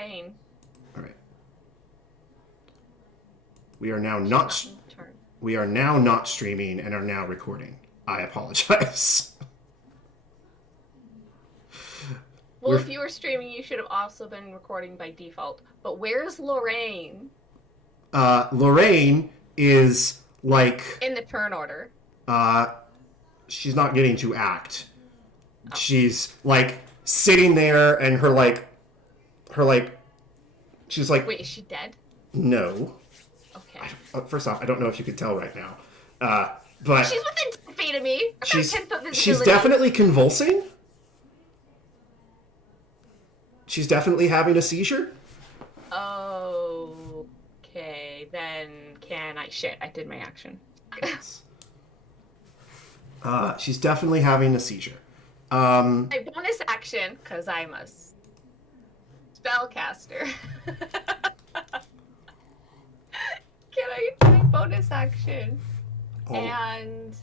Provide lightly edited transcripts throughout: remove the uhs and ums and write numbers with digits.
Lorraine. All right. We are now not streaming and are now recording. I apologize. Well, if you were streaming, you should have also been recording by default. But where's Lorraine? Lorraine is like in the turn order. She's not getting to act. Oh. She's like sitting there, and her she's like. Wait, is she dead? No. Okay. First off, I don't know if you can tell right now, but she's within 10 feet of me. She's definitely convulsing. She's definitely having a seizure. Okay, then can I... Shit, I did my action. She's definitely having a seizure. My bonus action, because I'm a spellcaster. Can I bonus action? Oh. And...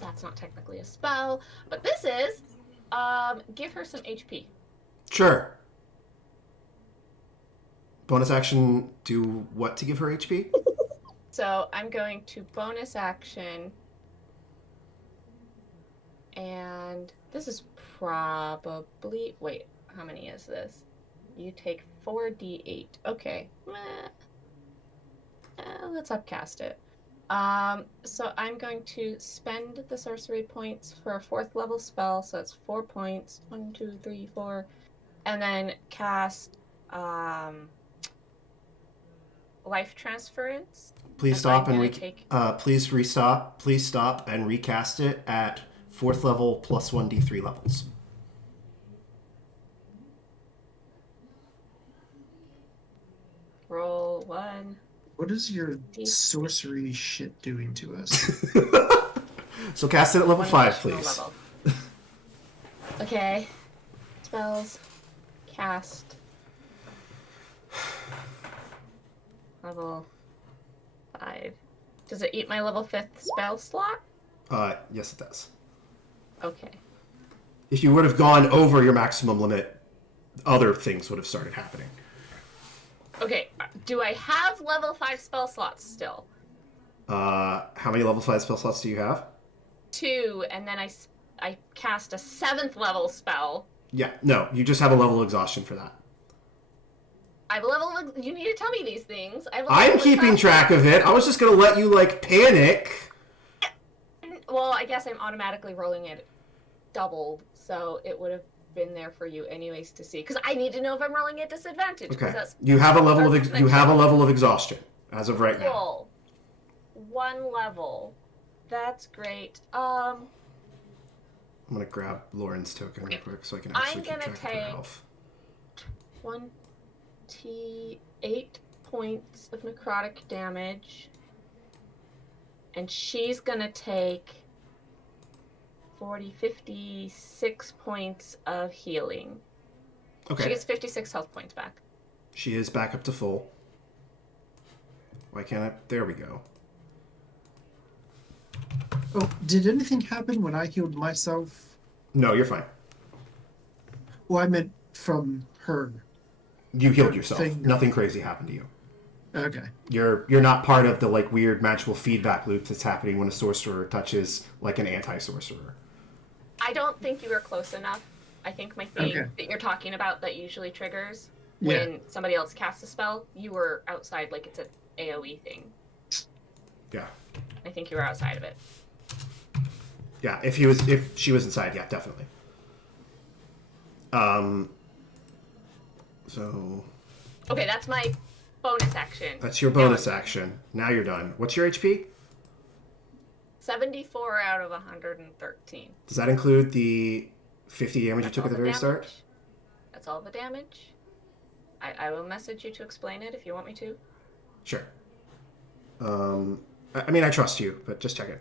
that's not technically a spell, but this is... give her some HP. Sure. Bonus action, do what to give her HP? So I'm going to bonus action, and this is probably... Wait, how many is this? You take 4d8. Okay. Let's upcast it. So I'm going to spend the sorcery points for a 4th level spell, so it's 4 points. 1, 2, 3, 4. And then cast life transference. Please stop and please restop. Please stop and recast it at 4th level plus 1d3 levels. Roll 1. What is your sorcery shit doing to us? So cast it at level 5, please. Level. Okay. Spells. Cast. Level 5. Does it eat my level 5th spell slot? Yes it does. Okay. If you would have gone over your maximum limit, other things would have started happening. Okay, do I have level 5 spell slots still? How many level 5 spell slots do you have? 2, and then I cast a 7th level spell. Yeah, no, you just have a level of exhaustion for that. I have a level of... You need to tell me these things. I'm keeping track of it. I was just going to let you, panic. Well, I guess I'm automatically rolling it doubled, so it would have been there for you anyways to see, because I need to know if I'm rolling at disadvantage. Okay. You have a level of exhaustion as of right now. 1 level. That's great. I'm gonna grab Lauren's token real quick so I can actually keep track of her health. 28 points of necrotic damage, and she's gonna take 56 points of healing. Okay. She gets 56 health points back. She is back up to full. Why can't I? There we go. Oh, did anything happen when I healed myself? No, you're fine. Well, I meant from her. You healed yourself. Nothing crazy happened to you. Okay. You're not part of the weird magical feedback loop that's happening when a sorcerer touches an anti-sorcerer. I don't think you were close enough. I think my thing that you're talking about that usually triggers when somebody else casts a spell, you were outside, it's an AoE thing. Yeah. I think you were outside of it. Yeah, if she was inside, yeah, definitely. So. Okay, that's my bonus action. That's your bonus action. Now you're done. What's your HP? 74 out of 113. Does that include the 50 damage you took at the very start? That's all the damage. I will message you to explain it if you want me to. Sure. I trust you, but just check it.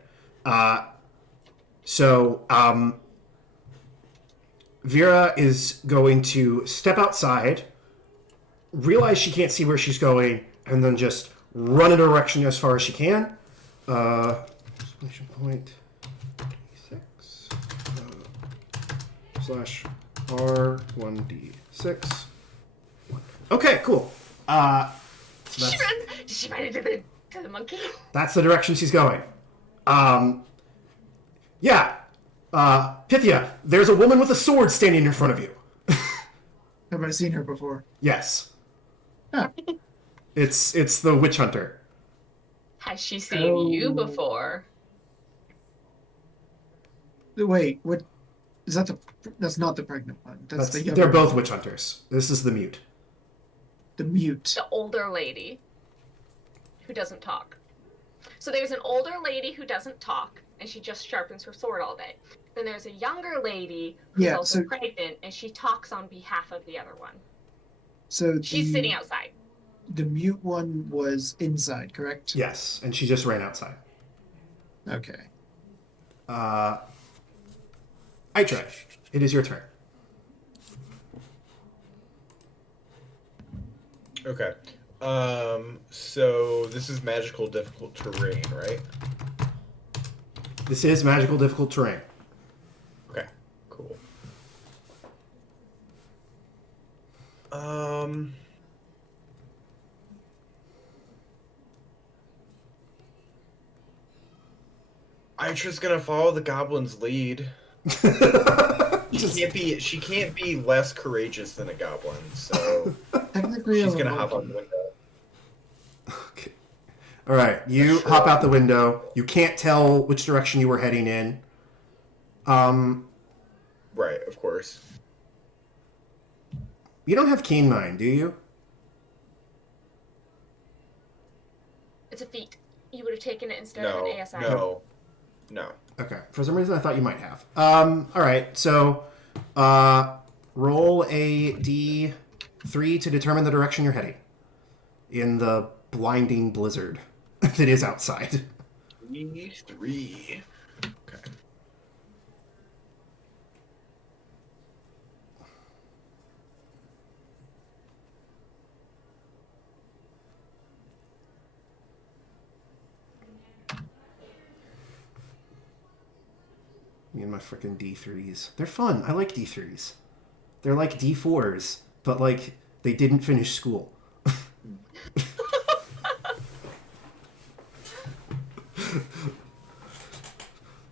Vera is going to step outside, realize she can't see where she's going, and then just run in a direction as far as she can. Exclamation point 6 / R1d6. Okay, cool. So She runs. Did she run into the monkey? that's the direction she's going. Yeah. Pythia, there's a woman with a sword standing in front of you. Have I seen her before? Yes. Ah, It's the witch hunter. Has she seen you before? wait, what? Is that the? That's not the pregnant one. That's the younger They're both one. witch hunters. This is the mute. The mute. The older lady who doesn't talk. So there's an older lady who doesn't talk, and she just sharpens her sword all day. Then there's a younger lady who's also pregnant, and she talks on behalf of the other one. So She's sitting outside. The mute one was inside, correct? Yes, and she just ran outside. Okay. Aitra, it is your turn. Okay. So this is magical difficult terrain, right? This is magical difficult terrain. Okay, cool. Aitra's gonna follow the goblin's lead. She can't be less courageous than a goblin, so Technically, she's gonna hop on the window. Okay. All right, you hop out the window. You can't tell which direction you were heading in. Right, of course. You don't have keen mind, do you? It's a feat. You would have taken it instead of an ASI. No. Okay. For some reason, I thought you might have. All right. So, roll a d3 to determine the direction you're heading in the blinding blizzard that is outside. 3. Okay. Me and my freaking D3s. They're fun. I like D3s. They're like D4s, but like they didn't finish school.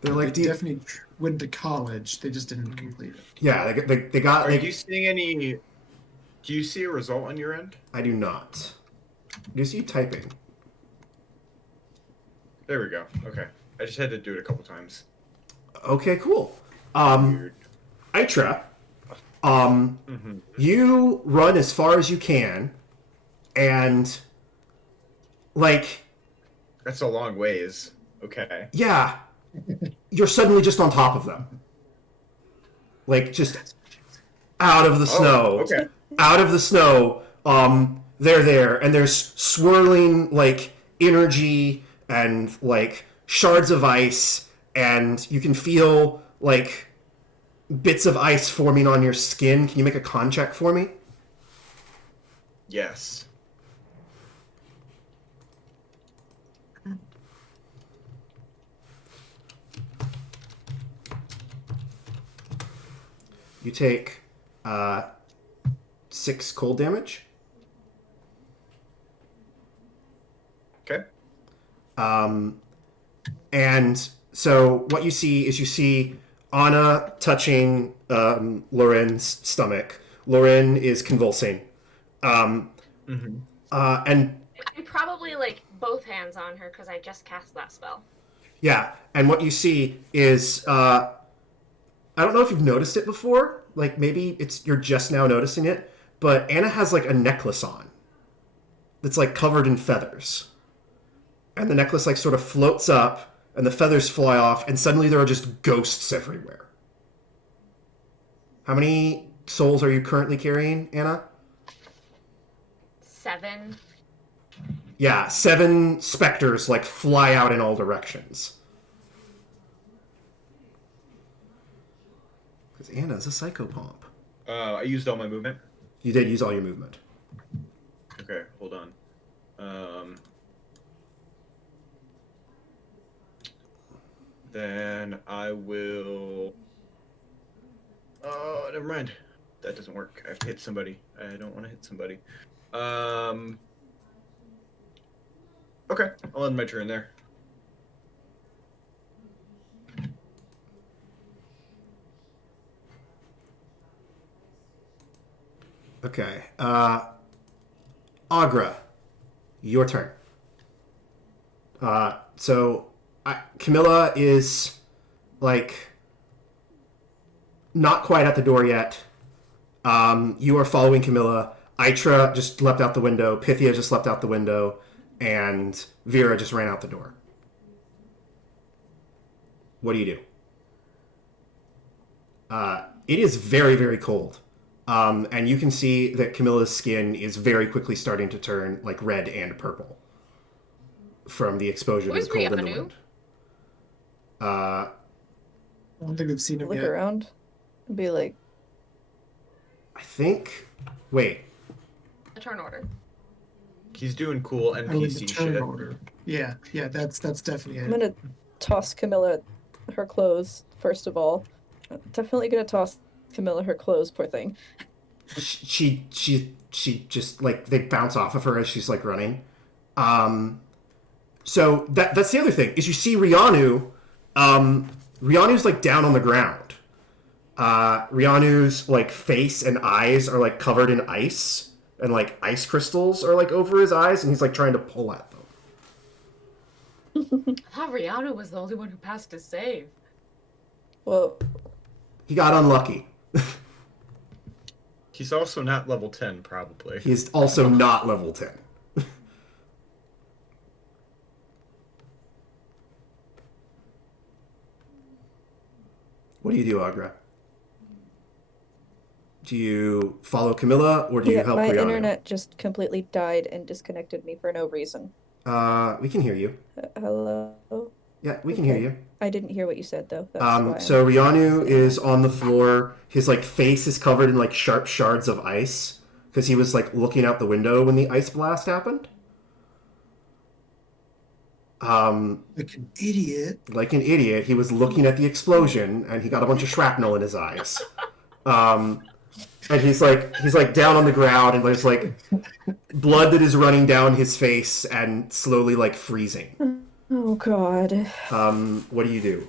They're like they definitely went to college. They just didn't complete it. Yeah, they got. Are you seeing any? Do you see a result on your end? I do not. Do you see typing? There we go. Okay, I just had to do it a couple times. Okay, cool. Weird. Aitra, you run as far as you can, and like, That's a long ways. Okay. yeah, you're suddenly just on top of them, like just out of the snow. Okay. Out of the snow. They're there, and there's swirling like energy and like shards of ice, and you can feel like bits of ice forming on your skin. Can you make a con check for me? Yes. You take 6 cold damage. Okay. And so what you see is Anna touching Loren's stomach. Loren is convulsing. And I'm probably like both hands on her because I just cast that spell. yeah, and what you see is I don't know if you've noticed it before. Like maybe you're just now noticing it, but Anna has like a necklace on that's like covered in feathers. And the necklace like sort of floats up and the feathers fly off and suddenly there are just ghosts everywhere. How many souls are you currently carrying, Anna? 7. Yeah, 7 specters like fly out in all directions. Because Anna's a psychopomp. I used all my movement. You did use all your movement. Okay, hold on. Then I will. Oh never mind. That doesn't work. I have to hit somebody. I don't want to hit somebody. Okay, I'll end my turn there. Okay. Agra, your turn. Camilla is like not quite at the door yet. You are following Camilla. Itra just leapt out the window. Pythia just leapt out the window, and Vera just ran out the door. What do you do? It is very, very cold. And you can see that Camilla's skin is very quickly starting to turn like red and purple from the exposure to Where's the cold and the Rihanna? wind. I don't think we've seen him Look yet. around and be like, I think. Wait. A turn order. He's doing cool I believe the NPC turn shit. order. Yeah, that's definitely I'm it. gonna toss Camilla her clothes, first of all. Definitely gonna toss Camilla her clothes, poor thing. She just like they bounce off of her as she's like running. So that's the other thing is you see Rianu. Rianu's like down on the ground. Rianu's like face and eyes are like covered in ice, and like ice crystals are like over his eyes, and he's like trying to pull at them. I thought Rihanna was the only one who passed his save. Well, He got unlucky. He's also not level 10, probably. He's also not level 10. What do you do, Agra? Do you follow Camilla, or do you yeah, help my Rihanna? internet just completely died and disconnected me for no reason. We can hear you. Hello? Yeah, we can hear Okay. you. I didn't hear what you said, though. That's why So I'm Rianu sitting is there. on the floor. His like face is covered in like sharp shards of ice because he was like looking out the window when the ice blast happened. Like an idiot. Like an idiot, he was looking at the explosion and he got a bunch of shrapnel in his eyes. And he's like down on the ground and there's like blood that is running down his face and slowly like freezing. Oh, God. What do you do?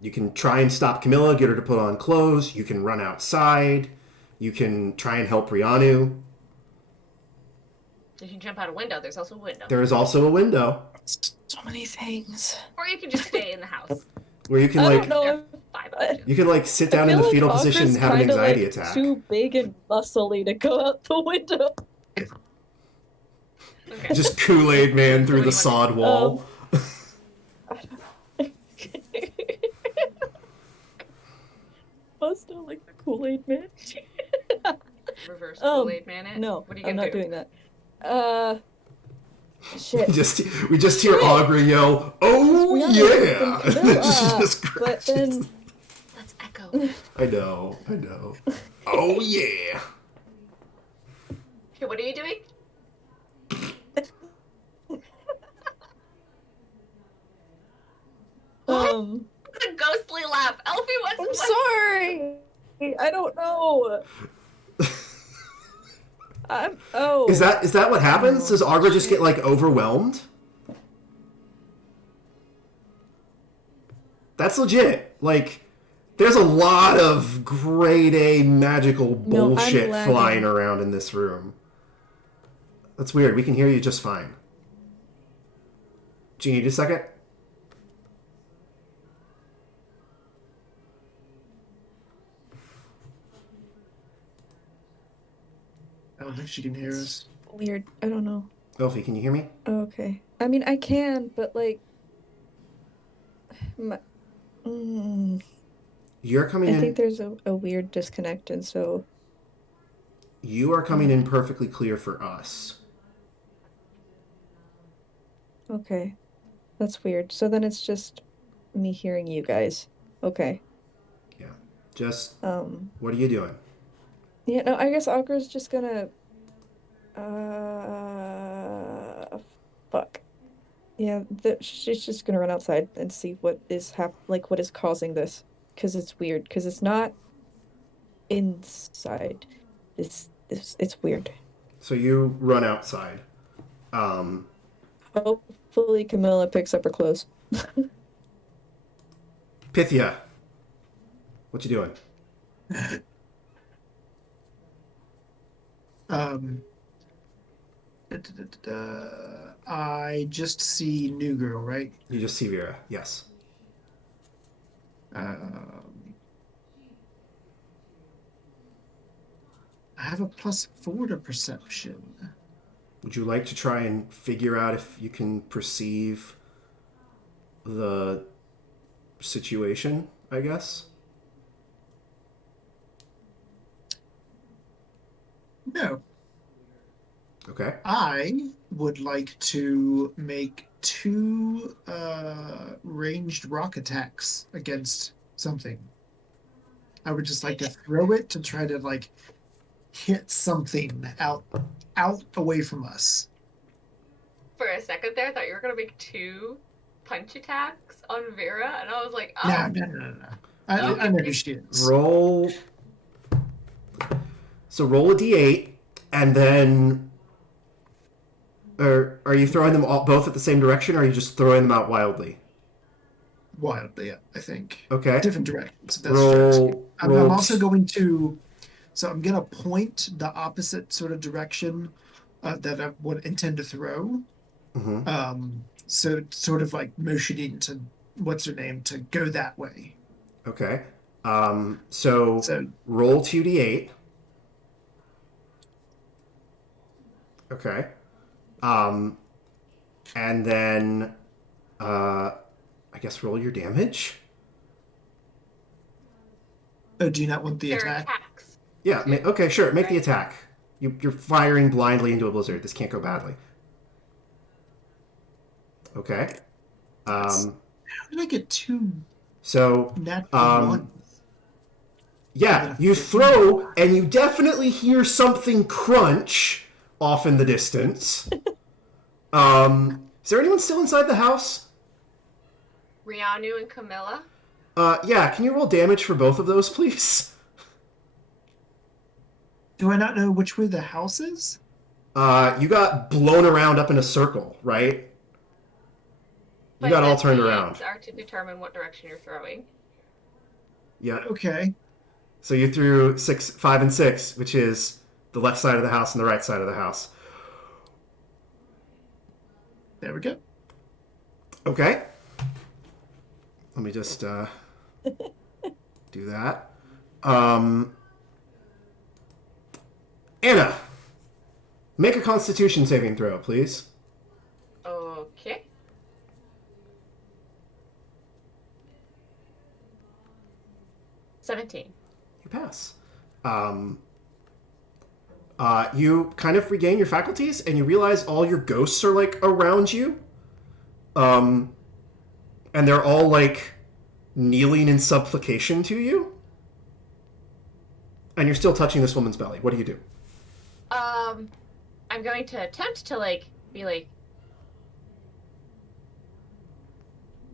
You can try and stop Camilla, get her to put on clothes. You can run outside. You can try and help Rianu. You can jump out a window. There's also a window. There is also a window So many things. Or you can just stay in the house. where you can I like don't know. Five I- of you. you can like sit I down in feel the like fetal position and Agra's have an kinda, anxiety like, attack. too big and muscly to go out the window. Okay. Just Kool-Aid man through the What do you sod wall. Must not like the Kool-Aid man. Reverse Um, Kool-Aid man it. No, What are you I'm gonna not do? doing that. Shit. we just hear Aubrey yell, "Oh Rihanna yeah!" and Camilla, Jesus but Christ. then Let's echo. I know. Oh yeah. Okay, what are you doing? It's a ghostly laugh. Elfie, I'm what's sorry. I don't know. Is that what happens? Does Agra just get like overwhelmed? That's legit. Like, there's a lot of grade A magical No, I'm bullshit lagging. flying around in this room. That's weird. We can hear you just fine. Do you need a second? I don't think she can hear us. Weird. I don't know. Elfie, can you hear me? Okay. I mean, I can, but like, my, mm, You're coming I in. think there's a weird disconnect, and so You are coming in perfectly clear for us. okay, that's weird. So then it's just me hearing you guys. Okay. Just, Um. what are you doing? Yeah. No. I guess Agra's just gonna. Fuck. Yeah, she's just gonna run outside and see what is what is causing this, because it's weird. Because it's not inside. It's weird. So you run outside. Um, Hopefully, Camilla picks up her clothes. Pythia, what you doing? Um, I just see New Girl, right? You just see Vera. Yes. Um, I have a +4 to perception. Would you like to try and figure out if you can perceive the situation, I guess? No, Okay. I would like to make 2 ranged rock attacks against something. I would just like to throw it to try to like hit something out away from us. For a second there, I thought you were gonna make 2 punch attacks on Vera, and I was like, oh, No. I know who she is. Roll. So roll a d8, and then. Are you throwing them all, both at the same direction, or are you just throwing them out wildly? Wildly, I think. Okay. Different directions. That's Roll. I'm roll also going to. So I'm going to point the opposite sort of direction that I would intend to throw. So sort of like motioning to what's her name to go that way. Okay. So So roll 2d8. Okay. And then I guess roll your damage. oh, do you not want the they're attack? attacks. Yeah. Okay. Sure. Make the attack. You're firing blindly into a blizzard. This can't go badly. Okay. How did I get 2 So natural ones? yeah, you throw and you definitely hear something crunch off in the distance. Is there anyone still inside the house? Rianu and Camilla. Yeah, can you roll damage for both of those, please? Do I not know which way the house is? You got blown around up in a circle, right? You got all turned around. Are to determine what direction you're throwing. Yeah. Okay. So you threw 6, 5, and 6, which is the left side of the house and the right side of the house. There we go. Okay. Let me just do that. Anna, make a Constitution saving throw, please. Okay. $17. You pass. You kind of regain your faculties, and you realize all your ghosts are like around you. And they're all like kneeling in supplication to you. And you're still touching this woman's belly. What do you do? I'm going to attempt to be like,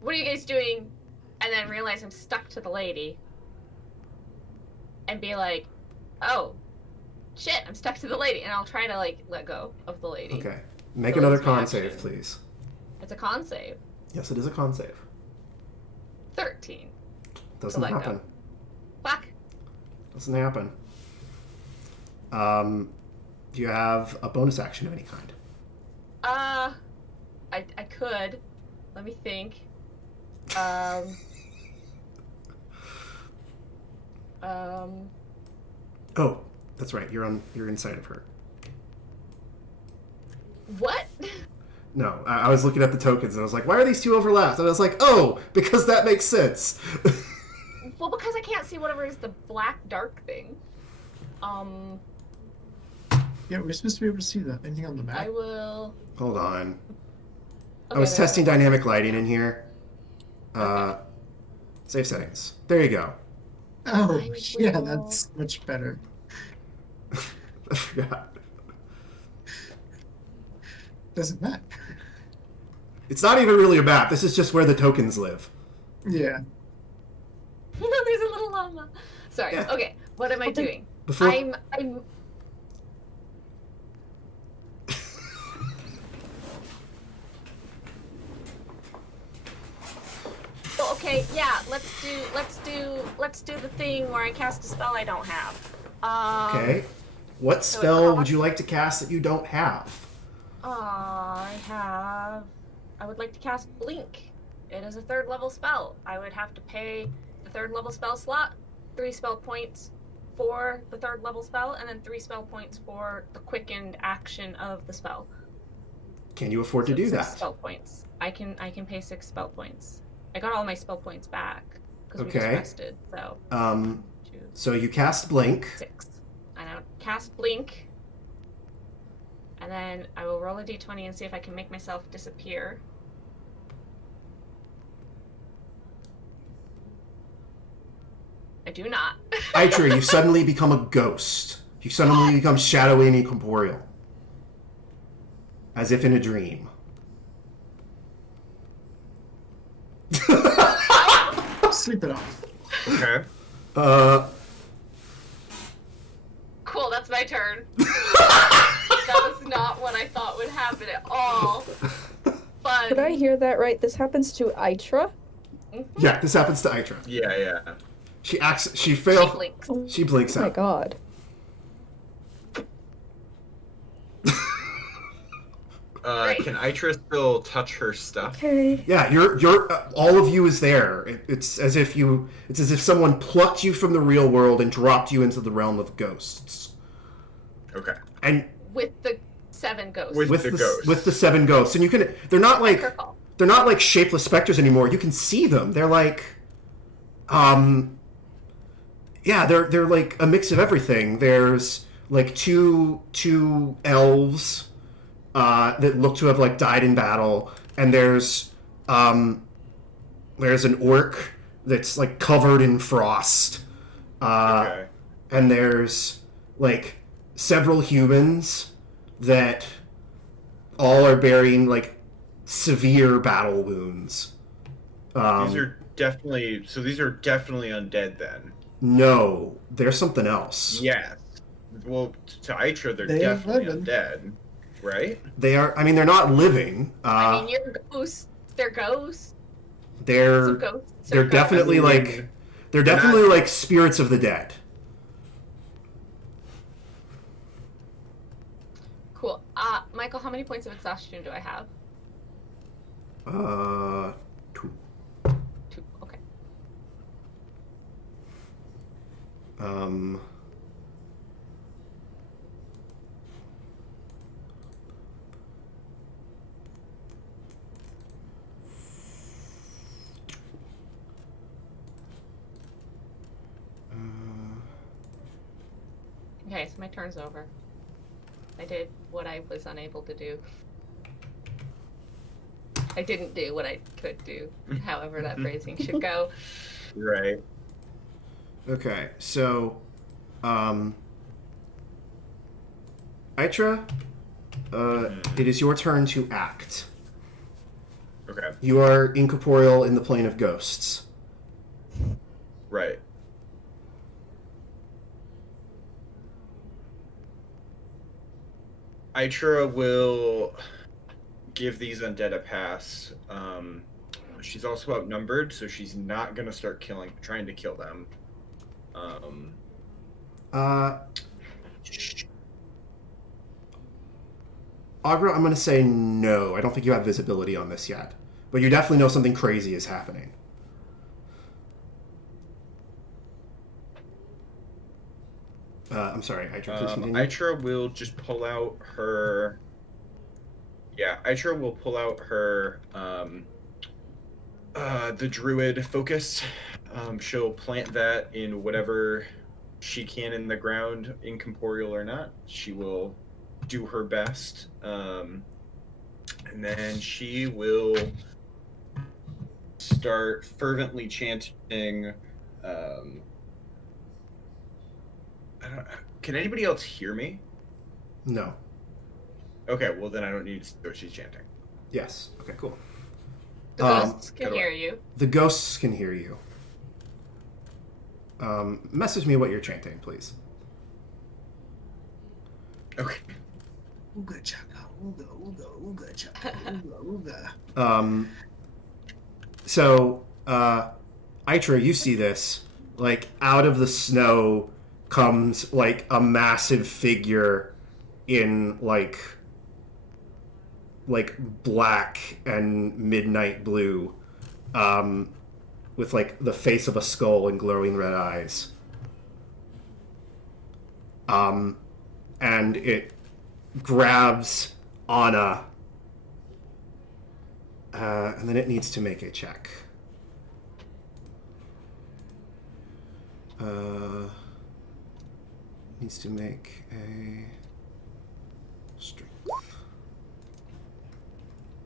what are you guys doing? And then realize I'm stuck to the lady. And be like, oh, shit, I'm stuck to the lady. And I'll try to let go of the lady. Okay. Make So another it's my con save, action. please. It's a con save. Yes, it is a con save. 13. Doesn't let go. happen. Fuck. Doesn't happen. Do you have a bonus action of any kind? I could. Let me think. Oh, that's right. You're inside of her. What? No, I was looking at the tokens and I was like, why are these two overlapped? And I was like, oh, because that makes sense. Well, because I can't see whatever is the black dark thing. Yeah, we're supposed to be able to see that. Anything on the map? I will. Hold on. I Okay, was there. testing dynamic lighting in here. Save settings. There you go. Oh, I yeah, will- that's much better. I forgot. Doesn't matter. It's not even really a map. This is just where the tokens live. Yeah. No, there's a little llama. Sorry. Yeah. Okay, what am I doing? Before I'm. Oh, okay, yeah. Let's do the thing where I cast a spell I don't have. okay. What so it spell would costs- you like to cast that you don't have? I would like to cast Blink. It is a 3rd level spell. I would have to pay the 3rd level spell slot, 3 spell points for the 3rd level spell, and then 3 spell points for the quickened action of the spell. Can you afford to So do 6 that? spell points. I can pay 6 spell points. I got all my spell points back because we Okay. just rested. So two, So you cast Blink. 6. And I would cast Blink, and then I will roll a d20 and see if I can make myself disappear. I do not. Aitra, you suddenly become a ghost. You suddenly become shadowy and incorporeal. As if in a dream. Sleep it off. Okay. Cool, that's my turn. That was not what I thought would happen at all. Fun. Did I hear that right? This happens to Aitra? Yeah, this happens to Aitra. Yeah. She She fails. blinks. She blinks Oh my out. god. Great. Can Itra still touch her stuff? Okay. Yeah, you're all of you is there. It's as if someone plucked you from the real world and dropped you into the realm of ghosts. Okay. And With the 7 ghosts. With the ghosts. with the 7 ghosts, and you can they're not like Her call. shapeless specters anymore. You can see them. They're like yeah, they're like a mix of everything. There's like two elves that look to have like died in battle, and there's an orc that's like covered in frost, Okay. and there's like several humans that all are bearing like severe battle wounds. These are definitely undead then. No, they're something else. Yes. Well, to Itra, they're They are definitely living. undead, right? They are. I mean, they're not living. I mean, you're ghosts. They're ghosts. They're So ghosts are they're ghosts. definitely I mean, like they're definitely not- like spirits of the dead. Cool. Michael, how many points of exhaustion do I have? 2. 2. Okay. Um. Okay, so my turn's over. I did what I was unable to do. I didn't do what I could do, however that phrasing should go. Right. Okay, so, Itra, it is your turn to act. Okay. You are incorporeal in the plane of ghosts. Right. Itra will give these undead a pass. She's also outnumbered, so she's not gonna start trying to kill them. Agra, I'm going to say no. I don't think you have visibility on this yet. But you definitely know something crazy is happening. I'm sorry, Itra, please continue. Itra will just pull out her. Yeah, Itra will pull out her. The druid focus. She'll plant that in whatever she can in the ground, incorporeal or not. She will do her best. And then she will start fervently chanting. Can anybody else hear me? No. Okay, well then I don't need to see what she's chanting. Yes. Okay, cool. The Um, ghosts can Go away. hear you. The ghosts can hear you. Message me what you're chanting, please. Okay. Ooga chaka, ooga, ooga, ooga chaka, ooga, ooga. So, Itra, you see this. Like, out of the snow comes, like, a massive figure in, like black and midnight blue, with, like, the face of a skull and glowing red eyes. And it grabs Anna, and then it needs to make a check. Needs to make a strength.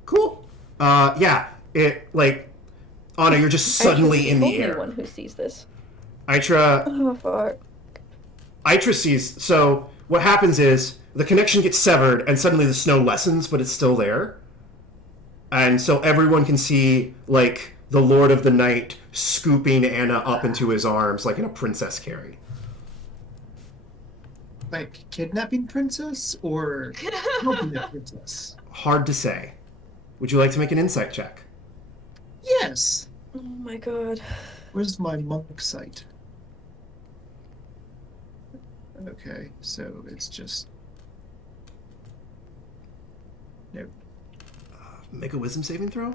Cool. Yeah. It like Anna, you're just suddenly in the only air. one who sees this. Itra, Oh fuck. Itra sees. So what happens is the connection gets severed, and suddenly the snow lessens, but it's still there. And so everyone can see, like, the Lord of the Night scooping Anna up into his arms like in a princess carry. Like kidnapping princess or helping a princess? Hard to say. Would you like to make an insight check? Yes. Oh my god. Where's my monk sight? Okay, so it's just no. Make a wisdom saving throw?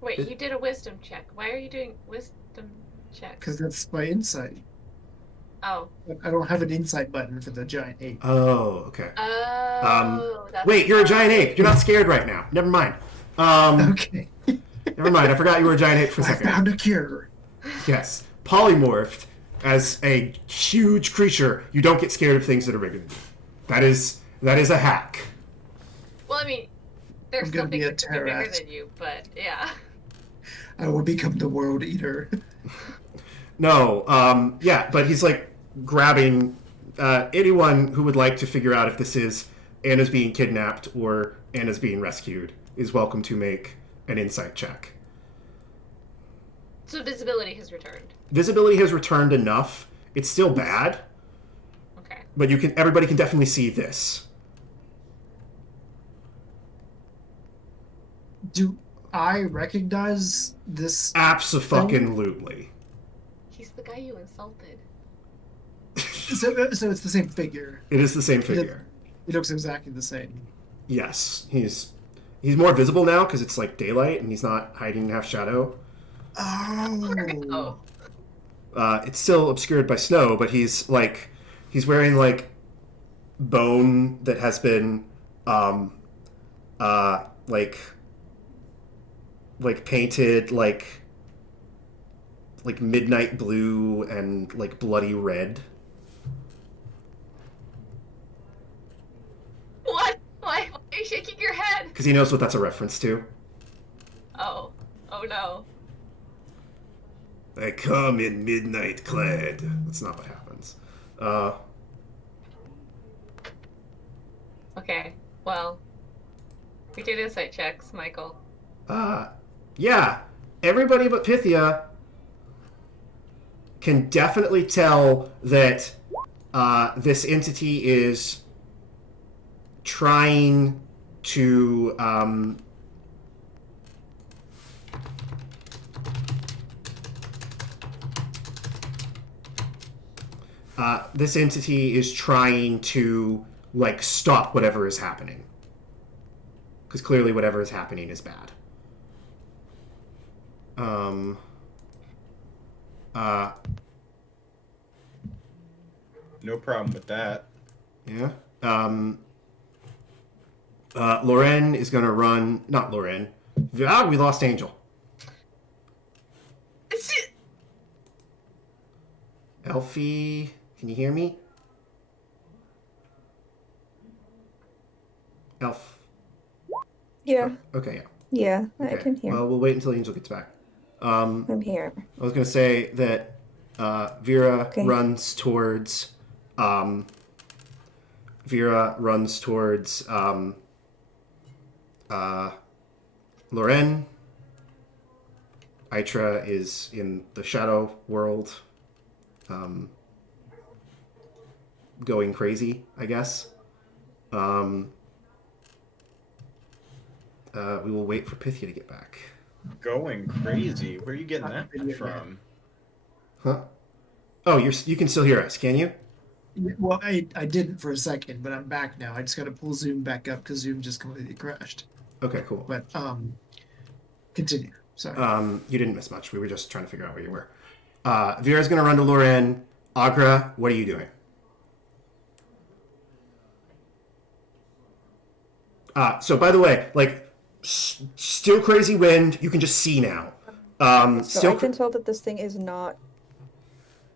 Wait, you did a wisdom check. Why are you doing wisdom checks? Because that's my insight. Oh. I don't have an insight button for the giant ape. Oh, okay. Oh. That's Wait, you're a giant why. ape. You're not scared right now. Never mind. Okay. Never mind. I forgot you were a giant ape for a I second. found a cure. Yes. Polymorphed as a huge creature, you don't get scared of things that are bigger than you. That is a hack. Well, I mean, there's I'm gonna something be a that could be bigger terrorist. than you, but yeah. I will become the world eater. No, yeah, but he's like grabbing anyone who would like to figure out if this is Anna's being kidnapped or Anna's being rescued is welcome to make an insight check. So visibility has returned. Visibility has returned enough. It's still bad, Okay. but everybody can definitely see this. Do I recognize this? Abso-fucking-lutely. He's the guy you insulted. So it's the same figure. It is the same figure. It looks exactly the same. Yes, he's more visible now because it's like daylight and he's not hiding in half shadow. Oh. Oh. It's still obscured by snow, but he's wearing like bone that has been like painted like midnight blue and like bloody red. What? Why are you shaking your head? Because he knows what that's a reference to. Oh. Oh no. I come in midnight clad. That's not what happens. Okay. Well, we did insight checks, Michael. Yeah. Everybody but Pythia can definitely tell that this entity is trying to this entity is trying to like stop whatever is happening, because clearly whatever is happening is bad. No problem with that. Yeah. Loren is gonna run. Not Loren. Ah, we lost Angel. Elfie, can you hear me? Elf. Yeah. Okay, Yeah, yeah. Okay. I can hear. Well, we'll wait until Angel gets back. I'm here. I was gonna say that Vera Okay. runs towards Loren. Aitra is in the shadow world, going crazy, I guess. We will wait for Pythia to get back. Going crazy. Where are you getting that Video from? Huh? Oh, you can still hear us, can you? Yeah, well, I didn't for a second, but I'm back now. I just got to pull Zoom back up because Zoom just completely crashed. Okay, cool. But continue. Sorry. You didn't miss much. We were just trying to figure out where you were. Vira's going to run to Loren. Agra, what are you doing? So by the way, like, still crazy wind. You can just see now. So Still I can tell that this thing is not.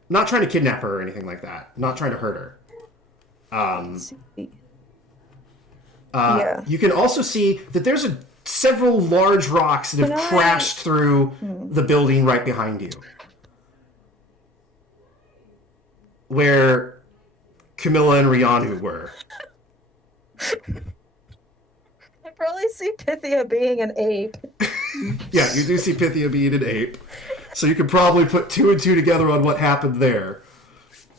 not trying to kidnap her or anything like that. Not trying to hurt her. Yeah. You can also see that there's several large rocks that have Can I- crashed through the building right behind you. Where Camilla and Rianu were. I probably see Pythia being an ape. Yeah, you do see Pythia being an ape. So you can probably put 2 and 2 together on what happened there.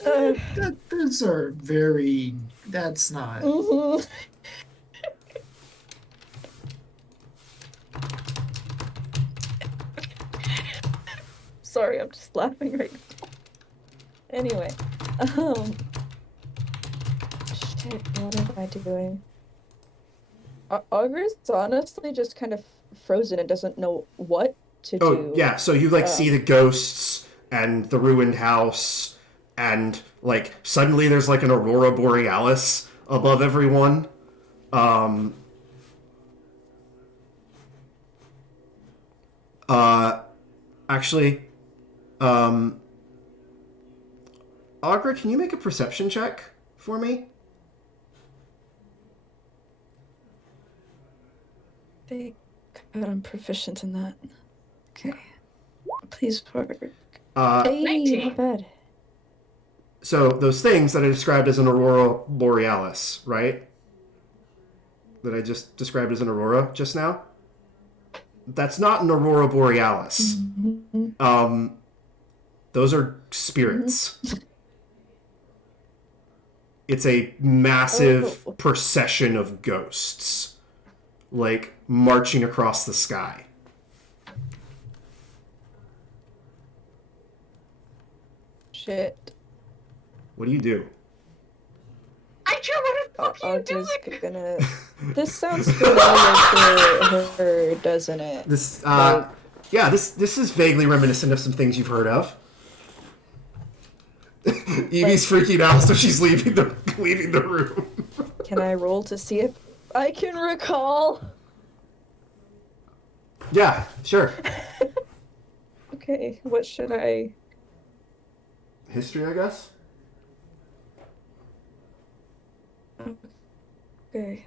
Those are very. That's not. Mhm. Sorry, I'm just laughing right now. Anyway, shit, what am I doing? Augur is honestly just kind of frozen and doesn't know what to Oh, do. yeah, so you, like, see the ghosts and the ruined house, and, like, suddenly there's, like, an aurora borealis above everyone. Actually, Agra, can you make a perception check for me? Thank God I'm proficient in that. Okay. Please work. Uh, Hey, 19. not bad. So those things that I described as an aurora borealis, right? That I just described as an aurora just now? That's not an aurora borealis. Those are spirits. It's a massive procession of ghosts, like marching across the sky. Shit. What do you do? Aitra, what the fuck are you Audra's doing? gonna. This sounds familiar to her, doesn't it? This, Like- yeah, this is vaguely reminiscent of some things you've heard of. Evie's freaking out, so she's leaving the room. Can I roll to see if I can recall? Yeah, sure. Okay, what should I? History, I guess. Okay.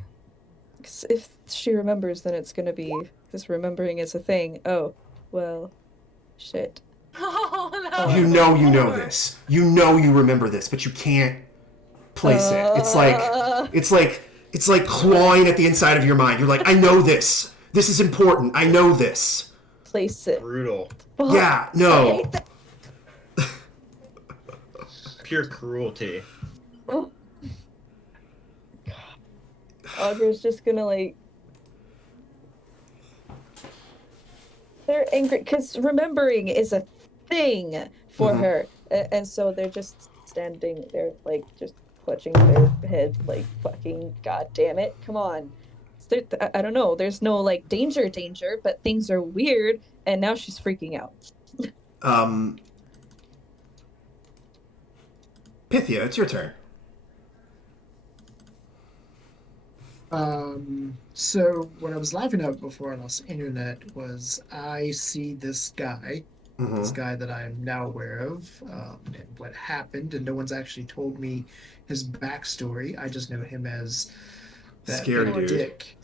'Cause if she remembers, then it's gonna be because remembering is a thing. Oh, well, shit. Oh, no. You know this. You know you remember this, but you can't place it. It's like clawing at the inside of your mind. You're like, I know this. This is important. I know this. Place it. Brutal. Fuck, Yeah, I no. hate that. Pure cruelty. Oh. Augur's just gonna like. They're angry because remembering is a thing for Mhm. her, and so they're just standing there, like just clutching their head, like fucking god damn it, come on. I don't know. There's no like danger, but things are weird, and now she's freaking out. Pythia, it's your turn. So what I was laughing at before I lost internet was I see this guy that I'm now aware of, and what happened, and no one's actually told me his backstory. I just know him as that Scary big dude. dick.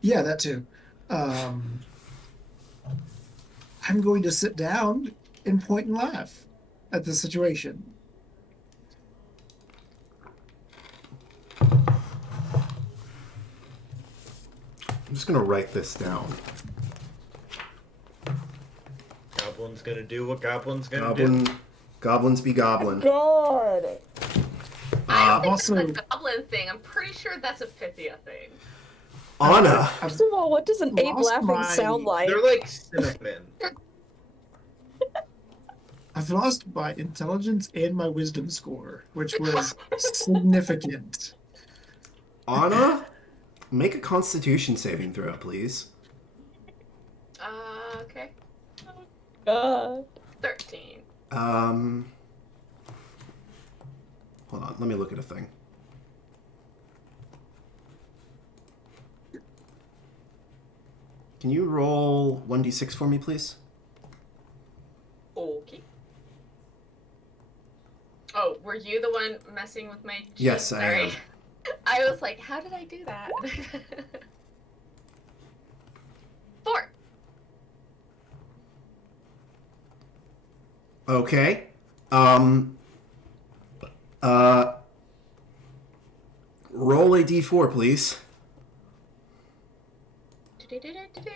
Yeah, that too. I'm going to sit down and point and laugh at the situation. I'm just gonna write this down. Goblin's gonna do what Goblin's gonna Goblins be goblin. God. I don't also- think it's a goblin thing. I'm pretty sure that's a Pythia thing. Anna, First of all, what does an ape Lost laughing my- sound do. like? They're like cinnamon. I've lost my intelligence and my wisdom score, which was significant. Anna, make a Constitution saving throw, please. Okay. God. 13. Hold on, let me look at a thing. Can you roll 1d6 for me, please? Okay. Oh, were you the one messing with my cheat? Yes, I Sorry. am. I was like, how did I do that? 4. Okay. Roll a d4, please. Do-do-do-do-do-do.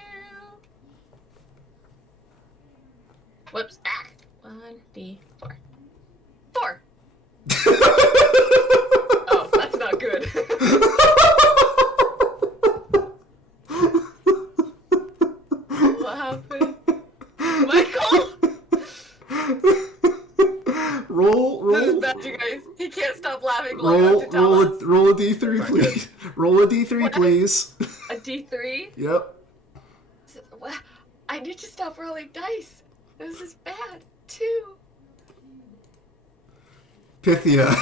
Whoops. 1d4. 4. Oh, that's not good. What happened? Michael! roll, This is roll, bad, you guys. He can't stop laughing long enough to tell roll us. a d3, please. Roll a d3, What? please. A D3? Yep. What? I need to stop rolling dice. This is bad. 2. Pythia.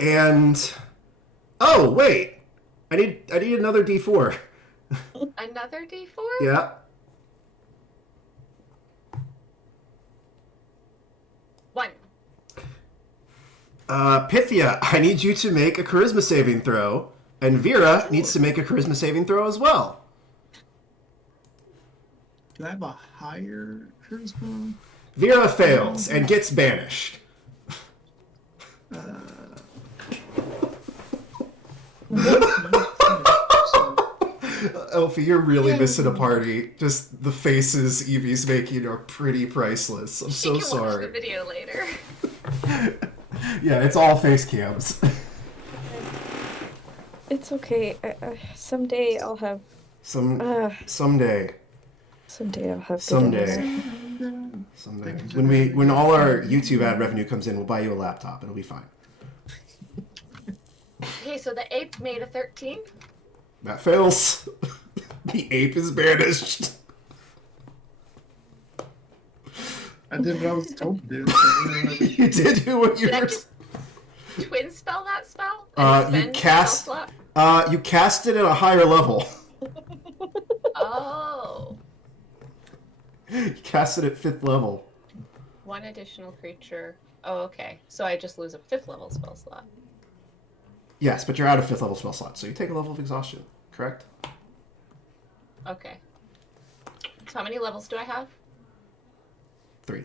And oh wait, I need another d4. Another D4? Yeah. One. Pythia, I need you to make a charisma saving throw, and Vera needs to make a charisma saving throw as well. Do I have a higher charisma? Vera fails and gets banished. Elfie, you're really missing a party. Just the faces Evie's making are pretty priceless. I'm so You can watch the sorry. video later. Yeah, it's all face cams. It's okay. Someday I'll have. Someday. Someday I'll have. Someday. Someday. When all our YouTube ad revenue comes in, we'll buy you a laptop. It'll be fine. Okay, so the ape made a 13. That fails. The ape is banished. I did what I was told to do. So, You did do what you Did I were. just twin spell that spell? You And spend the cast. spell slot? You cast it at a higher level. Oh. You cast it at 5th level. One additional creature. Oh, okay. So I just lose a 5th level spell slot. Yes, but you're out of 5th level spell slot, so you take a level of exhaustion. Correct? Okay. So how many levels do I have? 3.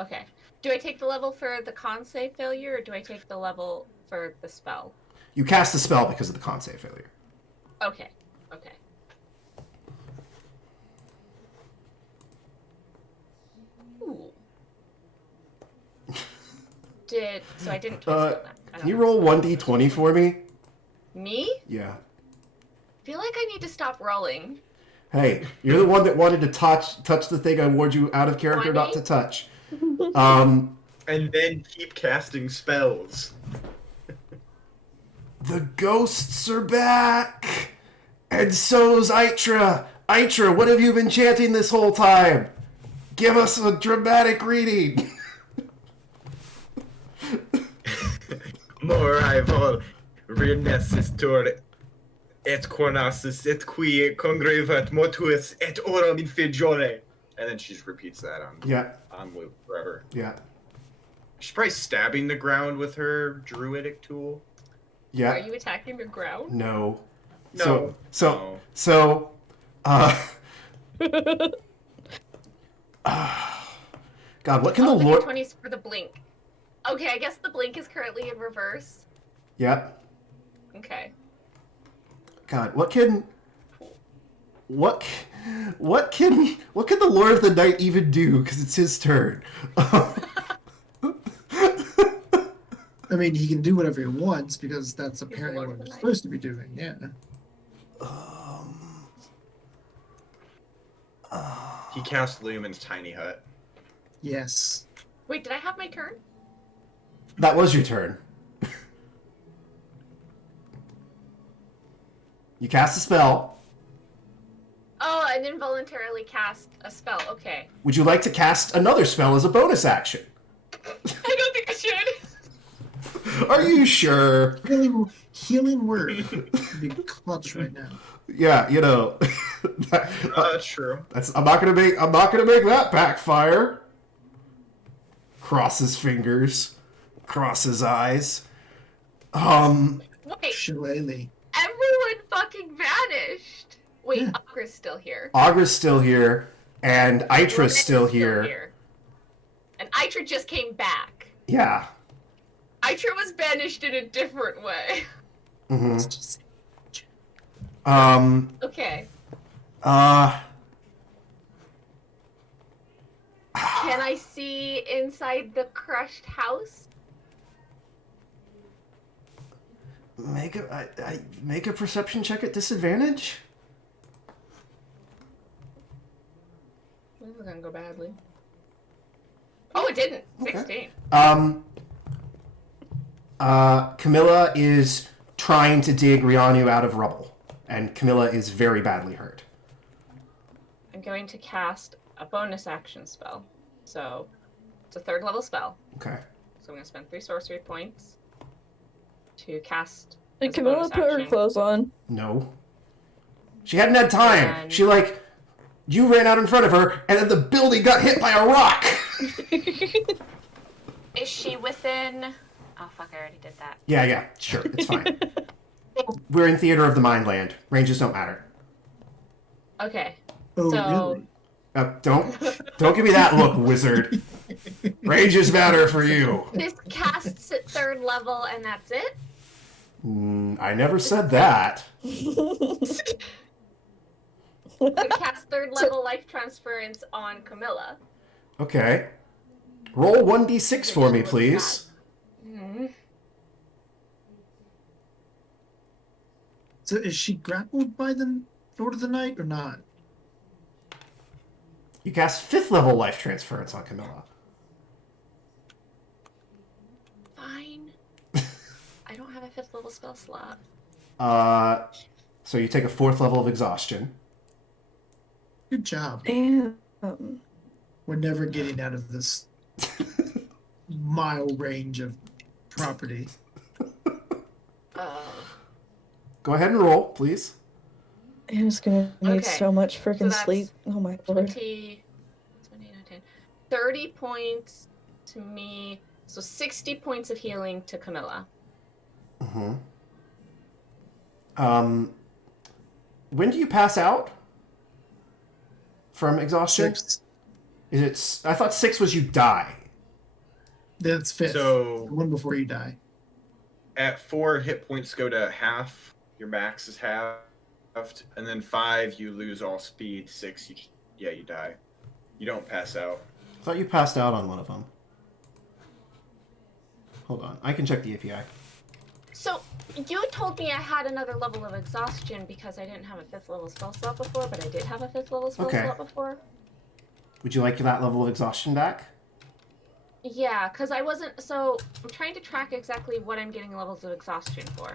Okay. Do I take the level for the con save failure, or do I take the level for the spell? You cast the spell because of the con save failure. Okay. Okay. Ooh. So I didn't twin spell that. I Can you don't roll know. 1d20 for me? Me? Yeah. I feel like I need to stop rolling. Hey, you're the one that wanted to touch the thing I warned you out of character not to touch. And then keep casting spells. The ghosts are back! And so's Itra! Itra, what have you been chanting this whole time? Give us a dramatic reading! Morrival, renessistor, et cornasis, et qui congrevat motuus, et orum infigione. And then she just repeats that on loop forever. Yeah. She's probably stabbing the ground with her druidic tool. Yeah. Are you attacking the ground? No. No. So, God, what can Oh, the the Lord... D20's for the blink. Okay, I guess the blink is currently in reverse. Yep. Okay. God, what can the Lord of the Night even do? Because it's his turn. I mean, he can do whatever he wants because that's the apparently Lord what of the he's Night. supposed to be doing. Yeah. He cast Lumen's tiny hut. Yes. Wait, did I have my turn? That was your turn. You cast a spell. Oh, and involuntarily cast a spell. Okay. Would you like to cast another spell as a bonus action? I don't think I should. Are you sure? Healing word would be clutch right now. Yeah, you know. That's true. I'm not gonna make that backfire. Cross his fingers, cross his eyes. Wait, Shillelagh. everyone fucking vanished. Wait, Yeah. Agra's still here. Agra's still here, and Itra's Lornette's still here. And Itra just came back. Yeah. Itra was banished in a different way. Mm-hmm. It's just- Okay. Uh. Can I see inside the crushed house? Make a perception check at disadvantage. This is gonna go badly. Oh, it didn't. Okay. 16. Camilla is trying to dig Rianu out of rubble, and Camilla is very badly hurt. I'm going to cast a bonus action spell. So, it's a 3rd level spell. Okay. So I'm going to spend 3 sorcery points to cast. Did as a Camilla bonus put her action. clothes on? No. She hadn't had time. And- She you ran out in front of her, and then the building got hit by a rock. Is she within? Oh fuck! I already did that. Yeah, sure, it's fine. We're in Theater of the Mind Land. Ranges don't matter. Okay. Oh, So- really? Don't give me that look, wizard. Ranges matter for you. This casts at 3rd level, and that's it. I never said that. I'm gonna cast 3rd level life transference on Camilla. Okay. Roll 1d6 for me, please. So is she grappled by the Lord of the Night or not? You cast 5th level life transference on Camilla. Fine. I don't have a 5th level spell slot. So you take a 4th level of exhaustion. Good job. Damn. We're never getting out of this mile range of property. Go ahead and roll, please. I'm just gonna need Okay, so much freaking that's sleep. Oh my lord. 20, 10, 30 points to me. So 60 points of healing to Camilla. Mm-hmm. When do you pass out from exhaustion? 6. Is it? I thought 6 was you die. That's 5th. So The one before you die. at 4, hit points go to half. Your max is halved, and then 5, you lose all speed. 6, you die. You don't pass out. I thought you passed out on one of them. Hold on, I can check the API. So you told me I had another level of exhaustion because I didn't have a 5th level spell slot before, but I did have a 5th level spell Okay. slot before. Would you like that level of exhaustion back? Yeah, because I wasn't. So I'm trying to track exactly what I'm getting levels of exhaustion for.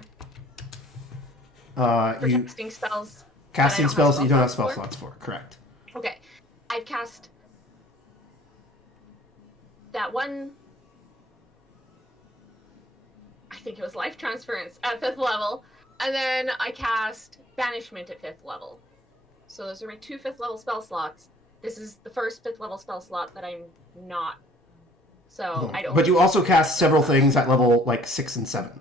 For You casting spells. casting have spells spell you don't have slots spell for? slots for. Correct. Okay, I've cast that one. I think it was life transference at 5th level, and then I cast banishment at 5th level. So those are my 2 5th level spell slots. This is the first 5th level spell slot that I'm not. So I don't. But you also cast several things at level like 6 and 7.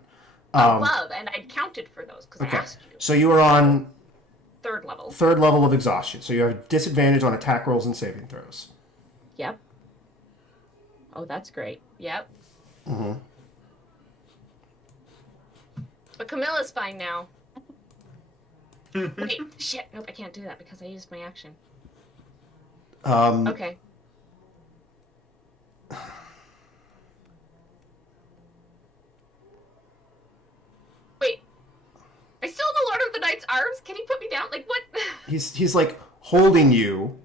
Above, and I counted for those because Okay. I asked you. So you are on 3rd level. 3rd level of exhaustion. So you have disadvantage on attack rolls and saving throws. Yep. Oh, that's great. Yep. Mm-hmm. But Camilla's fine now. Wait, shit. Nope, I can't do that because I used my action. Okay. Wait. I still have the Lord of the Night's arms? Can he put me down? Like, what? He's like holding you.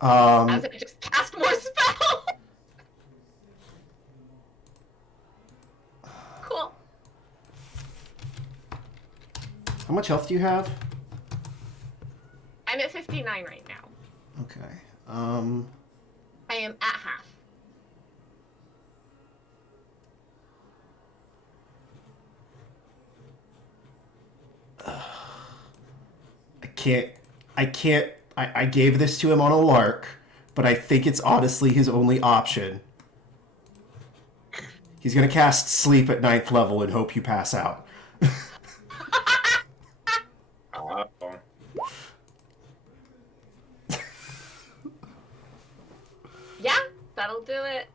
As I just cast more spell. Cool. How much health do you have? I'm at 59 right now. Okay. I am at half. I gave this to him on a lark, but I think it's honestly his only option. He's gonna cast Sleep at 9th level and hope you pass out. Yeah, that'll do it.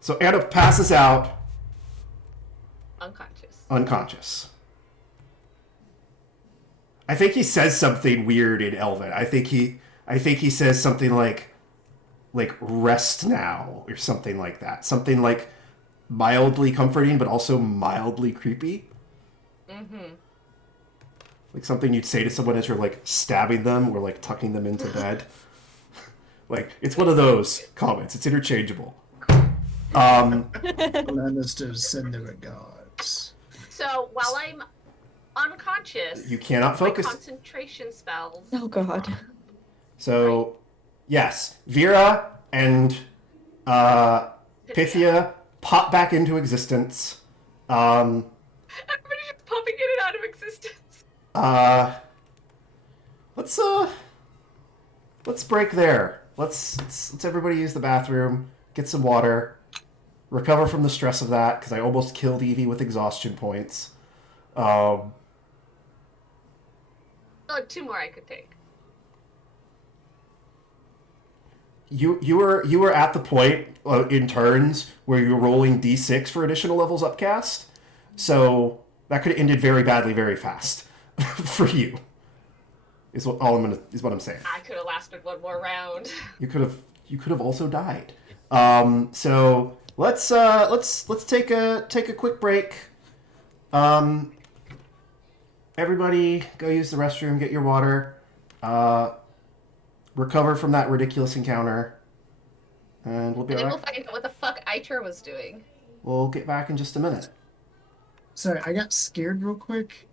So Anna passes out Unconscious. I think he says something weird in Elven. I think he says something like rest now or something like that. Something like mildly comforting but also mildly creepy. Mm-hmm. Like something you'd say to someone as you're like stabbing them or like tucking them into bed. Like it's one of those comments. It's interchangeable. Lannisters send their regards. So while I'm unconscious, You cannot my focus. concentration spells. Oh god. So, yes, Vera and Pythia pop back into existence. Everybody's just popping in and out of existence. Let's break there. Let's everybody use the bathroom, get some water, recover from the stress of that because I almost killed Evie with exhaustion points. Oh, 2 more I could take. You were at the point in turns where you were rolling d6 for additional levels upcast, so that could have ended very badly very fast for you. Is what I'm saying. I could have lasted 1 more round. You could have also died. So let's take a quick break. Everybody go use the restroom, get your water, recover from that ridiculous encounter, and we'll be And then alright. we'll find out what the fuck Iter was doing. We'll get back in just a minute. Sorry, I got scared real quick.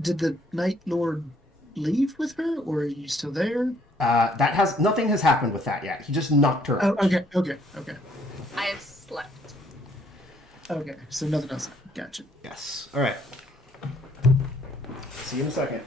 Did the Night Lord leave with her, or are you still there? Nothing has happened with that yet. He just knocked her out. Oh, okay. I have slept. Okay, so nothing else. Gotcha. Yes. All right. See you in a second.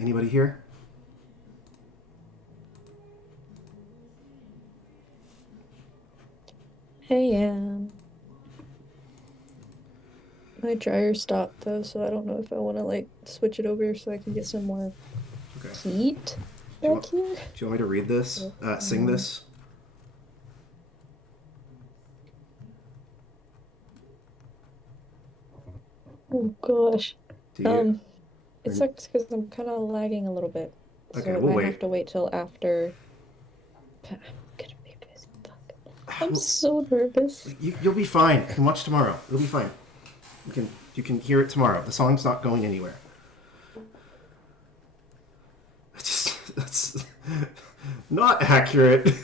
Anybody here? Hey, my dryer stopped though, so I don't know if I want to like switch it over so I can get some more Okay. heat Do you back want- here. Do you want me to read this? Sing this? Oh gosh. Do you? It sucks because I'm kind of lagging a little bit, so Okay, I we'll might wait. have to wait till after. I'm gonna be busy. Fuck. I'm Well, so nervous. you'll be fine. You can watch tomorrow. It'll be fine. You can hear it tomorrow. The song's not going anywhere. That's not accurate.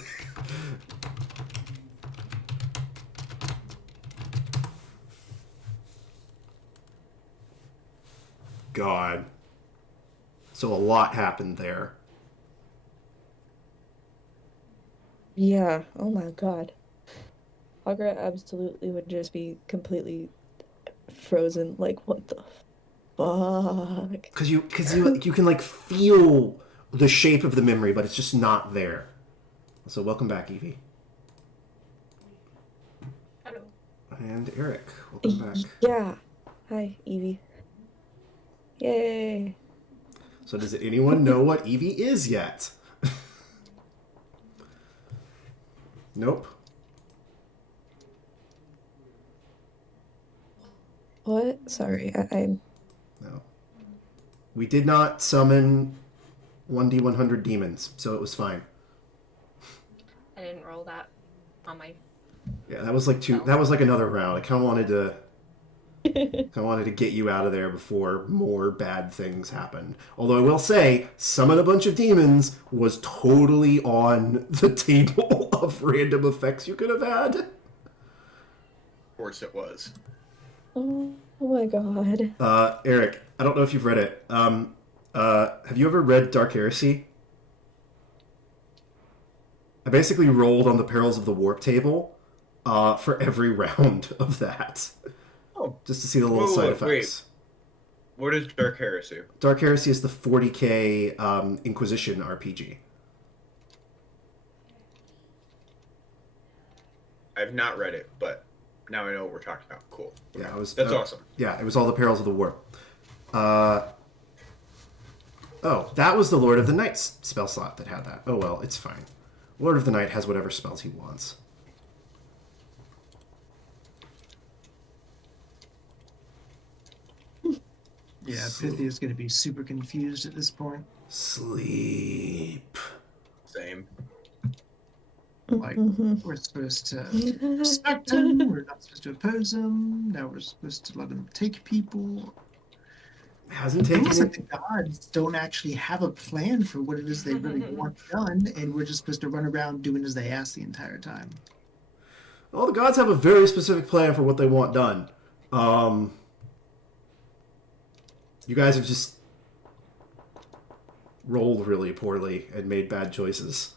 God. So a lot happened there. Yeah. Oh my god. Agra absolutely would just be completely frozen. Like, what the fuck? Because you can like feel the shape of the memory, but it's just not there. So welcome back, Evie. Hello. And Eric, welcome back. Yeah. Hi, Evie. Yay. So does anyone know what Evie is yet? Nope. What? Sorry, I'm. No. We did not summon 1d100 demons, so it was fine. I didn't roll that on my. Yeah, that was like that was like another round. I kind of wanted to get you out of there before more bad things happened. Although I will say, summon a bunch of demons was totally on the table of random effects you could have had. Of course it was. Oh my god. Eric, I don't know if you've read it. Have you ever read Dark Heresy? I basically rolled on the Perils of the Warp table for every round of that. Oh. Just to see the little Whoa, side wait. effects. What is Dark Heresy? Dark Heresy is the 40k Inquisition RPG. I've not read it, but now I know what we're talking about. Cool. Yeah, it was. That's awesome. Yeah, it was all the Perils of the Warp. Oh, that was the Lord of the Night's spell slot that had that. Oh well, it's fine. Lord of the Night has whatever spells he wants. Yeah, Pythia's going to be super confused at this point. Sleep. Same. Like, we're supposed to respect him, we're not supposed to oppose him, now we're supposed to let him take people. Hasn't taken Almost like it. the gods don't actually have a plan for what it is they really want done, and we're just supposed to run around doing as they ask the entire time. Well, the gods have a very specific plan for what they want done. You guys have just rolled really poorly and made bad choices.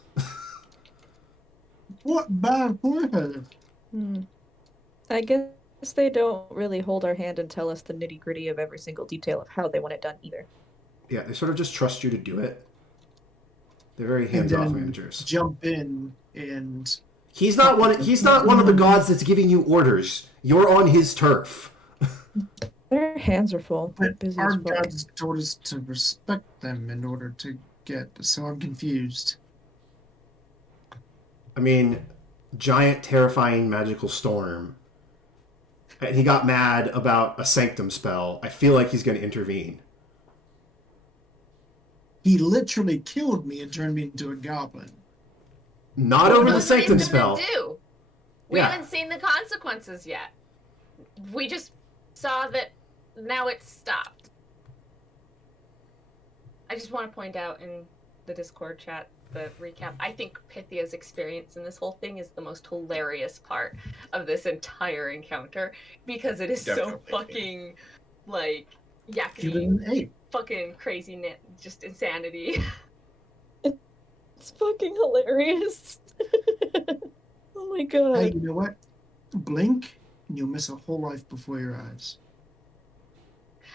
What bad forehead? I guess they don't really hold our hand and tell us the nitty gritty of every single detail of how they want it done either. Yeah, they sort of just trust you to do it. They're very And hands-off then managers. jump in and He's not one of the gods that's giving you orders. You're on his turf. Their hands are full. They're but busy our as fuck. gods told us to respect them in order to get, so I'm confused. I mean, giant, terrifying, magical storm. And he got mad about a sanctum spell. I feel like he's going to intervene. He literally killed me and turned me into a goblin. Not over the What sanctum he's gonna spell. do? We Yeah. haven't seen the consequences yet. We just saw that now it's stopped. I just want to point out in the Discord chat, the recap, I think Pythia's experience in this whole thing is the most hilarious part of this entire encounter because it is Definitely. so fucking like Give it yucky, an 8. fucking crazy, just insanity. It's fucking hilarious. Oh my god. Hey, you know what? Blink, and you'll miss a whole life before your eyes.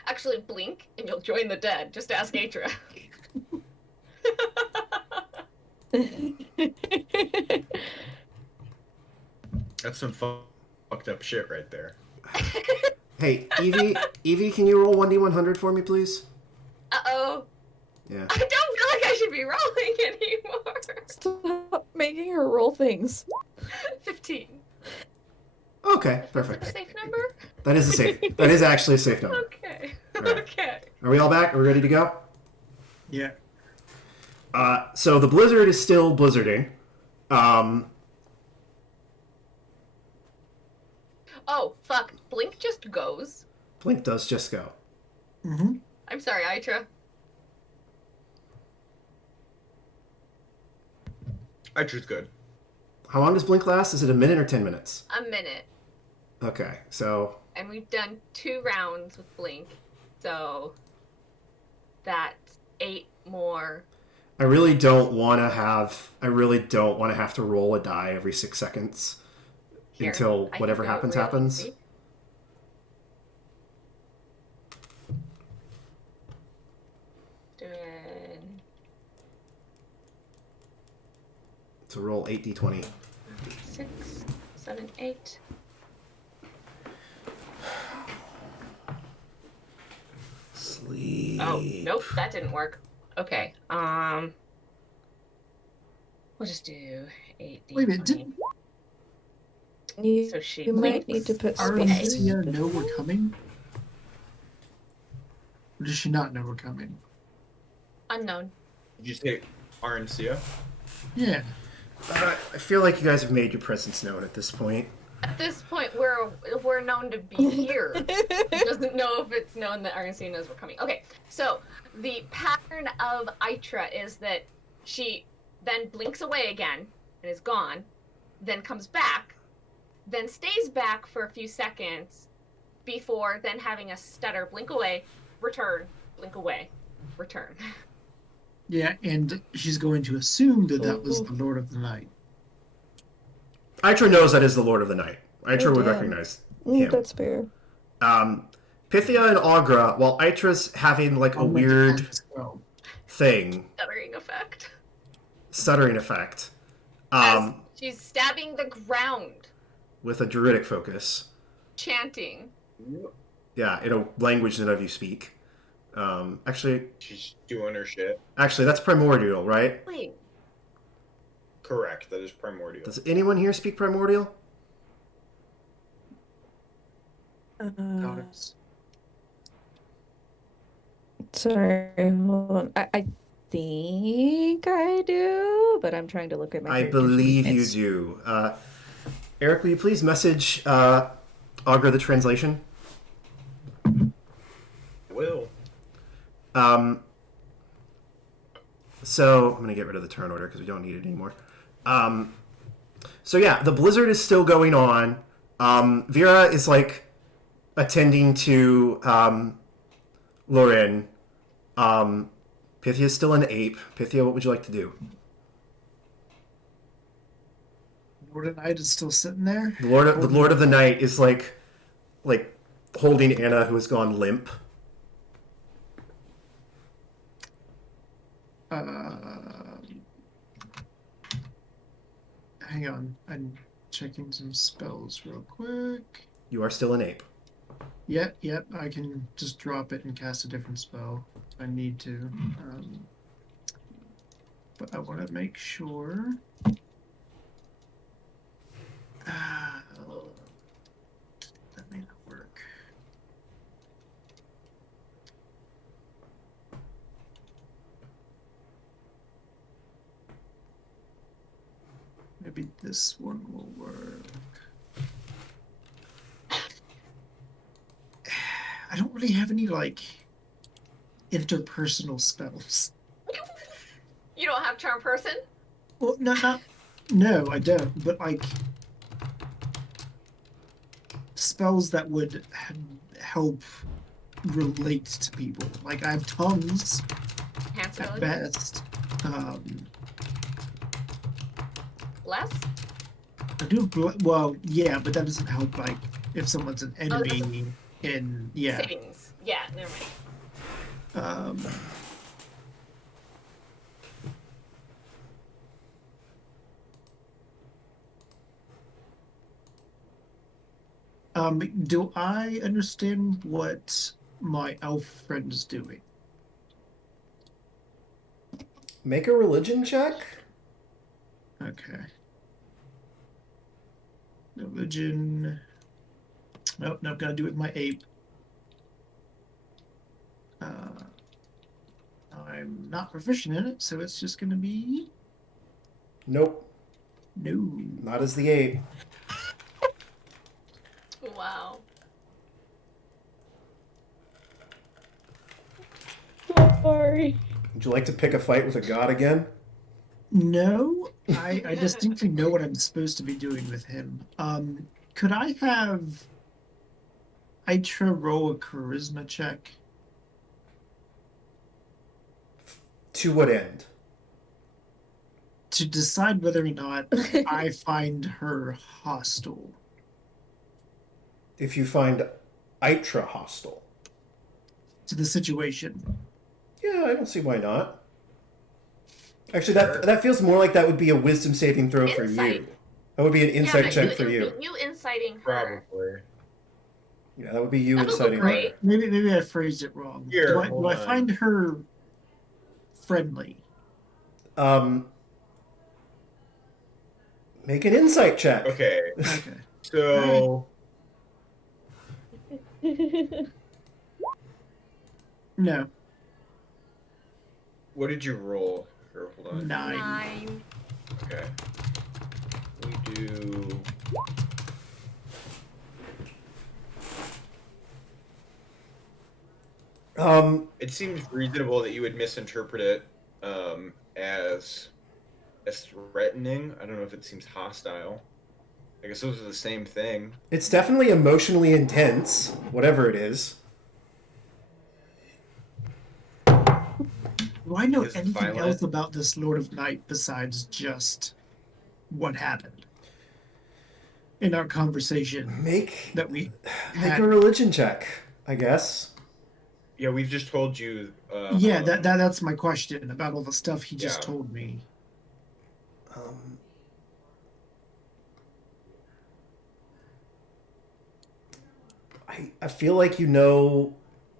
Actually, blink and you'll join the dead. Just ask Atra. That's some fucked up shit right there. Hey, Evie, can you roll 1d100 for me, please? Uh-oh. Yeah. I don't feel like I should be rolling anymore. Stop making her roll things. 15. Okay, Is perfect. that a safe number? That is a safe. That is actually a safe number. Okay. Alright. Okay. Are we all back? Are we ready to go? Yeah. So the blizzard is still blizzarding. Oh, fuck. Blink just goes. Blink does just go. Mm-hmm. I'm sorry, Itra. Itra's good. How long does Blink last? Is it a minute or 10 minutes? A minute. Okay, so And we've done 2 rounds with Blink. So that's 8 more. I really don't want to have to roll a die every 6 seconds Here, until I can whatever do it happens real happens. easy. Doing So roll 8d20. 6, 7, 8. Sleep. Oh, nope, that didn't work. Okay. We'll just do 8. Wait a minute, didn't You, So she you might blinks. need to put our spaces. Lucia know we're coming? Or does she not know we're coming? Unknown. Did you say Arncia? Yeah. I feel like you guys have made your presence known at this point. At this point, we're known to be here. Doesn't know if it's known that RNC knows we're coming. Okay, so the pattern of Itra is that she then blinks away again and is gone, then comes back, then stays back for a few seconds before then having a stutter, blink away, return, blink away, return. Yeah, and she's going to assume that that was the Lord of the Night. Itra knows that is the Lord of the Night. Itra Oh, would damn. recognize him. That's fair. Pythia and Augra, while Itra's having like a I'll make it weird as well. thing, Stuttering effect. stuttering effect, As she's stabbing the ground, with a druidic focus. chanting. Yeah, in a language none of you speak. Actually, She's doing her shit. that's primordial, right? Wait, Correct. That is primordial. Does anyone here speak primordial? Daughters. Sorry, hold on. I think I do, but I'm trying to look at my. I character believe you sheet. do. Eric, will you please message Augra the translation? Will. So I'm gonna get rid of the turn order because we don't need it anymore. So yeah, the blizzard is still going on. Vera is like attending to Lauren. Pythia is still an ape. Pythia, what would you like to do? Lord of the Night is still sitting there. The Lord of the Night is like holding Anna, who has gone limp. Hang on, I'm checking some spells real quick. You are still an ape. Yep, I can just drop it and cast a different spell if I need to. But I want to make sure. That may not work. Maybe this one will work. I don't really have any like interpersonal spells. you don't have charm person? Well, no, I don't. But like spells that would help relate to people. Like I have tongues Enhance at ability? best. Less? I do. Well, yeah, but that doesn't help. Like if someone's an enemy doesn't- in yeah. Savings. Yeah, never mind. Do I understand what my elf friend is doing? Make a religion check. Okay. Religion. Nope, not gonna do it with my ape. I'm not proficient in it, so it's just gonna be Nope, no. not as the ape. Wow. Sorry. Would you like to pick a fight with a god again? No, I distinctly know what I'm supposed to be doing with him. Could I have Itra roll a charisma check? To what end? To decide whether or not I find her hostile. If you find Itra hostile. To the situation. Yeah, I don't see why not. Actually, that feels more like that would be a wisdom saving throw for Insight. you. That would be an insight but check for you. You inciting her. Probably. Yeah, that would be you That would look inciting her. great. Maybe I phrased it wrong. Here, do I hold on. find her friendly? Make an insight check. Okay. Okay. So No. what did you roll? Here, hold on. 9. Okay. We do. It seems reasonable that you would misinterpret it as threatening. I don't know if it seems hostile. I guess those are the same thing. It's definitely emotionally intense, whatever it is. Do I know Is it anything violent? else about this Lord of Night besides just what happened in our conversation Make that we make had? a religion check, I guess. Yeah, we've just told you. Yeah, that's my question about all the stuff he just Yeah. told me. I feel like you know.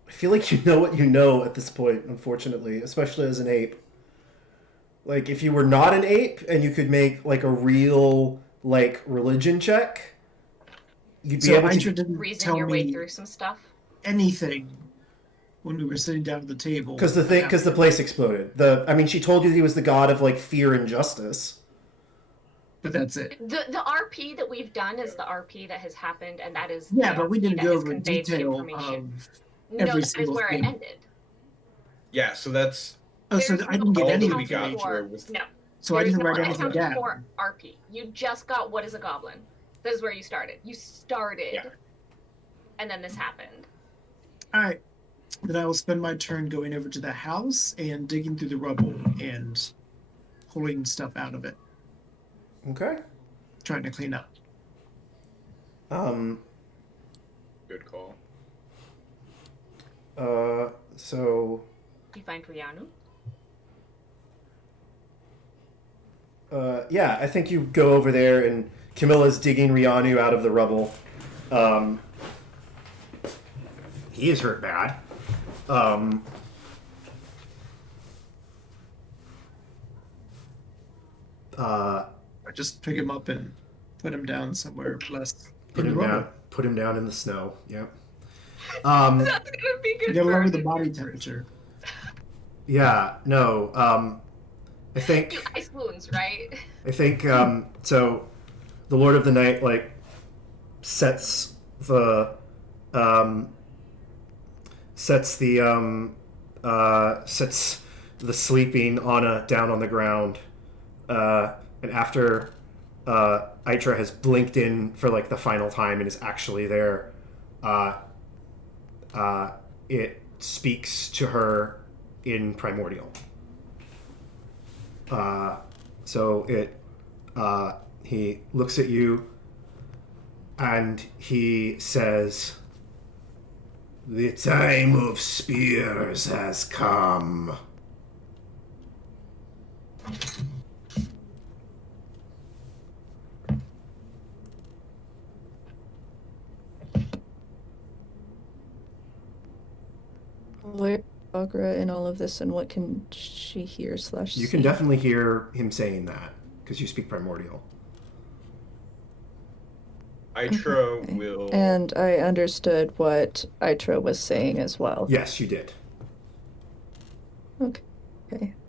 I feel like you know what you know at this point. Unfortunately, especially as an ape. Like if you were not an ape and you could make like a real like religion check, you'd be So able Itra to. didn't Reason tell your way me through some stuff. anything when we were sitting down at the table. Because the place exploded. She told you that he was the god of like fear and justice. But that's it. The RP that we've done is the RP that has happened, and that is Yeah, the but we RP didn't that go has over conveyed the detail information. of No, every that is single where thing. it ended. Yeah, so that's Oh, so There's I didn't get all any that we information. got. for, was- no. So I There is didn't no write anything accounting down. for RP. You just got what is a goblin. That is where you started. You started, Yeah. and then this happened. All right. Then I will spend my turn going over to the house and digging through the rubble and pulling stuff out of it, Okay. trying to clean up. Good call. So. Do you find Rianu? Yeah, I think you go over there and Camilla's digging Rianu out of the rubble. He is hurt bad. I just pick him up and put him down somewhere less Put in the him rubble. down. Put him down in the snow. Yep. That's gonna be good. Get for lower our the body future. temperature. Yeah. No. I You think. ice wounds, right? I think. So, the Lord of the Night sets the sleeping Anna down on the ground, and after Itra has blinked in for like the final time and is actually there, it speaks to her in primordial. So he looks at you and he says, The time of spears has come. Where Agra in all of this, and what can she hear slash You can see? definitely hear him saying that because you speak primordial. Itra Okay. will. And I understood what Itra was saying as well. Yes, you did. Okay.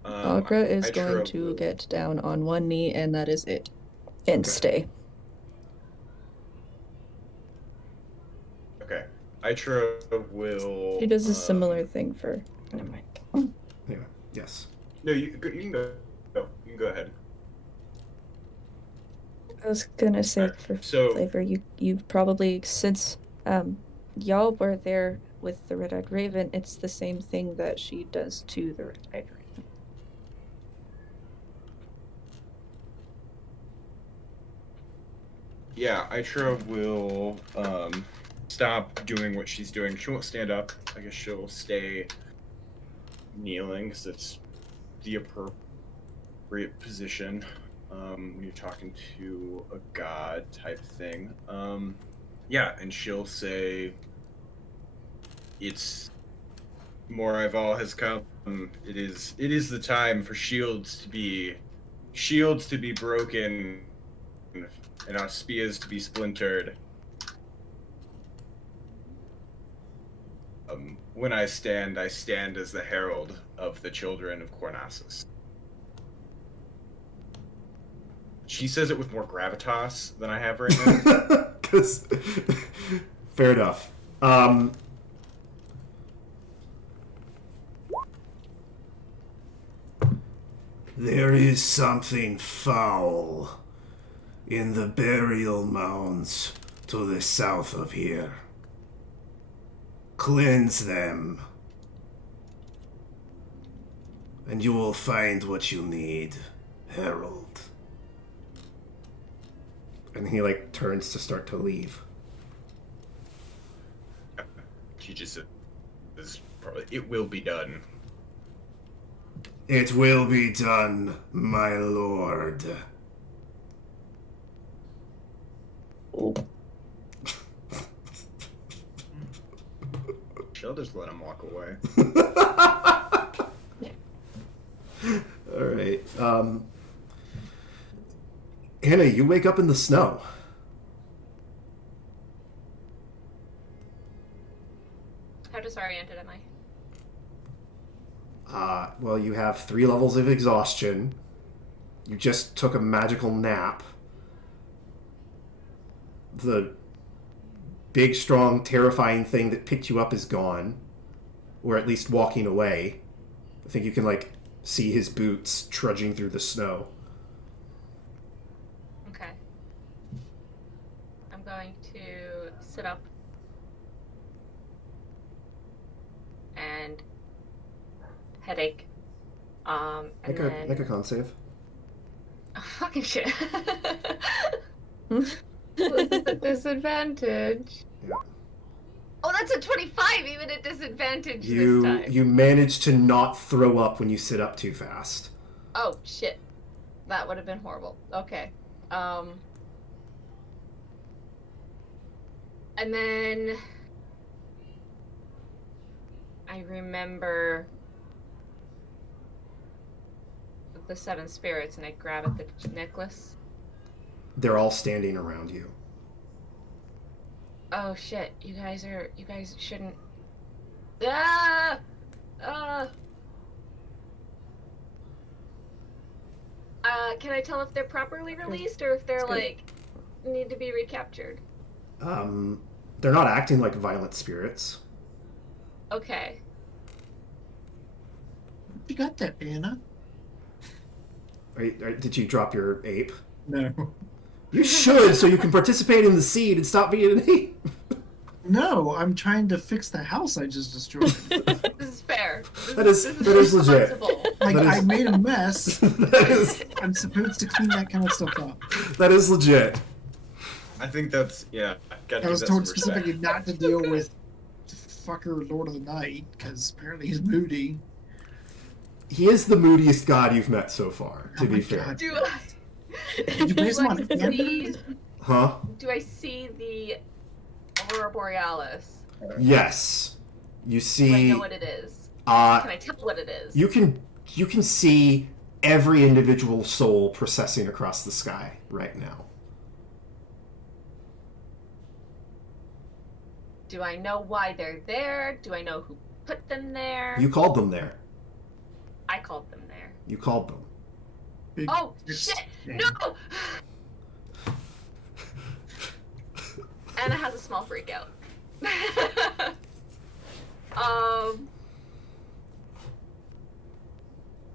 um, Agra is Itra going to will- get down on one knee, and that is it. And Okay. stay. Okay. Itra will. She does a similar thing for. Never mind. Yeah. Yes. No, you can go. You can go ahead. I was gonna say Alright, for so- flavor, you've probably since y'all were there with the red-eyed raven, it's the same thing that she does to the red-eyed raven. Yeah, Itra will stop doing what she's doing. She won't stand up. I guess she'll stay kneeling because it's the appropriate position when you're talking to a god type thing. Yeah, and she'll say, "It's Moraival has come. It is the time for shields to be broken, and our spears to be splintered. When I stand as the herald of the children of Cornasus." She says it with more gravitas than I have right now. Because fair enough. There is something foul in the burial mounds to the south of here. Cleanse them, and you will find what you need, Herald. And he turns to start to leave. She just says, probably, "It will be done." It will be done, my lord. She'll just let him walk away. All right. Anna, you wake up in the snow. How disoriented am I? Well, you have 3 levels of exhaustion. You just took a magical nap. The big, strong, terrifying thing that picked you up is gone. Or at least walking away. I think you can, see his boots trudging through the snow. Okay. I'm going to sit up and headache. And Make then a con save. oh, fucking shit. This is a disadvantage. Yeah. Oh, that's a 25, even at disadvantage this You time. you manage to not throw up when you sit up too fast. Oh shit, that would have been horrible. Okay, and then I remember the 7 spirits, and I grab at the necklace. They're all standing around you. Oh shit, you guys shouldn't. Can I tell if they're properly released or if they're That's good. need to be recaptured? They're not acting like violent spirits. Okay. You got that, Anna? Did you drop your ape? No. You should, so you can participate in the seed and stop being an ape. No, I'm trying to fix the house I just destroyed. This is fair. That is legit. responsible. Like, That is- I made a mess. I'm supposed to clean that kind of stuff up. That is legit. I think that's, yeah. Gotta I give was that told some respect. specifically not to deal with fucker Lord of the Night, because apparently he's moody. He is the moodiest god you've met so far, to Oh be my fair. God. Do You guys do I want see? Huh? Do I see the Aurora Borealis? Yes. You Do I see. know what it is? Can I tell what it is? You can see every individual soul processing across the sky right now. Do I know why they're there? Do I know who put them there? You called them there. I called them there. You called them. Big Oh fist shit! man. No! Anna has a small freak out.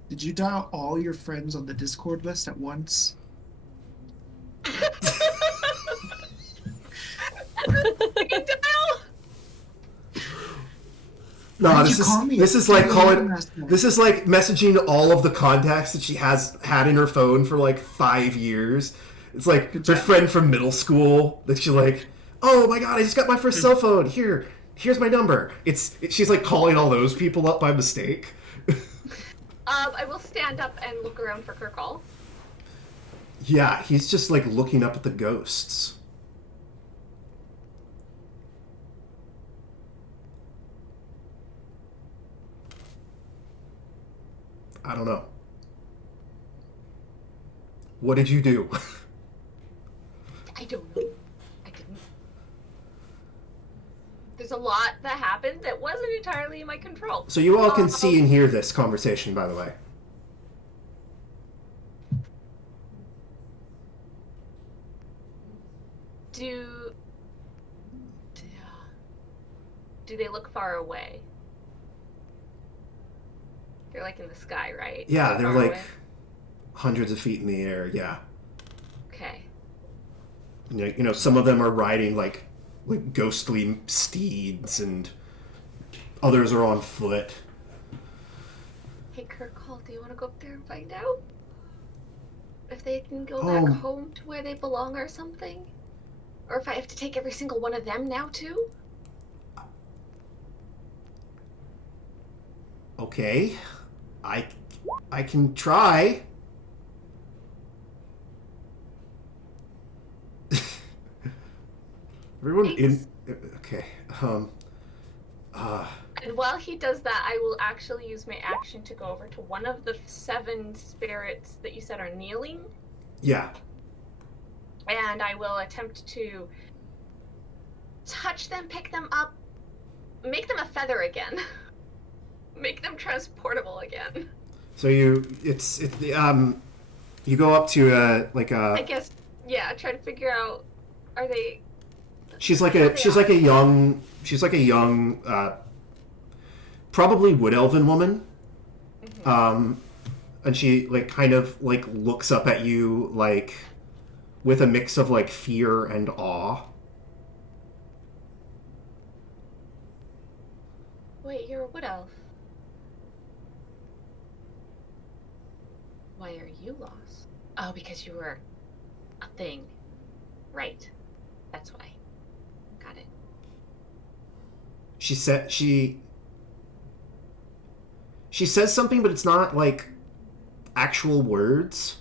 Did you dial all your friends on the Discord list at once? No, Why'd this you call me? is like calling. Last night? This is like messaging all of the contacts that she has had in her phone for like 5 years. It's like Good her job. friend from middle school that she like, oh my god, I just got my first cell phone. Here's my number. She's like calling all those people up by mistake. I will stand up and look around for Kirkall. Yeah, he's just like looking up at the ghosts. I don't know. What did you do? I don't know. I didn't. There's a lot that happened that wasn't entirely in my control. So you all can see and hear this conversation, by the way. Do they look far away? They're like in the sky, right? Yeah, they're Far like away? hundreds of feet in the air. Yeah, Okay. you know, some of them are riding like ghostly steeds, and others are on foot. Hey, Kirkall, do you want to go up there and find out if they can go Oh. back home to where they belong or something? Or if I have to take every single one of them now too? Okay, I can try. Everyone in. Okay. And while he does that, I will actually use my action to go over to one of the 7 spirits that you said are kneeling, Yeah. and I will attempt to touch them, pick them up, make them a feather again. Make them transportable again. So you go up to I guess, yeah, try to figure out, are they... she's like a young probably wood elven woman. Mhm. And she like kind of like looks up at you like with a mix of like fear and awe. Wait, you're a wood elf. Why are you lost? Oh, because you were a thing. Right. That's why. Got it. She says something, but it's not like actual words.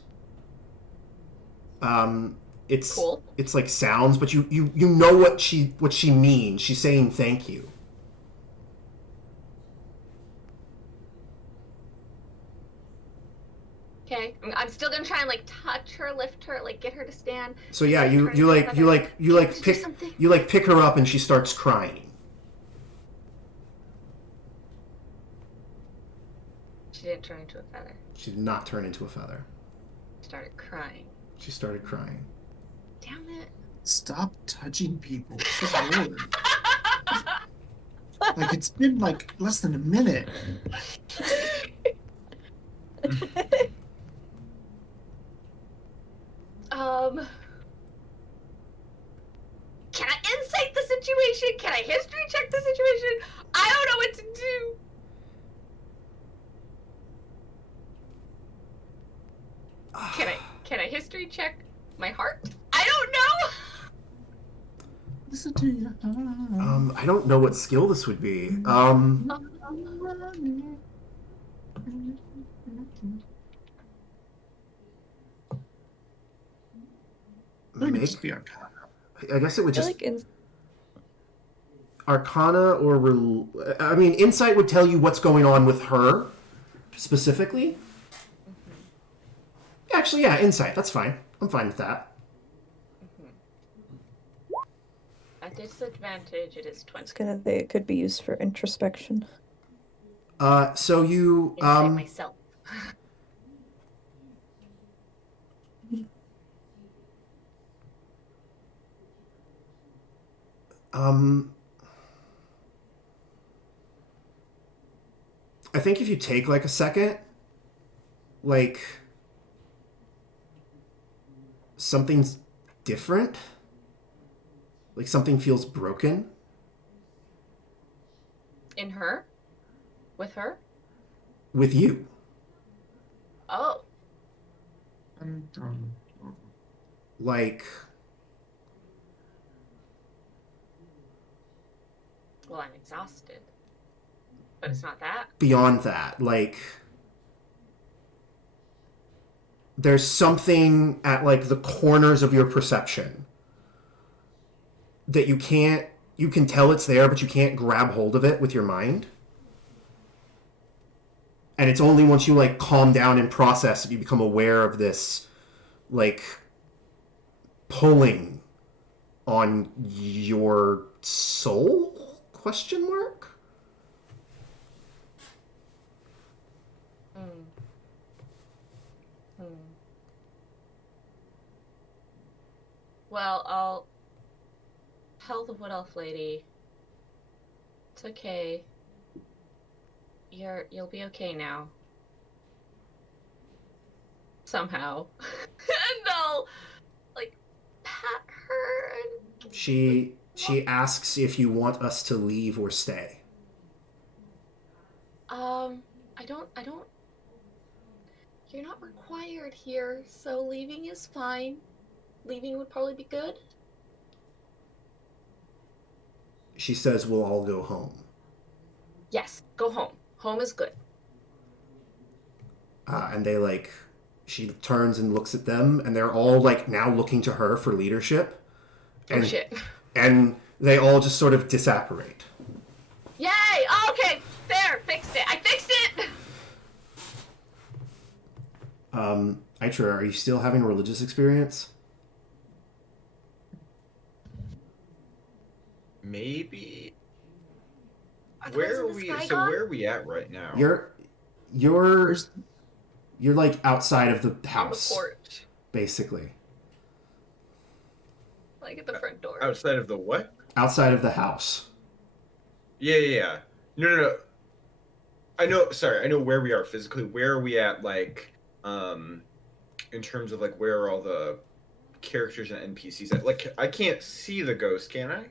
It's Cool. it's like sounds, but you know what she means. She's saying thank you. Okay. I'm still gonna try and like touch her, lift her, like get her to stand. So yeah, Try you to do pick something. you like pick her up and she starts crying. She didn't turn into a feather. She did not turn into a feather. She started crying. She started crying. Damn it. Stop touching people. Good Lord. Like, it's been like less than a minute. Can I insight the situation? Can I history check the situation? I don't know what to do. Can I history check my heart? I don't know. Listen to your heart. I don't know what skill this would be. It could Make, just be Arcana. I guess it would I feel just like in Arcana or I mean, Insight would tell you what's going on with her specifically. Actually, yeah, Insight. That's fine. I'm fine with that. At disadvantage, it is 20. it's gonna say it could be used for introspection. So you Insight myself. I think if you take like a second, like something's different. Like something feels broken. In her? With her? With you. Oh. Like Well, I'm exhausted. But it's not that. beyond that, like there's something at like the corners of your perception that you can tell it's there, but you can't grab hold of it with your mind. And it's only once you like calm down and process that you become aware of this like pulling on your soul? Question mark? Well, I'll tell the Wood Elf lady. It's okay. You'll be okay now. Somehow. And I'll like pat her and She asks if you want us to leave or stay. I don't you're not required here, so leaving is fine. Leaving would probably be good. She says we'll all go home. Yes, go home. Home is good. And they like, she turns and looks at them, and they're all like now looking to her for leadership. And, Oh shit. And they all just sort of disapparate. Yay! Okay, there, fixed it. I fixed it. Aitra, are you still having a religious experience? Maybe. Are the Where are ones in we? the sky So gone? where are we at right now? You're like outside of the On the house, porch, basically. like at the front door. Outside of the what? Outside of the house. Yeah. No. I know. Sorry, I know where we are physically. Where are we at? Like, in terms of like where are all the characters and NPCs at? Like, I can't see the ghost, can I?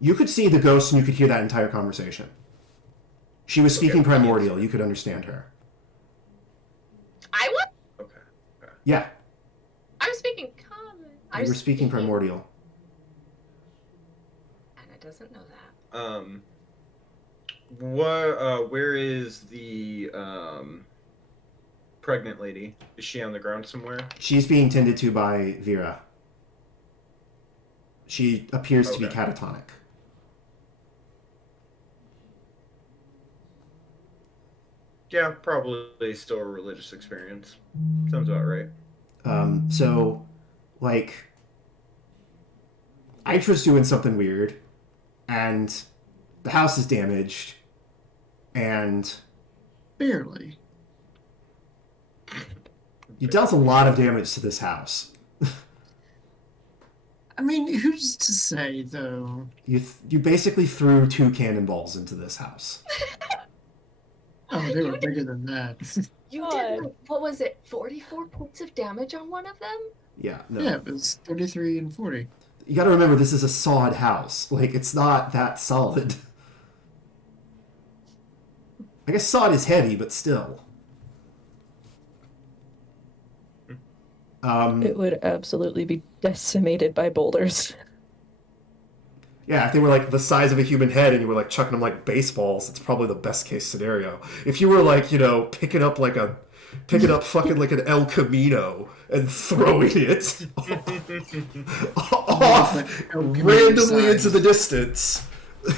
You could see the ghost and you could hear that entire conversation. She was speaking Okay. primordial. You could understand her. I was. Okay. Yeah, I was speaking common. you were speaking primordial. Anna doesn't know that. Where is the pregnant lady? Is she on the ground somewhere? She's being tended to by Vera. She appears to be Okay. catatonic. Yeah, probably still a religious experience. Sounds about right. So, like, Aitra's doing something weird, and the house is damaged, and Barely. you dealt a lot of damage to this house. I mean, who's to say, though? You basically threw 2 cannonballs into this house. Oh, they were bigger than that. You God. did. What was it? 44 points of damage on one of them. Yeah, no. Yeah, it was 33 and 40. You got to remember, this is a sawed house. Like, it's not that solid. I guess sawed is heavy, but still. It would absolutely be decimated by boulders. Yeah, if they were like the size of a human head and you were like chucking them like baseballs, it's probably the best case scenario. If you were like, picking up fucking like an El Camino and throwing it off El Camino randomly size. into the distance.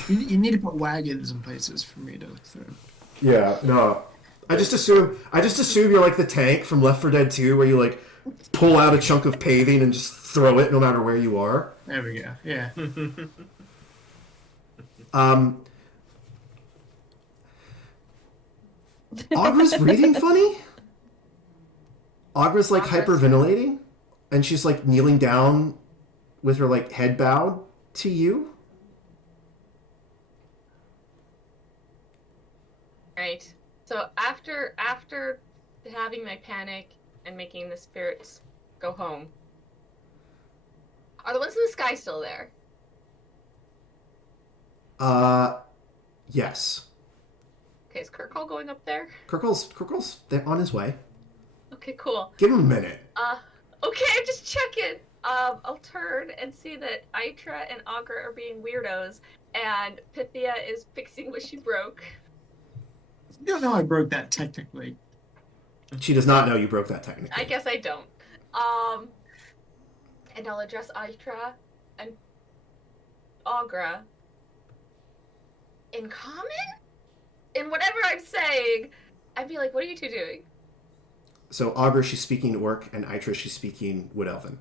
You need to put wagons in places for me to throw. Yeah, no. I just assume you're like the tank from Left 4 Dead 2 where you like pull out a chunk of paving and just throw it no matter where you are. There we go. Yeah. Agra's breathing funny. Agra's like Agra's- hyperventilating, and she's like kneeling down with her like head bowed to you. Right. So after having my panic and making the spirits go home, are the ones in the sky still there? Yes. Okay, is Kirkall going up there? Kirkle's there on his way. Okay, cool. Give him a minute. Okay, I'm just checking. I'll turn and see that Aitra and Agra are being weirdos, and Pythia is fixing what she broke. You don't know I broke that technically. She does not know you broke that technically. I guess I don't. And I'll address Aitra and Agra in common? In whatever I'm saying, I'd be like, what are you two doing? So Agra, she's speaking Orc, and Aitra, she's speaking Wood Elven.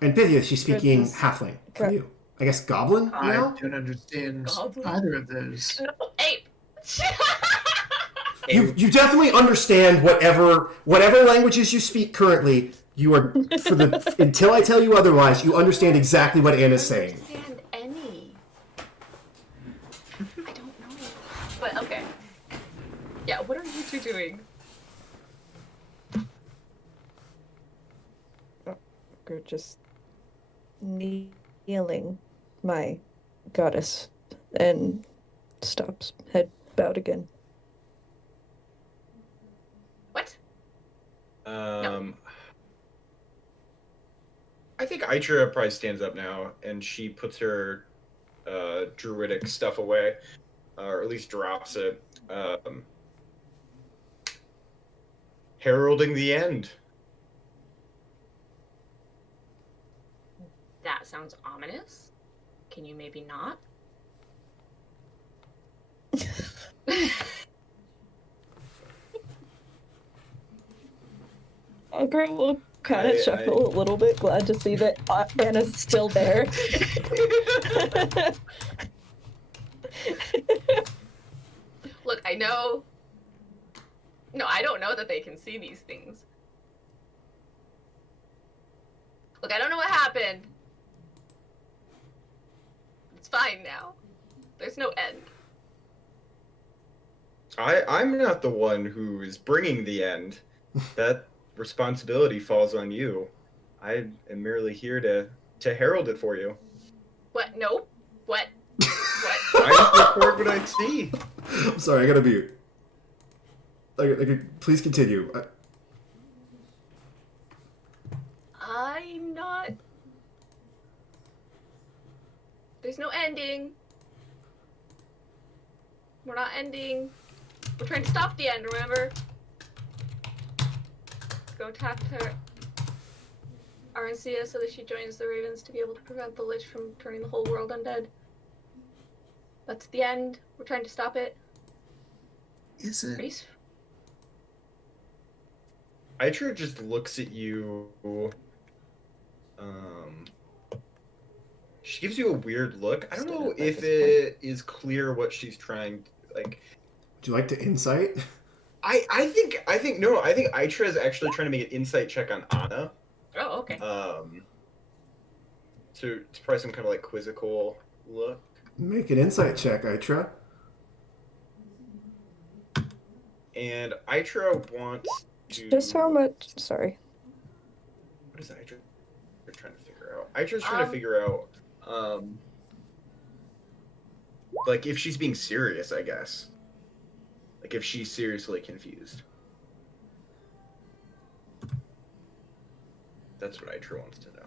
And Pythia, she's speaking Goodness. Halfling for you. I guess Goblin I now? don't understand Goblin? either of those. No, ape! You definitely understand whatever languages you speak currently. You are until I tell you otherwise. You understand exactly what Anna's I saying. don't understand any. I don't know. But okay. Yeah, what are you two doing? Or just kneeling, my goddess, and stops, head bowed again. What? I think Aitra probably stands up now and she puts her druidic stuff away, or at least drops it. Heralding the end. That sounds ominous. Can you maybe not? Agra will kind of chuckle a little bit, glad to see that Anna's still there. Look, I know. No, I don't know that they can see these things. Look, I don't know what happened. It's fine now. There's no end. I'm not the one who is bringing the end. That responsibility falls on you. I am merely here to herald it for you. What? No? What? What? I just record what I see. I'm sorry, I gotta mute. Please continue. I'm not. There's no ending. We're not ending. We're trying to stop the end, remember? Go talk to Arancia so that she joins the Ravens to be able to prevent the Lich from turning the whole world undead. That's the end. We're trying to stop it. Is it? Reese? Aitra just looks at you. She gives you a weird look. I don't Stood know up at if this it is clear what she's trying. Like, Would you like to insight? I think Aitra is actually trying to make an insight check on Anna. Oh, okay. To probably some kind of like quizzical look. Make an insight check, Aitra. And Aitra wants to. Just how much? Sorry. What is Aitra trying to figure out? Aitra's trying to figure out, like if she's being serious, I guess. Like if she's seriously confused. That's what Itra wants to know.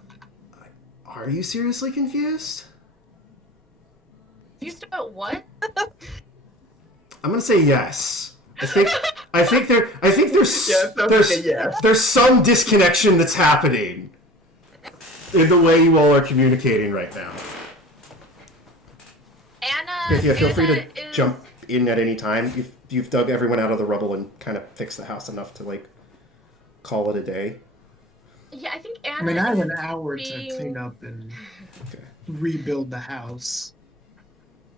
Are you seriously confused? Confused about what? I'm gonna say yes. I think there's Yeah, it sounds there's like a yes. there's some disconnection that's happening in the way you all are communicating right now. Pythia, feel free to jump in at any time. You've dug everyone out of the rubble and kind of fixed the house enough to like call it a day. Yeah, I think Anna. I mean, I have is an hour to being- clean up and Okay. rebuild the house.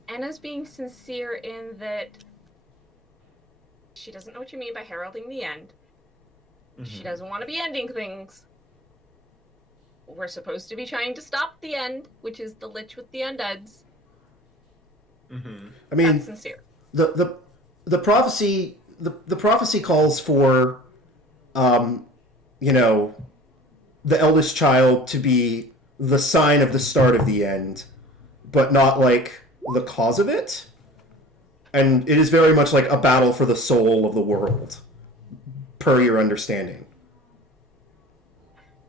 Anna's being sincere in that she doesn't know what you mean by heralding the end. She doesn't want to be ending things. We're supposed to be trying to stop the end, which is the Lich with the undeads. Mm-hmm. I mean, That's sincere. the prophecy the prophecy calls for you know, the eldest child to be the sign of the start of the end, but not like the cause of it. And it is very much like a battle for the soul of the world, per your understanding.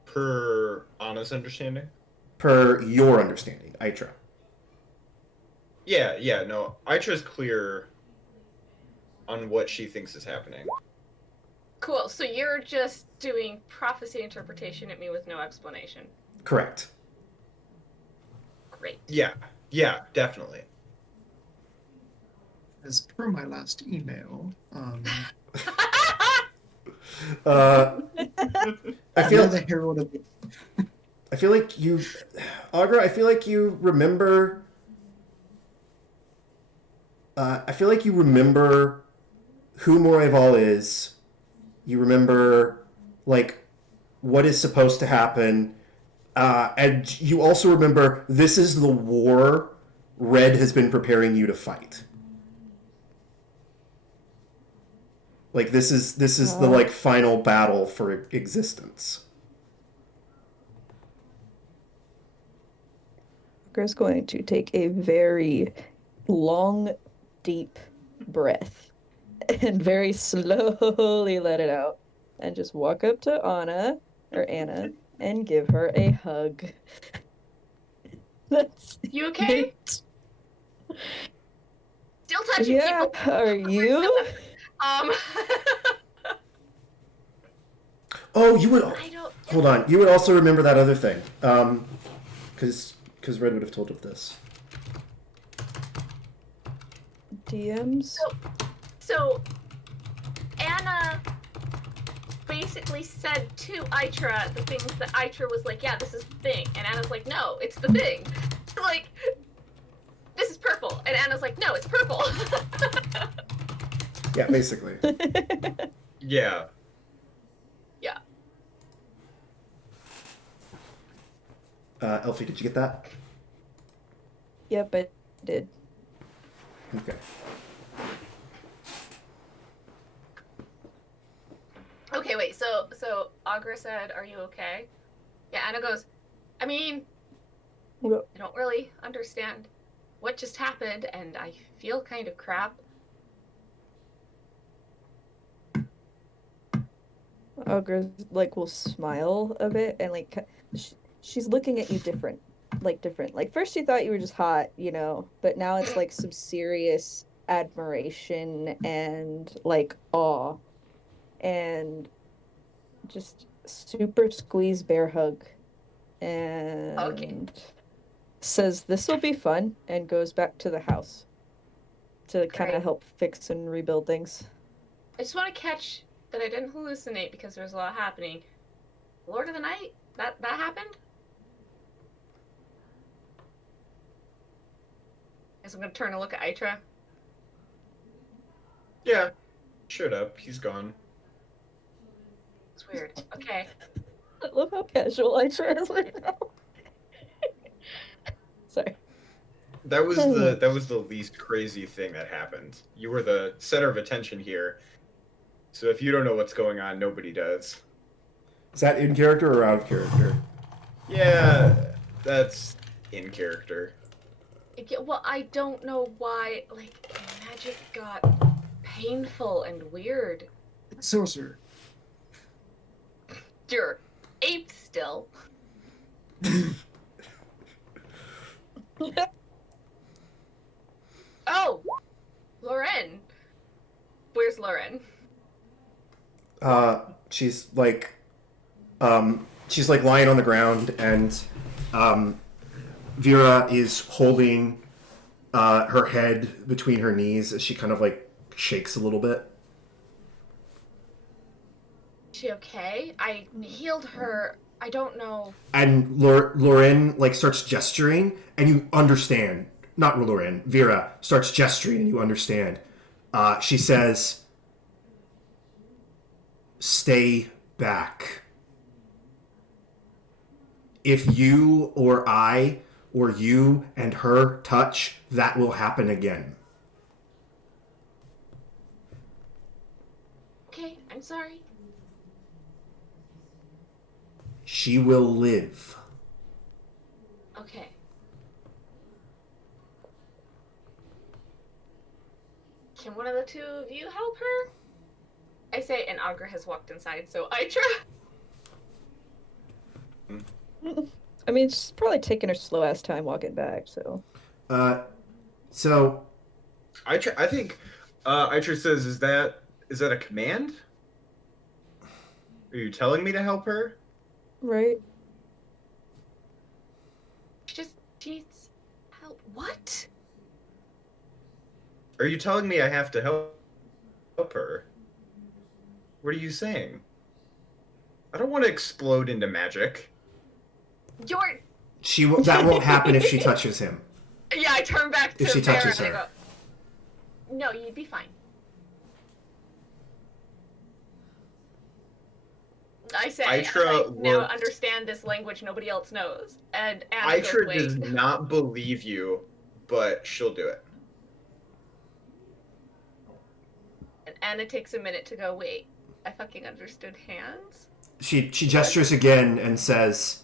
Per Anna's understanding? Per your understanding, Itra. Yeah, no. Itra's clear on what she thinks is happening. Cool. So you're just doing prophecy interpretation at me with no explanation. Correct. Great. Yeah, definitely. As per my last email, I feel the herald of the I feel like you, Agra. I feel like you remember. I feel like you remember who Moreval is. You remember, like, what is supposed to happen, and you also remember this is the war Red has been preparing you to fight. Like this is the like final battle for existence. Is going to take a very long, deep breath and very slowly let it out and just walk up to Anna and give her a hug. That's You okay? it. Still touching Yeah, people. are you? Oh, you would. I don't. Hold on. You would also remember that other thing, because Red would have told of this. DMs? So, Anna basically said to Itra the things that Itra was like, yeah, this is the thing. And Anna's like, no, it's the thing. Like, this is purple. And Anna's like, no, it's purple. Yeah, basically. Yeah. Yeah. Elfie, did you get that? Yep, I did. Okay. Okay, wait. So Agra said, "Are you okay?" Yeah, Anna goes, "I mean, Well, I don't really understand what just happened, and I feel kind of crap." Agra like will smile a bit and like she's looking at you different. Like first she thought you were just hot, you know, but now it's like some serious admiration and like awe and just super squeeze bear hug and Okay. says this will be fun and goes back to the house to kind Great. of help fix and rebuild things. I just want to catch that I didn't hallucinate because there was a lot happening. Lord of the Night? That happened? Guess I'm gonna turn and look at Itra. Yeah. Shut up. He's gone. It's weird. Okay. I love how casual I try right now. Sorry. That was the least crazy thing that happened. You were the center of attention here. So if you don't know what's going on, nobody does. Is that in character or out of character? Yeah, that's in character. Yeah, well, I don't know why, like, magic got painful and weird. sorcerer. Sure. ape still. Oh, Loren. Where's Loren? She's like lying on the ground, and Vera is holding her head between her knees as she kind of like shakes a little bit. Is she okay? I healed her. I don't know. And Loren like starts gesturing, and you understand. Not Loren, Vera starts gesturing, and you understand. She says, "Stay back. If you or I or you and her touch, that will happen again." Okay, I'm sorry. She will live. Okay. Can one of the two of you help her? I say, and Agra has walked inside, so I try. I mean, she's probably taking her slow ass time walking back, so. So I think Aitra says, "Is that a command? Are you telling me to help her?" Right? She needs help. What? Are you telling me I have to help her? What are you saying? I don't want to explode into magic. You're. that won't happen if she touches him. Yeah, I turn back to If she Vera touches and I her. go, no, you'd be fine. I say, Aitra I now looks- understand this language nobody else knows. And Anna goes, Aitra wait. does not believe you, but she'll do it. And Anna takes a minute to go, wait, I fucking understood hands? She gestures again and says,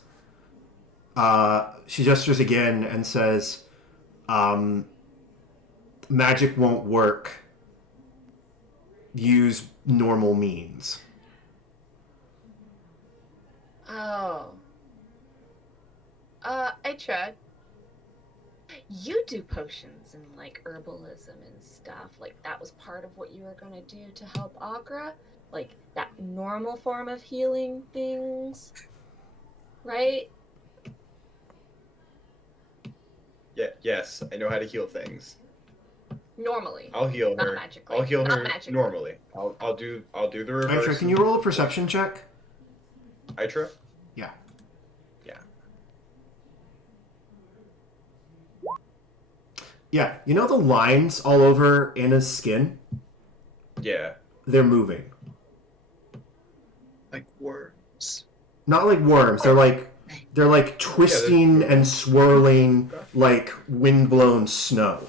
magic won't work. Use normal means. Oh. Aitra, you do potions and, like, herbalism and stuff. Like, that was part of what you were gonna do to help Agra? Like, that normal form of healing things? Right? Yeah, yes, I know how to heal things. Normally. I'll heal Not her. magically. I'll heal Not her magically. normally. I'll do the reverse. Aitra, can you roll a perception check? Aitra? Yeah. Yeah. Yeah, you know the lines all over Anna's skin? Yeah. They're moving. Like worms. Not like worms. They're like twisting and swirling like windblown snow.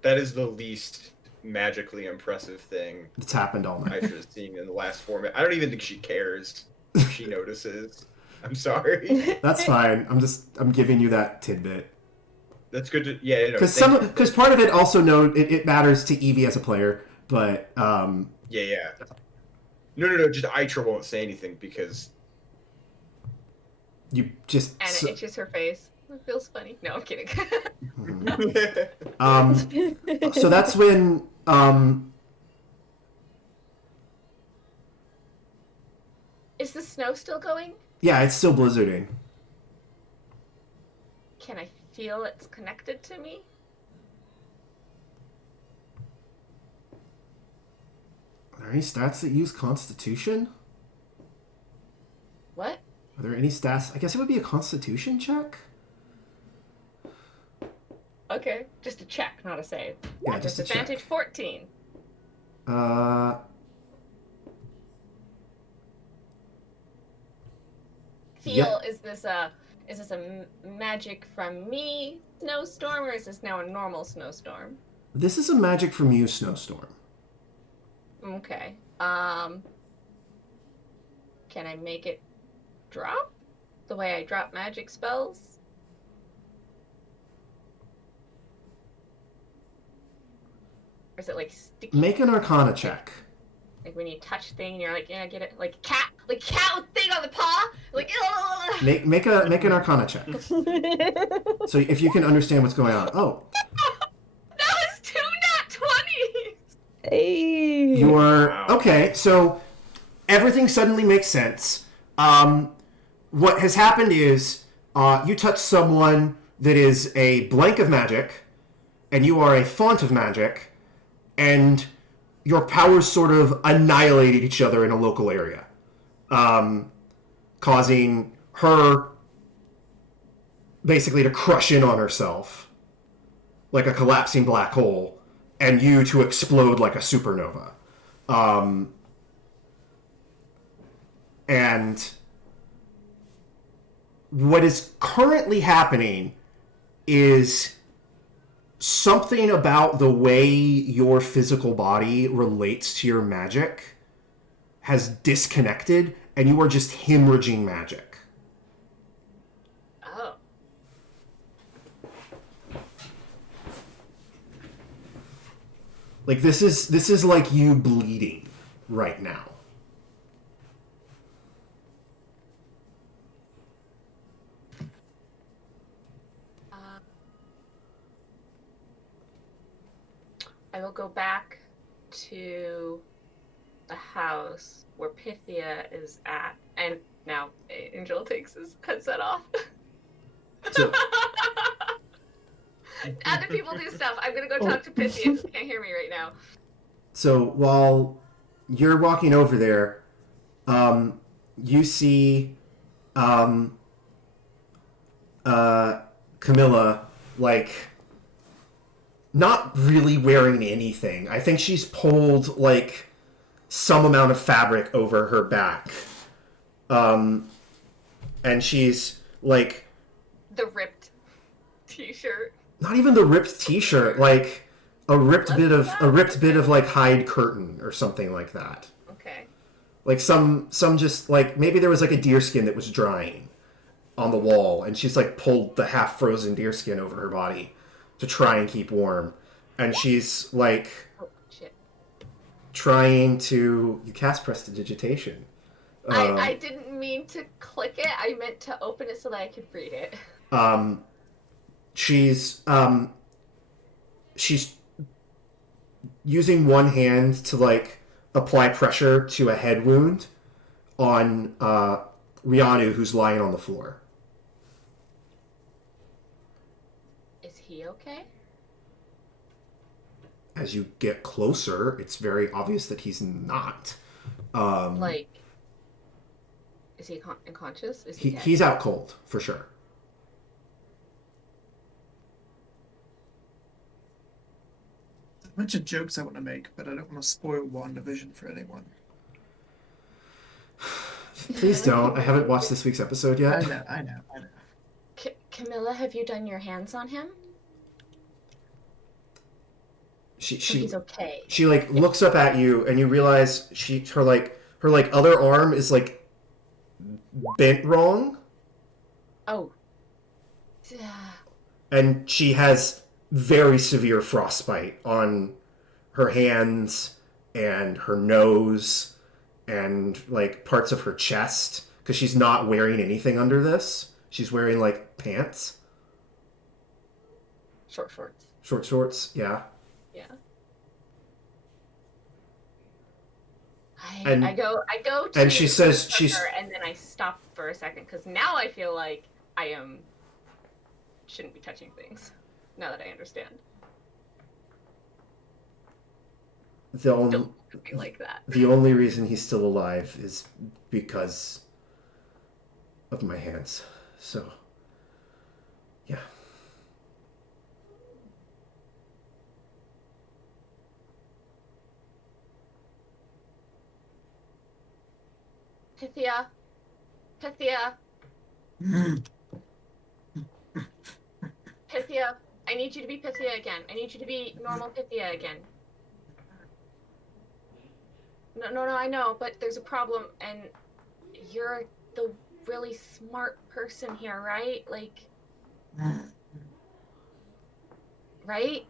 That is the least magically impressive thing It's happened all night. Aitra's seen in the last 4 minutes. I don't even think she cares if she notices. I'm sorry. That's fine. I'm giving you that tidbit. That's good to yeah. Because part of it also it matters to Evie as a player, but Yeah. No. Just Aitra won't say anything because you just Anna itches her face. It feels funny. No, I'm kidding. so that's when Is the snow still going? yeah, it's still blizzarding. Can I feel it's connected to me? Are there any stats that use Constitution? What? Are there any stats? I guess it would be a Constitution check. Okay, just a check, not a save. Yeah, just a check. Disadvantage 14. Feel, Yep. is this a magic from me snowstorm, or is this now a normal snowstorm? This is a magic from you, Snowstorm. Okay. Can I make it drop the way I drop magic spells? Or is it like sticky? Make an Arcana check. Like when you touch thing, and you're like, yeah, get it, like cat with thing on the paw, like. Ugh. Make an Arcana check. So if you can understand what's going on. Oh, That was 2 nat 20s. Hey. you are Wow. okay. So everything suddenly makes sense. What has happened is you touch someone that is a blank of magic, and you are a font of magic, and your powers sort of annihilated each other in a local area, causing her basically to crush in on herself like a collapsing black hole, and you to explode like a supernova. And what is currently happening is something about the way your physical body relates to your magic has disconnected, and you are just hemorrhaging magic. Oh. Like this is like you bleeding right now. I will go back to the house where Pythia is at, and now Angel takes his headset off. So- Other people do stuff. I'm gonna go talk to Pythia. Who can't hear me right now. So while you're walking over there, you see Camilla, like, not really wearing anything. I think she's pulled, like, some amount of fabric over her back. And she's, like... The ripped t-shirt. Not even the ripped t-shirt, like, a ripped bit of, like, hide curtain or something like that. Okay. Like, some just, like, maybe there was, like, a deerskin that was drying on the wall, and she's, like, pulled the half-frozen deerskin over her body to try and keep warm. And she's, like, Oh, shit. trying to... You cast Prestidigitation. I didn't mean to click it. I meant to open it so that I could read it. She's using one hand to, like, apply pressure to a head wound on Rianu, who's lying on the floor. Is he okay? As you get closer, it's very obvious that he's not. Like, is he unconscious? Is he dead? He's out cold, for sure. A bunch of jokes I want to make, but I don't want to spoil WandaVision for anyone. Please don't. I haven't watched this week's episode yet. I know. Camilla, have you done your hands on him? So She he's okay. she like looks up at you, and you realize her other arm is like bent wrong, Oh. and she has very severe frostbite on her hands and her nose and like parts of her chest, because she's not wearing anything under this. She's wearing like pants, Short shorts. short shorts. Yeah. Yeah. And- I go to and she says touch she's- her, and then I stop for a second because now I feel like I shouldn't be touching things. Now that I understand. The only Don't look at me like that. the only reason he's still alive is because of my hands. So, yeah. Pythia. Pythia. Pythia. I need you to be Pythia again. I need you to be normal Pythia again. No, I know, but there's a problem, and you're the really smart person here, right? Like, right?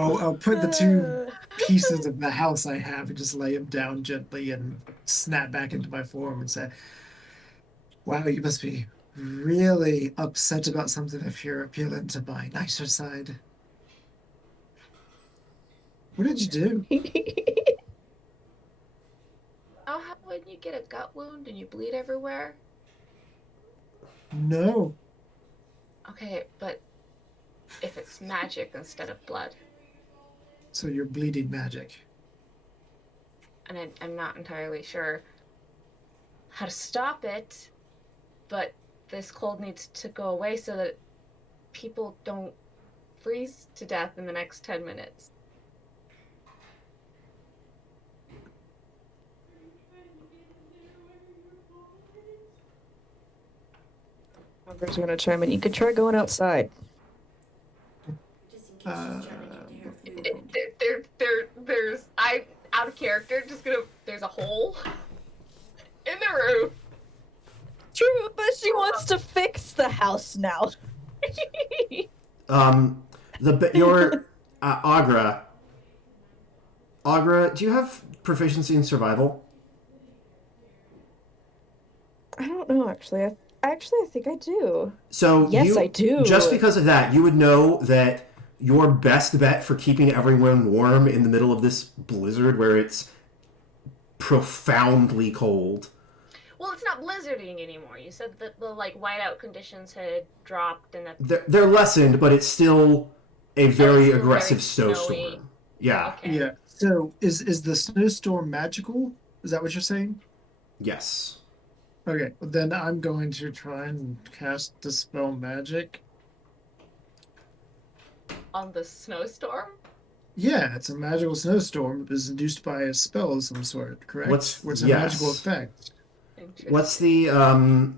I'll put the two pieces of the house I have and just lay them down gently and snap back into my form and say, wow, you must be really upset about something if you're appealing to my nicer side. What did you do? Oh, how when you get a gut wound and you bleed everywhere? No. Okay, but if it's magic instead of blood, So you're bleeding magic. and I'm not entirely sure how to stop it, but this cold needs to go away so that people don't freeze to death in the next 10 minutes. Ogre's gonna chime in. You could try going outside. Just in case she's trying to get to her food. There's I out of character. Just gonna. There's a hole in the roof. True, but she wants to fix the house now. Your Agra. Agra, do you have proficiency in survival? I don't know, actually. I think I do. So Yes, I do. Just because of that, you would know that your best bet for keeping everyone warm in the middle of this blizzard where it's profoundly cold. Well, it's not blizzarding anymore. You said that the whiteout conditions had dropped and that. They're lessened, but it's still a very still aggressive very snowy. snowstorm. Yeah. Okay. Yeah. So is the snowstorm magical? Is that what you're saying? Yes. Okay, well, then I'm going to try and cast Dispel Magic. On the snowstorm. Yeah, it's a magical snowstorm that is induced by a spell of some sort, correct? What's- What's a yes. magical effect? What's the I'm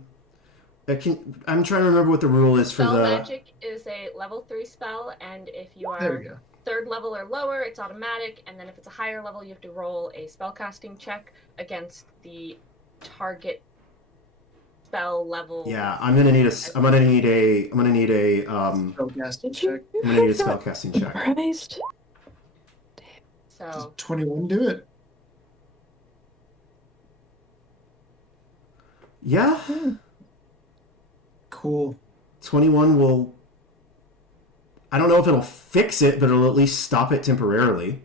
trying to remember what the rule is for Spell the magic is a level 3 spell, and if you There we are go. 3rd level or lower, it's automatic, and then if it's a higher level, you have to roll a spellcasting check against the target spell level. Yeah, I'm gonna need a Spellcasting Did you check. I'm gonna need a spellcasting check. Christ. So Does 21 do it? Yeah. Cool. 21 will. I don't know if it'll fix it, but it'll at least stop it temporarily.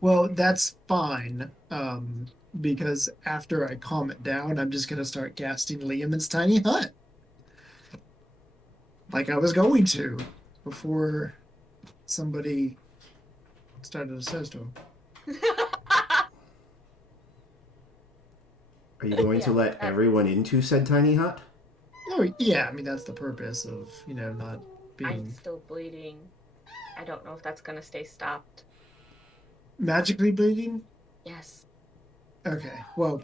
Well, that's fine. Because after I calm it down, I'm just gonna start casting Liam's tiny hut. Like I was going to before somebody started a snowstorm. Are you going to Yeah, let everyone into said tiny hut? Oh yeah, I mean that's the purpose of, not I'm being still bleeding. I don't know if that's gonna stay stopped. magically bleeding. Yes. Okay, well,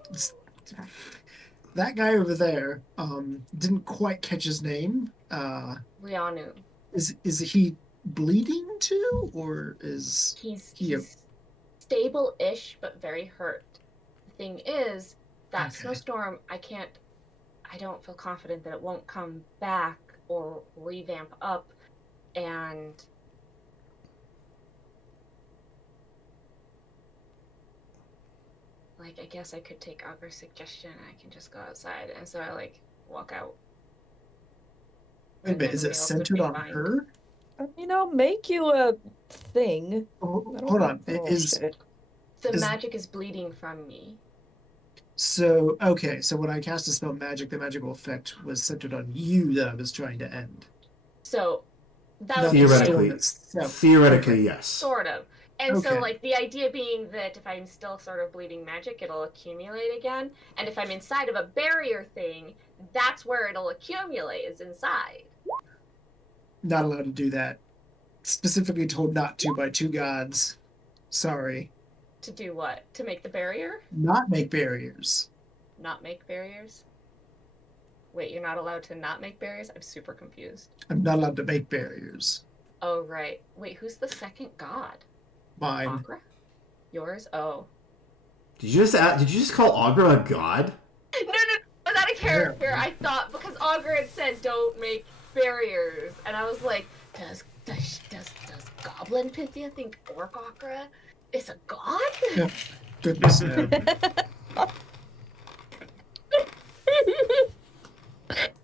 that guy over there didn't quite catch his name. Rianu. Is he bleeding too, or is He's Yep. stable-ish, but very hurt. The thing is, that Okay. snowstorm, I don't feel confident that it won't come back or revamp up, and I guess I could take Auger's suggestion and I can just go outside, and so I walk out. wait a minute? Is it Everybody else would centered be on fine. her? I'll make you a thing. Oh, I don't hold on. know. Is Shit. The Is- magic is bleeding from me. so okay? So when I cast a spell magic, the magical effect was centered on you that I was trying to end. So that Not would the be Theoretically. storm itself. Theoretically, Okay. yes. sort of. And so, Okay. the idea being that if I'm still sort of bleeding magic, it'll accumulate again. And if I'm inside of a barrier thing, that's where it'll accumulate, is inside. Not allowed to do that. Specifically told not to by two gods. Sorry. To do what? To make the barrier? Not make barriers. Not make barriers? Wait, you're not allowed to not make barriers? I'm super confused. I'm not allowed to make barriers. Oh, right. Wait, who's the second god? Mine. Agra? Yours? Oh. Did you just call Agra a god? No, was that a character? I thought because Augur had said don't make barriers, and I was like, does goblin Pythia think Orkokra is a god? Yeah. Goodness no.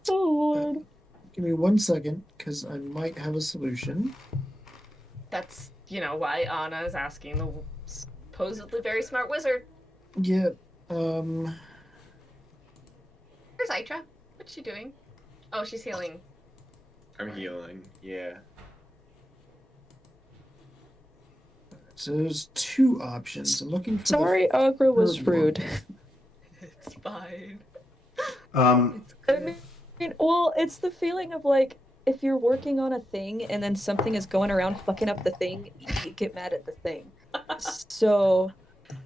Oh Lord. Give me 1 second, because I might have a solution. That's, why Anna is asking the supposedly very smart wizard. Yeah. Where's Aitra? What's she doing? Oh, she's healing. I'm healing. Yeah. So there's 2 options. I'm looking for. Sorry, Agra was third one. rude. It's fine. Um, I mean, well, it's the feeling of like if you're working on a thing and then something is going around fucking up the thing, you get mad at the thing. So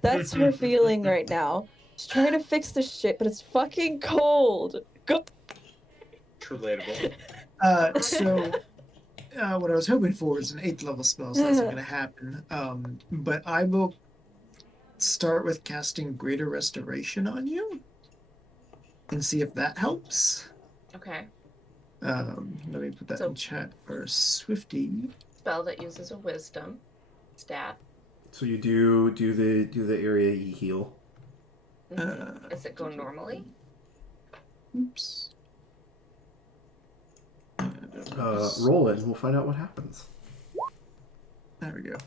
that's her feeling right now. She's trying to fix the shit, but it's fucking cold. Go. Relatable. So what I was hoping for is an 8th level spell, so that's not going to happen. But I will start with casting Greater Restoration on you and see if that helps. Okay. Let me put that So- in chat for Swifty. Spell that uses a wisdom stat. so you do the area you heal. Does it go normally? Oops. Roll it, and we'll find out what happens. There we go.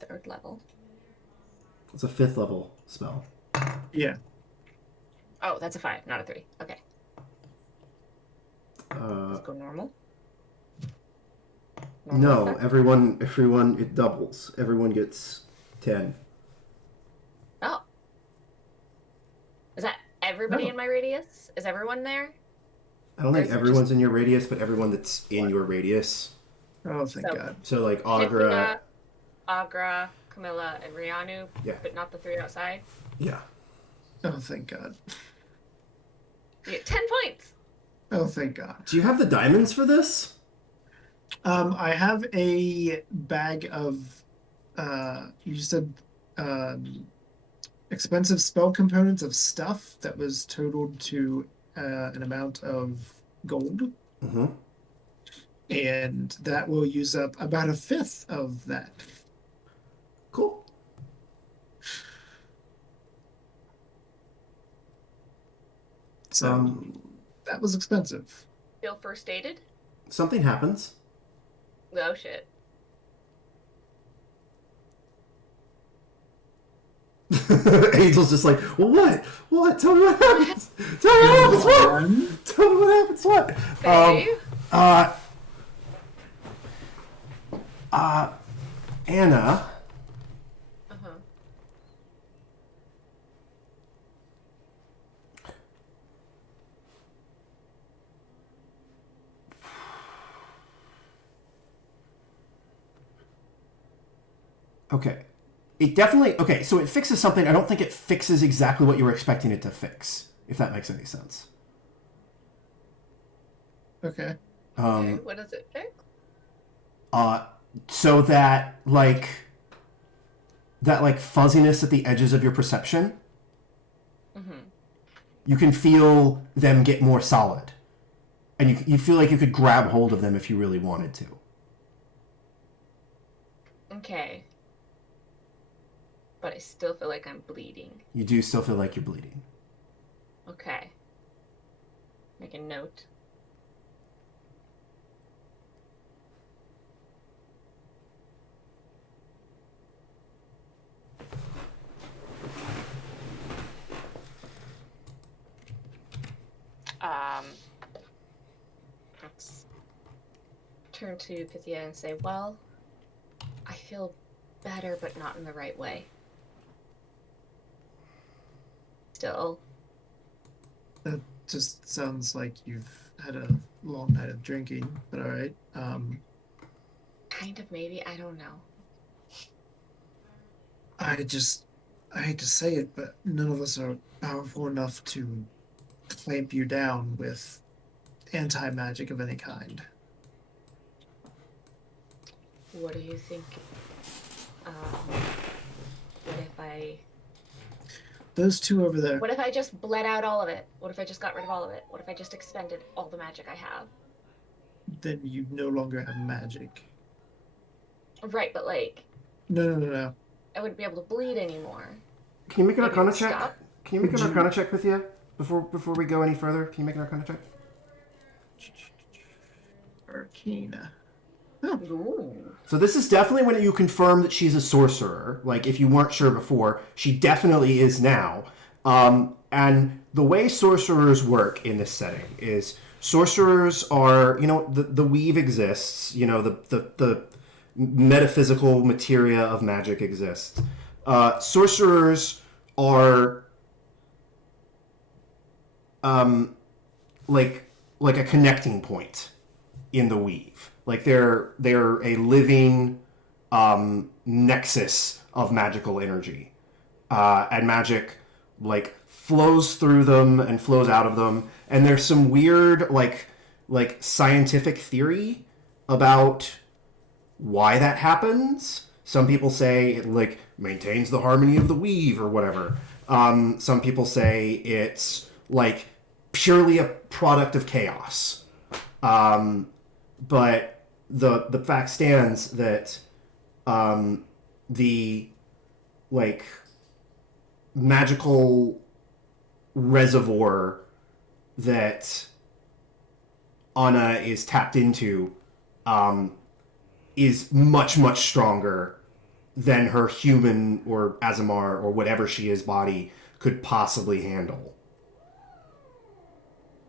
3rd level. It's a 5th level spell. Yeah. Oh, that's a 5, not a 3. Okay. Does it go normal? No, effect? everyone, it doubles. Everyone gets 10. Oh. Is that everybody No. in my radius? Is everyone there? I don't Or think is it everyone's just- in your radius, but everyone that's in your radius. Oh, thank So- God. So like Pythia, Agra, Agra, Camilla, and Rianu, Yeah. but not the 3 outside. yeah. Oh, thank God. You get 10 points. Oh, thank God. Do you have the diamonds for this? I have a bag of, you said, expensive spell components of stuff that was totaled to an amount of gold, Mm-hmm. and that will use up about 1/5 of that. Cool. So that was expensive. Feel first aided? Something happens. Oh shit. Angel's just like, well, what? What? Tell me what happens. Tell me what happens. What? Um, Tell me what happens. What? Save. Anna. Uh-huh. Okay. It definitely, okay, so it fixes something. I don't think it fixes exactly what you were expecting it to fix, if that makes any sense. okay. Okay, what does it fix? So that fuzziness at the edges of your perception, Mm-hmm. you can feel them get more solid. And you feel like you could grab hold of them if you really wanted to. Okay. But I still feel like I'm bleeding. You do still feel like you're bleeding. Okay. Make a note. Let's turn to Pythia and say, well, I feel better, but not in the right way. Still, That just sounds like you've had a long night of drinking, but all right. kind of maybe, I don't know. I hate to say it, but none of us are powerful enough to clamp you down with anti-magic of any kind. What do you think? What if I... Those 2 over there, What if I just bled out all of it? What if I just got rid of all of it? What if I just expended all the magic I have? then you no longer have magic. Right, but like, No. I wouldn't be able to bleed anymore. Can you make an Maybe Arcana it'd check? stop? Can you make an Would you- Arcana check with you before we go any further? Can you make an Arcana check? Arcana. Ooh. So this is definitely when you confirm that she's a sorcerer. Like, if you weren't sure before, she definitely is now. And the way sorcerers work in this setting is sorcerers are, the weave exists. The metaphysical materia of magic exists. Sorcerers are like a connecting point in the weave. Like they're a living nexus of magical energy, and magic like flows through them and flows out of them. And there's some weird like scientific theory about why that happens. Some people say it like maintains the harmony of the weave or whatever. Some people say it's like purely a product of chaos. But the fact stands that the like magical reservoir that Anna is tapped into is much stronger than her human or Azamar or whatever she is body could possibly handle.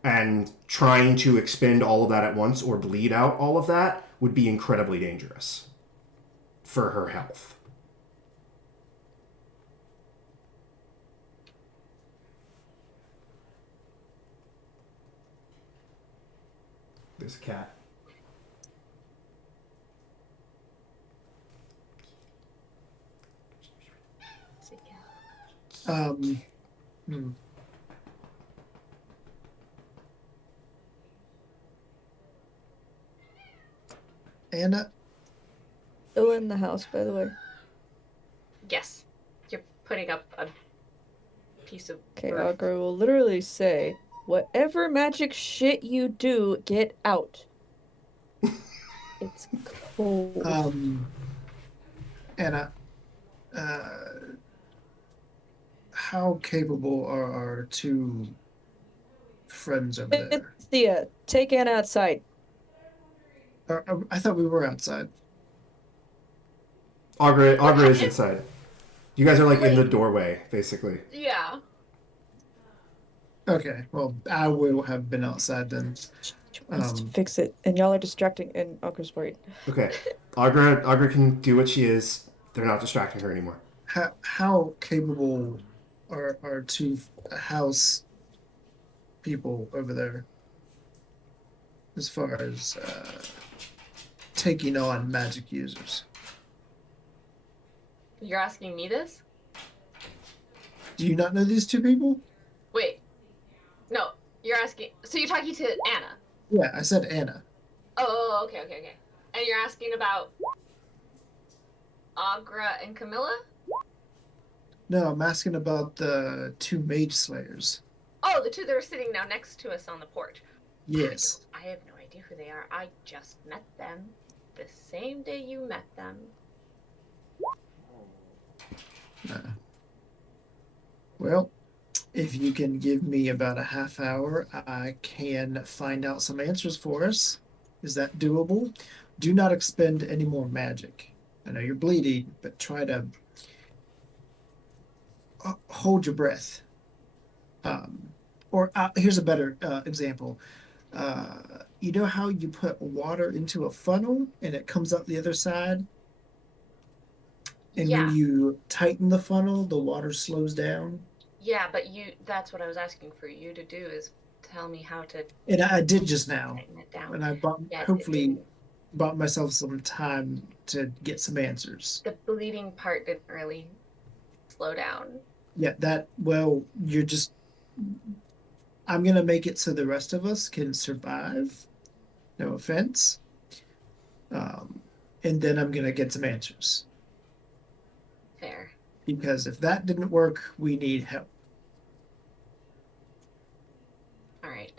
And trying to expend all of that at once or bleed out all of that would be incredibly dangerous for her health. There's a cat. Hmm. Anna, Still in the house, by the way. Yes. You're putting up a piece of Okay, roof. Augur will literally say, whatever magic shit you do, get out. It's cold. Anna, how capable are our two friends over there? Thea, take Anna outside. I thought we were outside. Augur is inside. You guys are like in the doorway, basically. Yeah. Okay, well, I will have been outside then. She wants to fix it, and y'all are distracting, and Augur's worried. Okay. Augur can do what she is. They're not distracting her anymore. How capable are our two house people over there as far as taking on magic users? You're asking me this? Do you not know these two people? Wait. No, you're asking. So you're talking to Anna? Yeah, I said Anna. Oh, okay. And you're asking about Agra and Camilla? No, I'm asking about the two mage slayers. Oh, the two that are sitting now next to us on the porch. Yes. I have no idea who they are. I just met them the same day you met them. Well, if you can give me about a half hour, I can find out some answers for us. Is that doable? Do not expend any more magic. I know you're bleeding, but try to hold your breath. Here's a better example. You know how you put water into a funnel and it comes out the other side? And Yeah. when you tighten the funnel, the water slows down? Yeah, but that's what I was asking for you to do is tell me how to And I did just now. tighten it down. And I Yeah, hopefully bought myself some time to get some answers. the bleeding part didn't really slow down. Yeah, I'm going to make it so the rest of us can survive. No offense. And then I'm going to get some answers. Fair. Because if that didn't work, we need help. All right.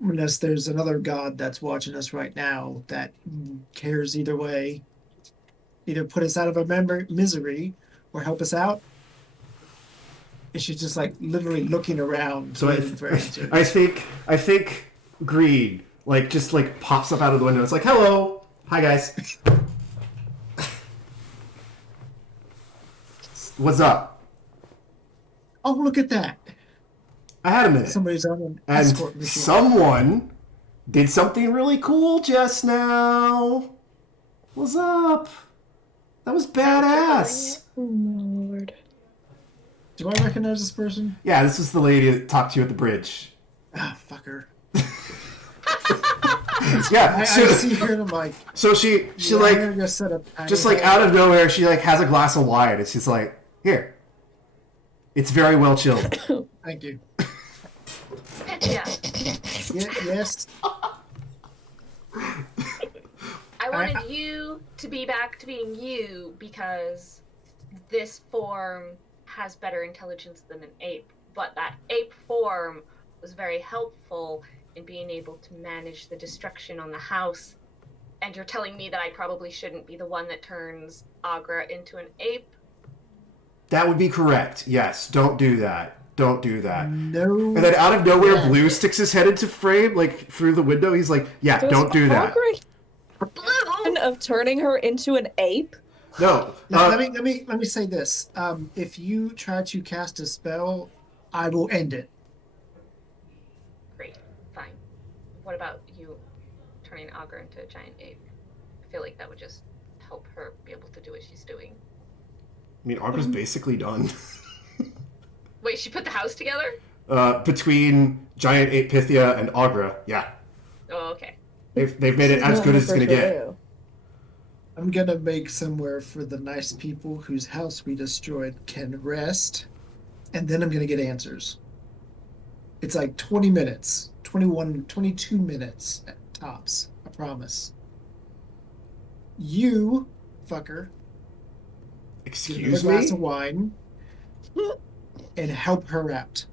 Unless there's another god that's watching us right now that cares either way. either put us out of our misery or help us out. And she's just like literally looking around, So waiting for answers. I think Greed like just like pops up out of the window. It's like, hello, hi guys. What's up? Oh, look at that! I had a minute. Somebody's on an And escort mission. someone did something really cool just now. What's up? That was badass. Oh, Lord. Do I recognize this person? Yeah, this was the lady that talked to you at the bridge. Ah, fucker. Yeah, I so, see her and I'm like, so she yeah, like I'm gonna set up just like out of nowhere, she like has a glass of wine and she's like, here. It's very well chilled. Thank you. Yeah. Yes. I wanted you to be back to being you because this form has better intelligence than an ape, but that ape form was very helpful in being able to manage the destruction on the house. And you're telling me that I probably shouldn't be the one that turns Agra into an ape? That would be correct. Yes, don't do that. Don't do that. No. And then out of nowhere, Yeah. Blue sticks his head into frame, like through the window. He's like, yeah, Does don't do that. Augury Blue! of turning her into an ape? No. Now, let me say this. If you try to cast a spell, I will end it. Great, fine. What about you turning Agra into a giant ape? I feel like that would just help her be able to do what she's doing. I mean, Agra's basically done. Wait, she put the house together? Between Giant Ape Pythia and Agra, yeah. Oh, okay. They've made it as good as it's gonna get. I'm gonna make somewhere for the nice people whose house we destroyed can rest, and then I'm gonna get answers. It's like 20 minutes, 22 minutes at tops, I promise. You, fucker, get another Excuse glass me? of wine and help her out.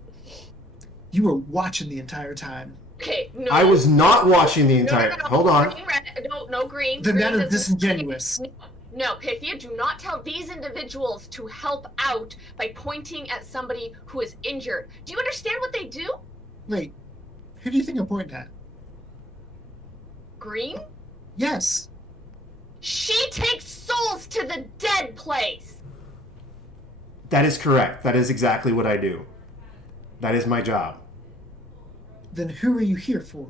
You were watching the entire time. Okay, no. I was not watching the entire. No. Hold on. Green, red, no, green. Then green that is doesn't- disingenuous. No, Pythia, do not tell these individuals to help out by pointing at somebody who is injured. Do you understand what they do? Wait, who do you think I'm pointing at? Green? Yes. She takes souls to the dead place. That is correct. That is exactly what I do. That is my job. Then who are you here for?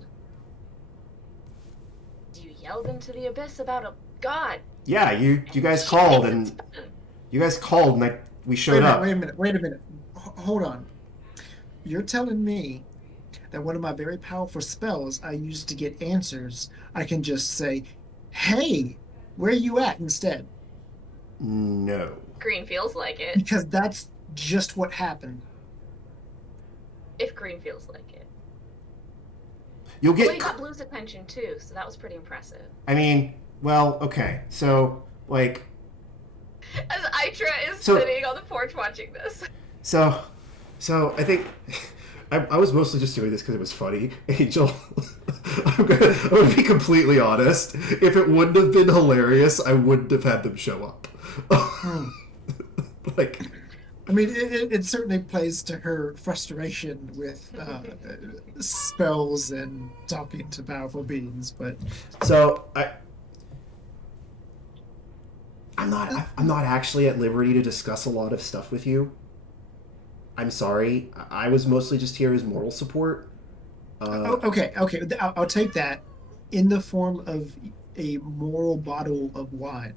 You yelled into the abyss about a god. Yeah, you guys She called thinks and it's fun. we showed up. Wait a minute. Hold on. You're telling me that one of my very powerful spells I use to get answers, I can just say, hey, where are you at instead? No. Green feels like it. Because that's just what happened. If Green feels like it. You'll Well, get. you got Blue's attention too, so that was pretty impressive. I mean, well, okay. So, like, As Itra is So- sitting on the porch watching this. so I think I was mostly just doing this because it was funny. Angel, I'm gonna be completely honest. If it wouldn't have been hilarious, I wouldn't have had them show up. Like, I mean, it certainly plays to her frustration with spells and talking to powerful beings, but so I'm not actually at liberty to discuss a lot of stuff with you. I'm sorry. I was mostly just here as moral support. okay. I'll take that in the form of a moral bottle of wine.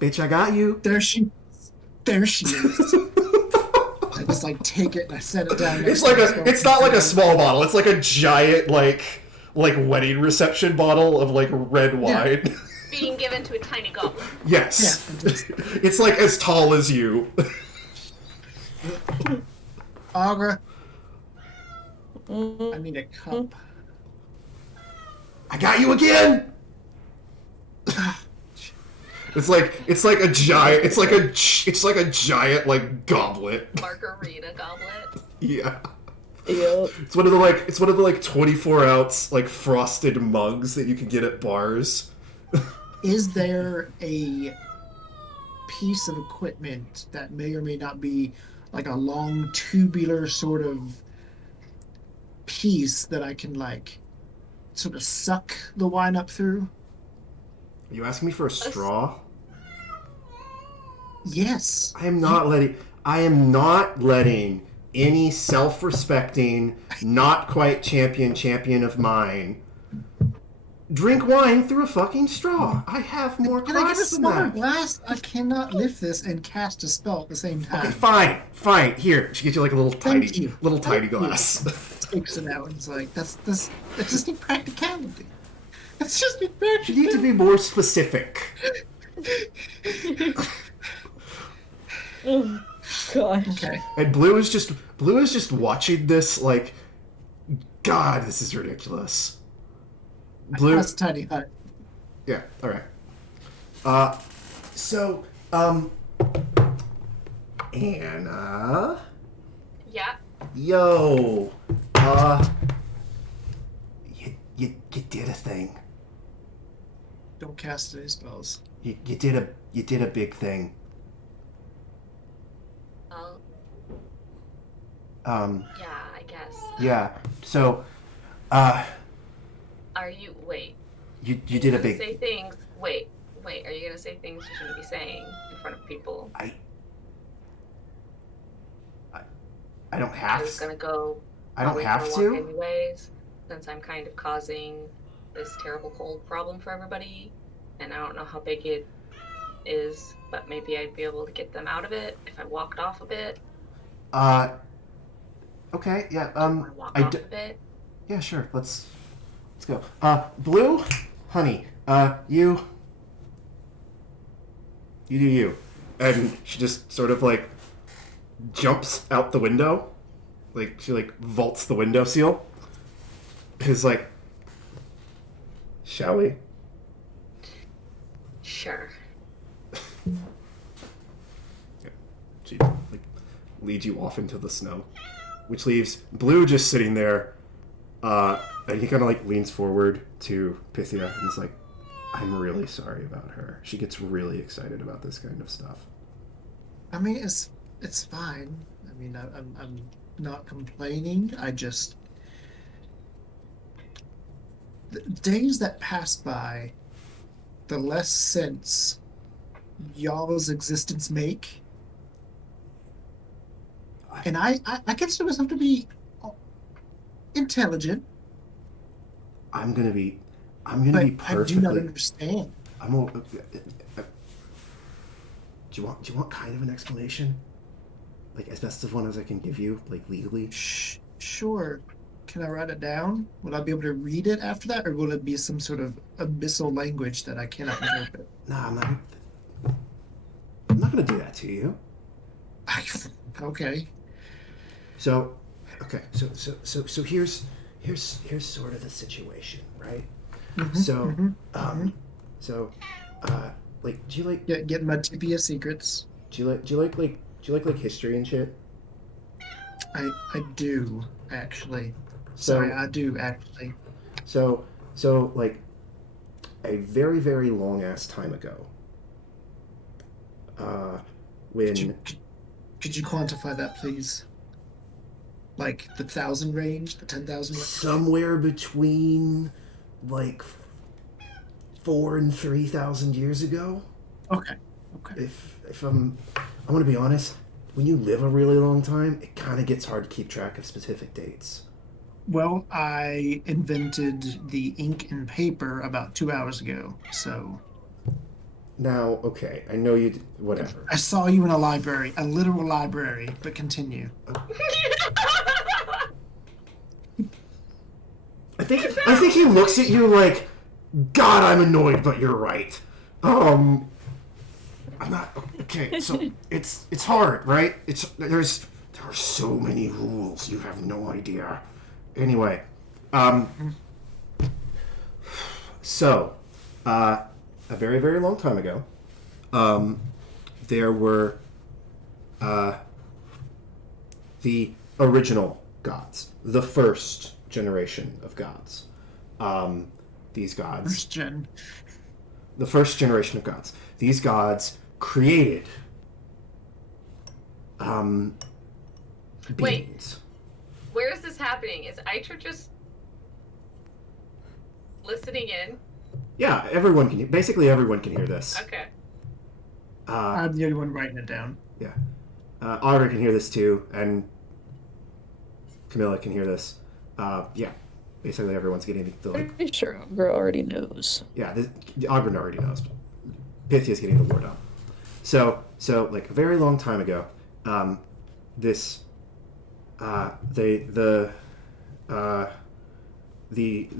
Bitch, I got you. There she is. I just like take it and I set it down. It's like it's not like a small bottle. It's like a giant like wedding reception bottle of like red wine. Being given to a tiny goblin. Yes. Yeah, just- It's like as tall as you. Agra, I Mm, need a cup. I got you again. It's like a giant. It's like a giant like goblet. Margarita goblet. Yeah. Yep. It's one of the 24 ounce like frosted mugs that you can get at bars. is there a piece of equipment that may or may not be like a long tubular sort of piece that I can like sort of suck the wine up through? Are you asking me for a straw? Yes. I am not letting any self-respecting, not quite champion of mine drink wine through a fucking straw. I have more Can I get a class than smaller that. glass? I cannot lift this and cast a spell at the same time. Okay, fine. Here, she gets you like a little Thank tiny, you. little Thank tiny you. glass. Takes it out and it's like that's just need practicality. That's just need You practicality. need to be more specific. Oh, gosh. Okay. And Blue is just watching this like, God, this is ridiculous. Blue, That's a tiny hut. yeah, all right. So, Anna, Yeah. yo, you did a thing. Don't cast any spells. You did a big thing. Well, yeah, I guess. Yeah. So, Are you wait? you You're did a gonna big. say things. Wait. Are you gonna say things you shouldn't be saying in front of people? I don't I have was to. gonna go. I don't probably have for a walk to. anyways, since I'm kind of causing this terrible cold problem for everybody, and I don't know how big it is, but maybe I'd be able to get them out of it if I walked off a bit. Okay. Yeah. Or walk I off d- a bit. Yeah. Sure. Let's go. Blue, honey. You do you. And she just sort of like jumps out the window, like she like vaults the window seal. Is like, shall we? Sure. She like leads you off into the snow, which leaves Blue just sitting there. And he kind of like leans forward to Pythia and is like, "I'm really sorry about her. She gets really excited about this kind of stuff." I mean, it's fine. I mean, I'm not complaining. I just the days that pass by, the less sense y'all's existence make. And I consider myself to be intelligent, I'm gonna be but I do not perfectly. understand. Do you want kind of an explanation? Like as best of one as I can give you, like legally. Sure. Can I write it down? Will I be able to read it after that, or will it be some sort of abyssal language that I cannot interpret? Nah, I'm not gonna do that to you. Okay. So, okay, so here's sort of the situation, right? Like, do you like Getting my TPS secrets. do you like history and shit? I do actually. So, Sorry, I do actually. So like a very, very long ass time ago, when Could you quantify that, please? Like the 1,000 range, the 10,000 range? somewhere between like 4,000 and 3,000 years ago. Okay. If I'm gonna be honest, when you live a really long time, it kind of gets hard to keep track of specific dates. Well, I invented the ink and paper about 2 hours ago, so Now, okay, I know you. Whatever. I saw you in a library, a literal library. But continue. I think he looks at you like, God, I'm annoyed, but you're right. I'm not okay. So it's hard, right? There are so many rules. You have no idea. Anyway, so a very, very long time ago, there were the original gods, the first generation of gods. These gods, First gen. the first generation of gods. These gods created Wait. beings. Where is this happening? Is Aitra just listening in? Yeah, basically everyone can hear this. Okay. I'm the only one writing it down. Oliver can hear this too, and Camilla can hear this. Yeah, basically everyone's getting the like. Pretty sure Umbra already knows. Yeah, Ogren already knows. Pythia's getting the word out. So like a very long time ago, this the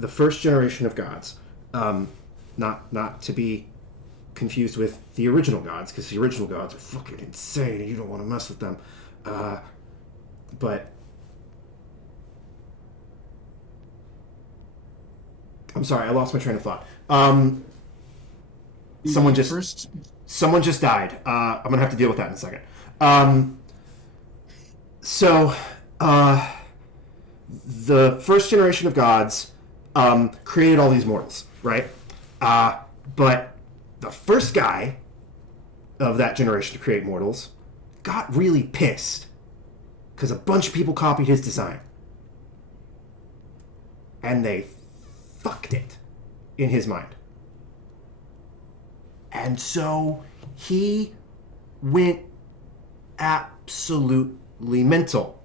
first generation of gods, not to be confused with the original gods, because the original gods are fucking insane and you don't want to mess with them. But I'm sorry, I lost my train of thought. Someone just died. I'm gonna have to deal with that in a second. The first generation of gods created all these mortals, right? But the first guy of that generation to create mortals got really pissed because a bunch of people copied his design. And they fucked it in his mind. And so he went absolutely mental.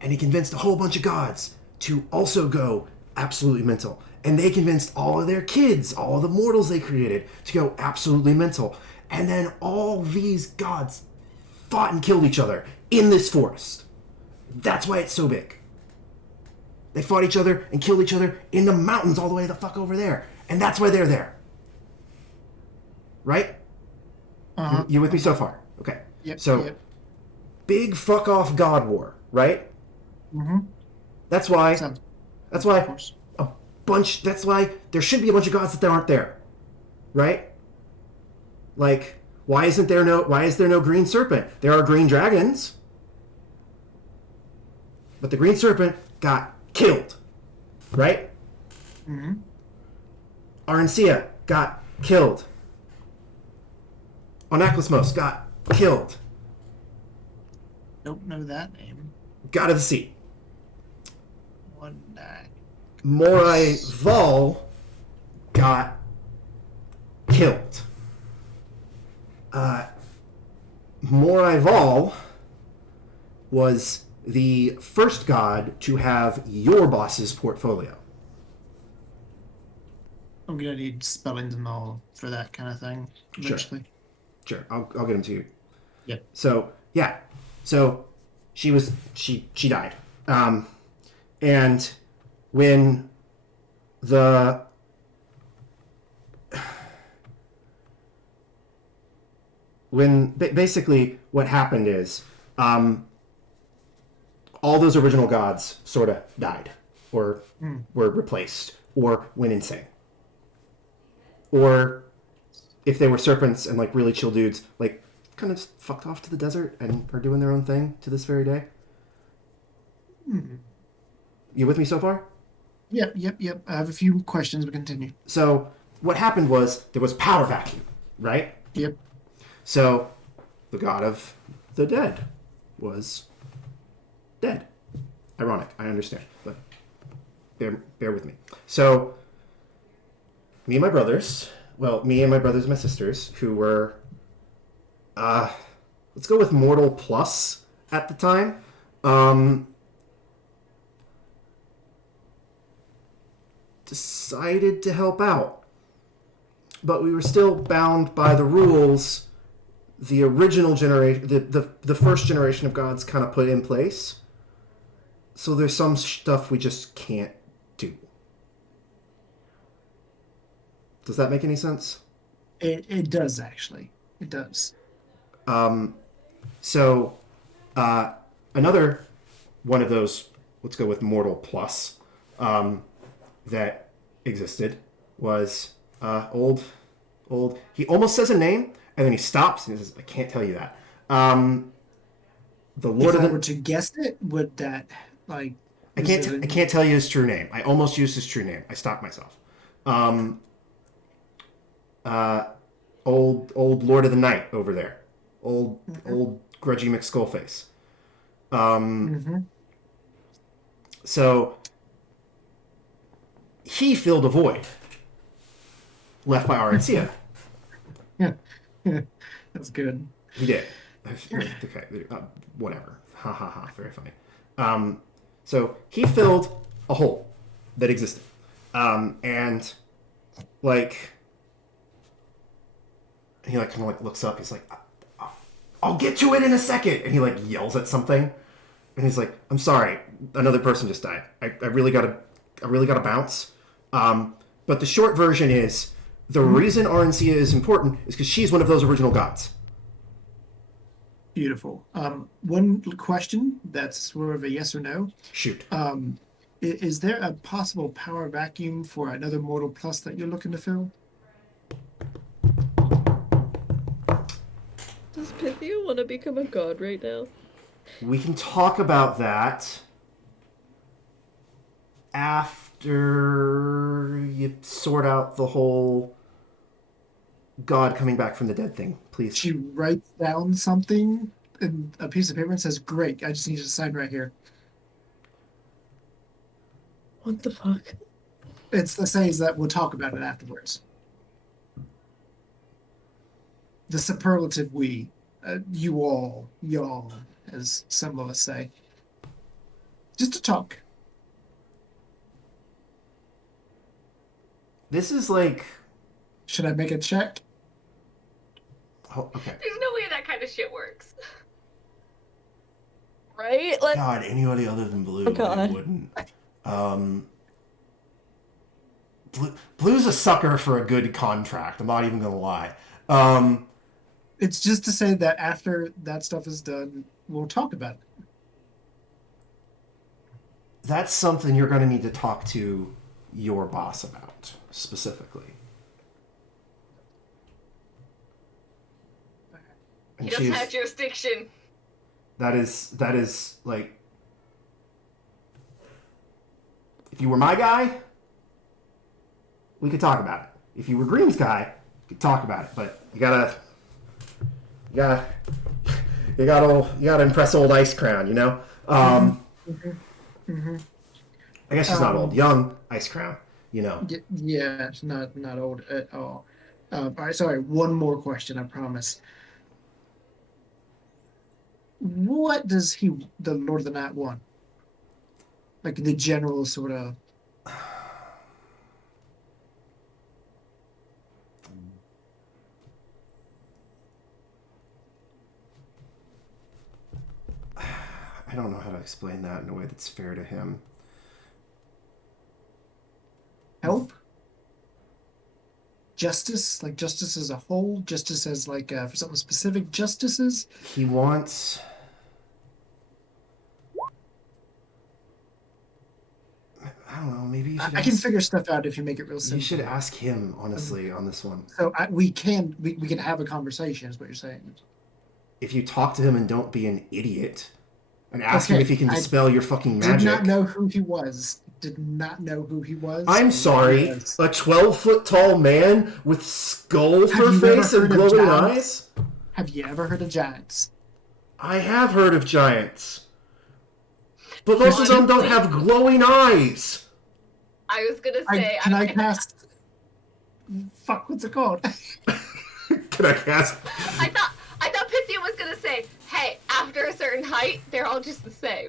And he convinced a whole bunch of gods to also go absolutely mental. And they convinced all of their kids, all of the mortals they created, to go absolutely mental. And then all these gods fought and killed each other in this forest. That's why it's so big. They fought each other and killed each other in the mountains all the way the fuck over there. And that's why they're there. Right? Uh-huh. You with me so far? Okay. Yep. So, yep. big fuck off god war, right? Mm-hmm. That's why. Sounds, That's of why course. That's why there should be a bunch of gods that aren't there, right? Like, why is there no green serpent? There are green dragons, but the green serpent got killed, right? Mm-hmm. Arencia got killed. Onaklismos got killed. Don't know that name. God of the Sea. One night. Morai Val got killed. Morai Val was the first god to have your boss's portfolio. I'm gonna need spellings and all for that kind of thing eventually. Sure, I'll get him to you. Yeah. So yeah, so she died, and when basically what happened is all those original gods sort of died or were replaced or went insane, or if they were serpents and like really chill dudes, like kind of just fucked off to the desert and are doing their own thing to this very day. You with me so far? Yep. I have a few questions, but continue. So what happened was there was a power vacuum, right? Yep. So the god of the dead was dead. Ironic, I understand, but bear with me. So me and my brothers and my sisters, who were let's go with mortal plus at the time, decided to help out. But we were still bound by the rules the original generation, the first generation of gods kind of put in place. So there's some stuff we just can't do. Does that make any sense? It does, actually. It does. So another one of those, let's go with mortal plus, that existed was old. He almost says a name, and then he stops and he says, "I can't tell you that." The Lord If of I the were to guess it, would that like? I can't tell you his true name. I almost used his true name. I stopped myself. old Lord of the Night over there, old grudgy McSkullface. So he filled a void left by Arencia. That's good. He did. Okay, whatever. Ha ha ha. Very funny. So he filled a hole that existed, and like he like kind of like looks up. He's like, "I'll get to it in a second," and he like yells at something, and he's like, "I'm sorry, another person just died. I really gotta bounce." But the short version is the reason Arencia is important is because she's one of those original gods. Beautiful. One question that's sort of a yes or no. Shoot. Is there a possible power vacuum for another Mortal Plus that you're looking to fill? Does Pythia want to become a god right now? We can talk about that after you sort out the whole God coming back from the dead thing, please. She writes down something in a piece of paper and says, "Great, I just need you to sign right here." What the fuck? It's the says that we'll talk about it afterwards. The superlative we, you all, y'all, as some of us say. Just to talk. This is like... Should I make a check? Oh, okay. There's no way that kind of shit works. Right? Like, God, anybody other than Blue, Oh, God. I wouldn't. Blue's a sucker for a good contract. I'm not even gonna lie. It's just to say that after that stuff is done, we'll talk about it. That's something you're gonna need to talk to your boss about, specifically. And He doesn't she's- have jurisdiction. That is like, if you were my guy, we could talk about it. If you were Green's guy, we could talk about it. But you gotta impress old Ice Crown, you know. I guess she's not old, young Ice Crown, you know. Yeah, it's not old at all. All right, sorry. One more question, I promise. What does the Lord of the Night, want? Like the general sort of. I don't know how to explain that in a way that's fair to him. Help? Justice? Like justice as a whole? Justice as like for something specific? Justices? He wants... I don't know, maybe you should I can ask... figure stuff out if you make it real simple. You should ask him, honestly, on this one. So we can have a conversation, is what you're saying. If you talk to him and don't be an idiot, and ask him Okay, if he can I dispel your fucking Did magic. not know who he was. Did not know who he was. I'm sorry, Yes. a 12-foot tall man with skull for you ever face and heard of glowing giants? eyes? Have you ever heard of giants? I have heard of giants. But most of them don't have glowing eyes. I was gonna say. Can I cast? Fuck, what's it called? Can I cast? I thought Pythia was gonna say, "Hey, after a certain height, they're all just the same."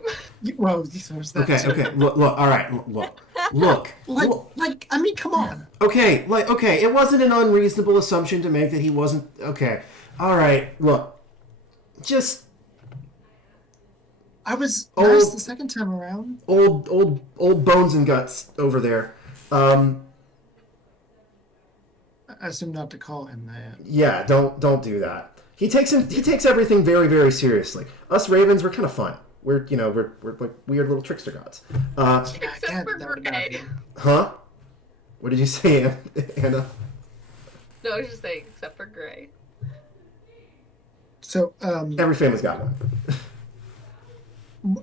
Well, there's that Okay, too. okay, look, all right, look. Like, I mean, come on. Okay, it wasn't an unreasonable assumption to make that he wasn't. Okay, all right, look, just I was Oh. nice the second time around. old bones and guts over there. I assume not to call him that. Yeah, don't do that. He takes everything very, very seriously. Us ravens, we're kind of fun. We're like weird little trickster gods. Yeah, I Except get for that about Gray. him. Huh? What did you say, Anna? No, I was just saying, except for Gray. So, Every family's got one.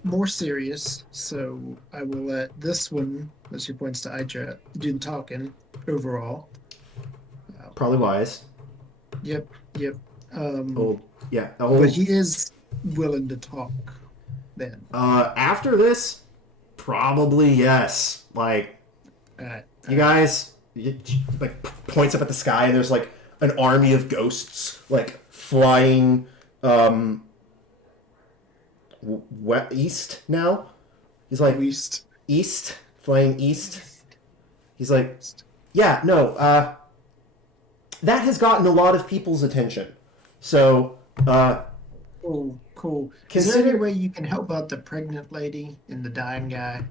more serious. So I will let this one, as she points to Aitra, do the talking overall. probably wise. Yep. Old, yeah, But old. he is willing to talk. Then. After this, probably yes. Like, Alright. you guys, like, points up at the sky, and there's like an army of ghosts, like flying, east now. He's like east, flying east. He's like, yeah, no, that has gotten a lot of people's attention. So, Cool. Is there Consider- any way you can help out the pregnant lady and the dying guy?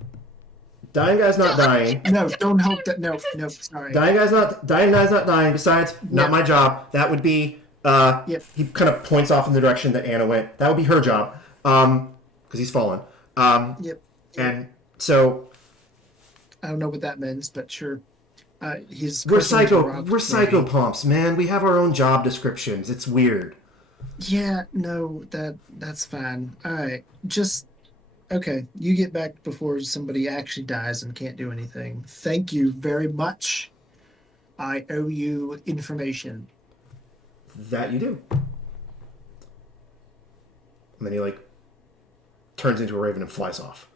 dying guy's not dying. No, don't help that. No, sorry. Dying guy's not dying. Besides, not Yep. my job. That would be. Yep. He kind of points off in the direction that Anna went. That would be her job. Because he's fallen. Yep. And so I don't know what that means, but sure. He's we're cursing the rock, We're maybe. psychopomps, man. We have our own job descriptions. It's weird. Yeah, no, that's fine. All right, just okay. You get back before somebody actually dies and can't do anything. Thank you very much. I owe you information. That you do. And then he like turns into a raven and flies off.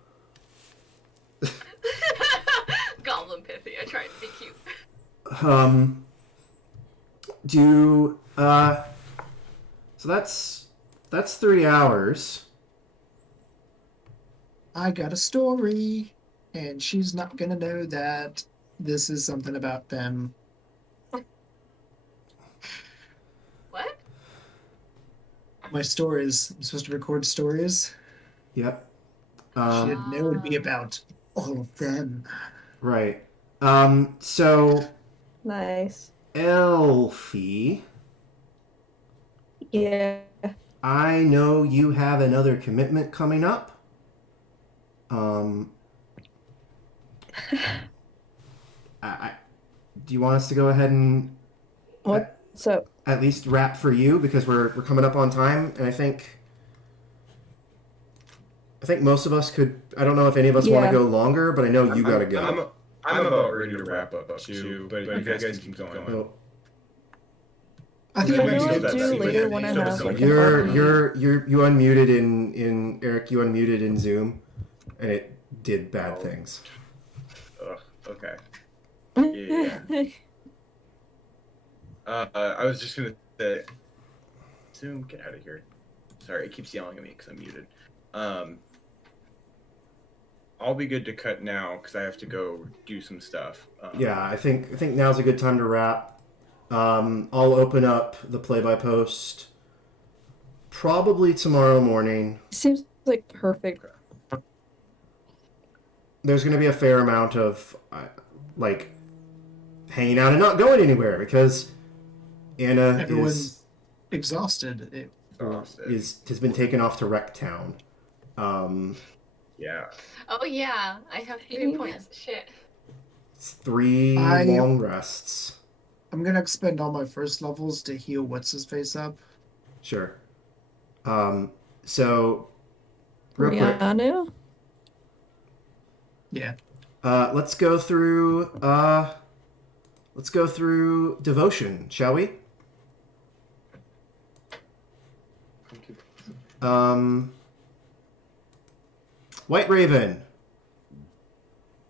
Goblin pithy. I tried to be cute. So that's 3 hours. I got a story, and she's not gonna know that this is something about them. What? My stories. I'm supposed to record stories. Yep. She didn't know it'd be about all of them. Right. So Nice. Elfie, Yeah. I know you have another commitment coming up. Do you want us to go ahead and What's up? at least wrap for you because we're coming up on time, and I think most of us could. I don't know if any of us want Yeah. to go longer, but I know you gotta go. I'm about ready to wrap up too, but you guys can keep going. Well, I think Maybe we we should do that do scene later again. when I Still have going. like an you're RP. you unmuted in Eric. You unmuted in Zoom, and it did bad things. Ugh, okay. Yeah. I was just gonna say, Zoom, get out of here. Sorry, it keeps yelling at me because I'm muted. I'll be good to cut now because I have to go do some stuff. Yeah, I think now's a good time to wrap. I'll open up the play-by-post probably tomorrow morning. Seems like perfect. There's going to be a fair amount of like hanging out and not going anywhere because Anna Everyone's exhausted. has been taken off to Wreck Town. Yeah. Oh yeah, I have 3 points. Shit. It's 3 long rests. I'm gonna expend all my first levels to heal what's his face up. Sure. So real quick, Rihanna? Yeah. let's go through devotion, shall we? White Raven.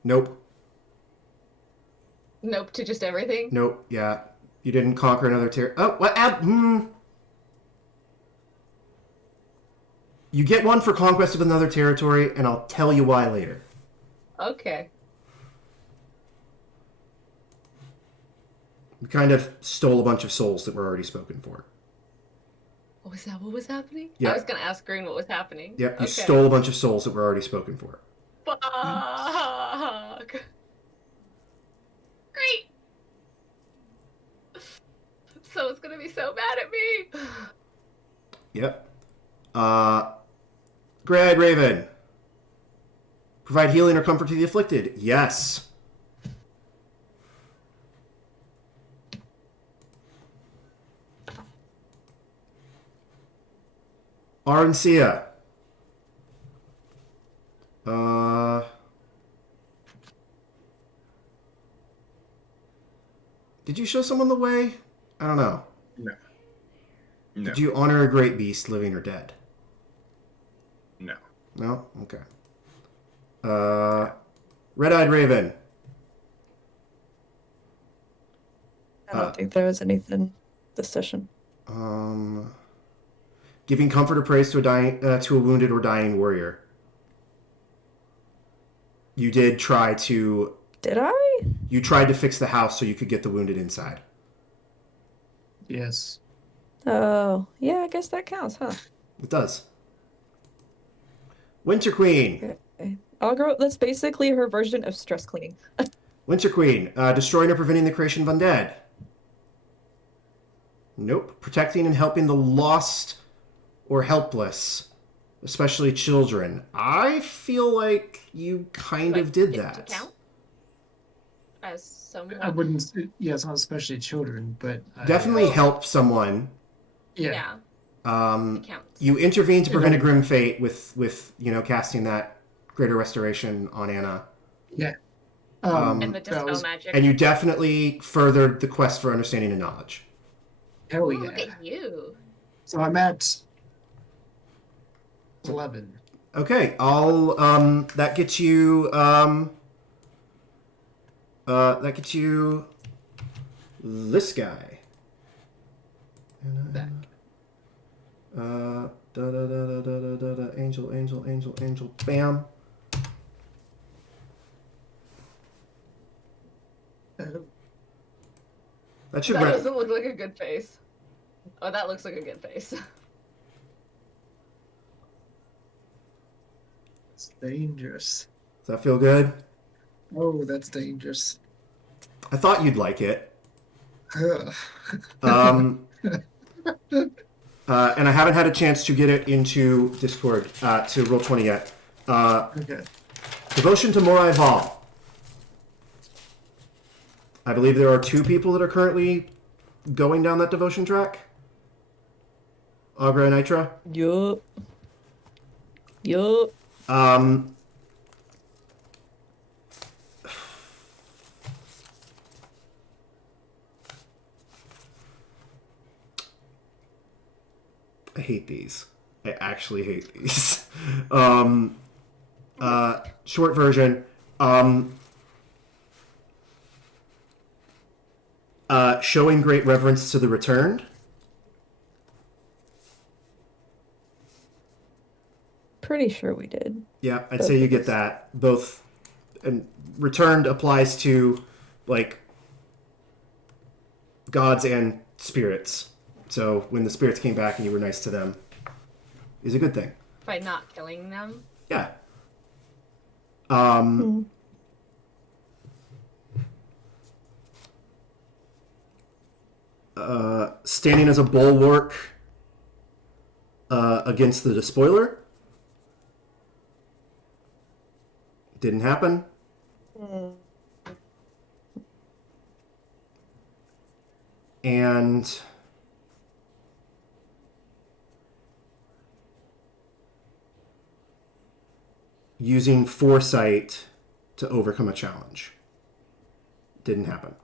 Nope. Nope to just everything. Nope. Yeah. You didn't conquer another Oh, what? You get one for conquest of another territory, and I'll tell you why later. Okay. We kind of stole a bunch of souls that were already spoken for. What was that? What was happening? Yeah. I was gonna ask Green what was happening. Yep, you Okay. stole a bunch of souls that were already spoken for. Fuck. Great. Someone's gonna be so mad at me. Yep. Grad Raven. Provide healing or comfort to the afflicted. Yes. Arncia. Did you show someone the way? I don't know. No. Did you honor a great beast, living or dead? No. No? Okay. Red-Eyed Raven. I don't think there was anything this session. Giving comfort or praise to a wounded or dying warrior. You did try to. Did I? You tried to fix the house so you could get the wounded inside. Yes. Oh, yeah, I guess that counts, huh? It does. Winter Queen. Okay. Augur, that's basically her version of stress cleaning. Winter Queen. Destroying or preventing the creation of undead. Nope. Protecting and helping the lost or helpless, especially children. I feel like you kind of did it that. To count? As someone. I wouldn't. Yeah, it's not especially children, but Definitely help someone. Yeah. It counts. You intervene to prevent a grim fate with casting that greater restoration on Anna. Yeah. and the that dispel was- magic. And you definitely furthered the quest for understanding and knowledge. Hell Ooh, yeah. look at you. So I'm at 11. Okay, I'll that gets you this guy. That. Angel, bam. That should That run. doesn't look like a good face. Oh, that looks like a good face. It's dangerous. Does that feel good? Oh, that's dangerous. I thought you'd like it. Ugh. And I haven't had a chance to get it into Discord to Roll20 yet. Okay. Devotion to Morai Val. I believe there are 2 people that are currently going down that devotion track. Agra and Nitra. Yup. Yup. I hate these. I actually hate these. Short version. Showing great reverence to the returned. Pretty sure we did. Yeah, I'd say you get that. Both. And returned applies to, like, gods and spirits. So when the spirits came back and you were nice to them, is a good thing. By not killing them. Yeah. Standing as a bulwark against the despoiler. Didn't happen. And using foresight to overcome a challenge. Didn't happen.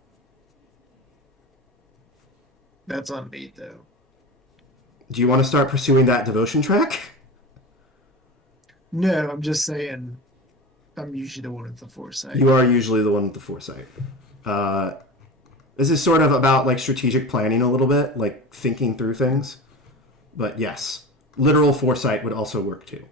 That's on me, though. Do you want to start pursuing that devotion track? No, I'm just saying I'm usually the one with the foresight. You are usually the one with the foresight. This is sort of about like strategic planning a little bit, like thinking through things. But yes, literal foresight would also work too.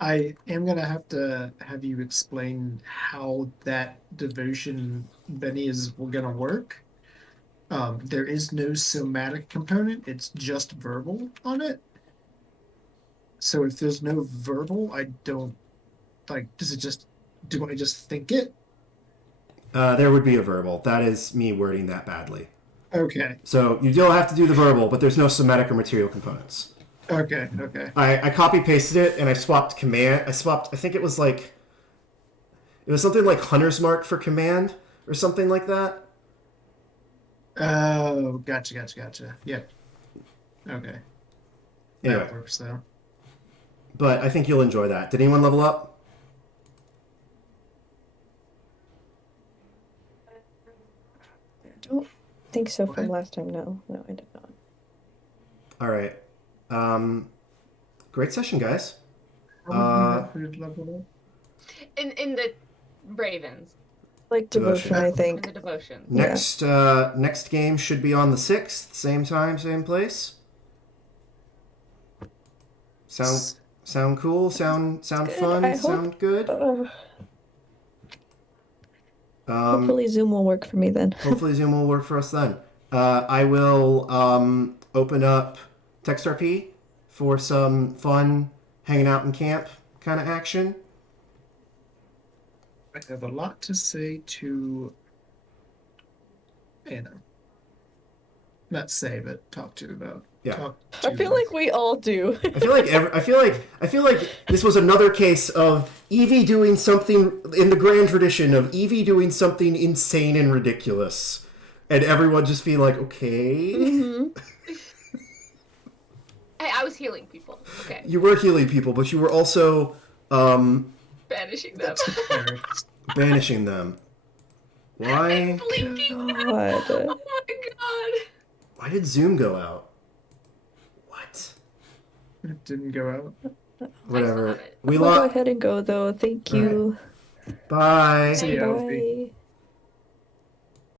I am going to have you explain how that devotion, Benny, is going to work. There is no somatic component. It's just verbal on it. So if there's no verbal, I don't, like, do I just think it? There would be a verbal. That is me wording that badly. Okay. So you still have to do the verbal, but there's no somatic or material components. Okay. I copy pasted it and I swapped command. I think it was something like Hunter's Mark for command or something like that. Oh, gotcha. Yep. Okay. Anyway, That works, though. but I think you'll enjoy that. Did anyone level up? I don't think so from What? last time. No, I did not. All right. Great session, guys. How would we have to level up? In the Ravens, Like Devotion. devotion, I in think. the devotion. Yeah. Next game should be on the 6th, same time, same place. Sound cool? Sound Good. fun? I hope- Sound good? Hopefully Zoom will work for me then. Hopefully Zoom will work for us then. I will open up TextRP for some fun hanging out in camp kind of action. I have a lot to say to Anna. Not say, but talk to about. Yeah. Talk I to feel like we all do. I feel like this was another case of Evie doing something in the grand tradition of Evie doing something insane and ridiculous, and everyone just being like, okay. Mhm. Hey, I was healing people. Okay, You were healing people, but you were also banishing them. parents. banishing them. Why? Blinking. God. Oh my god. Why did Zoom go out? What? It didn't go out. Whatever. have it. We We'll go lost. ahead and go though. Thank you. Bye. See ya, Alfie. Bye.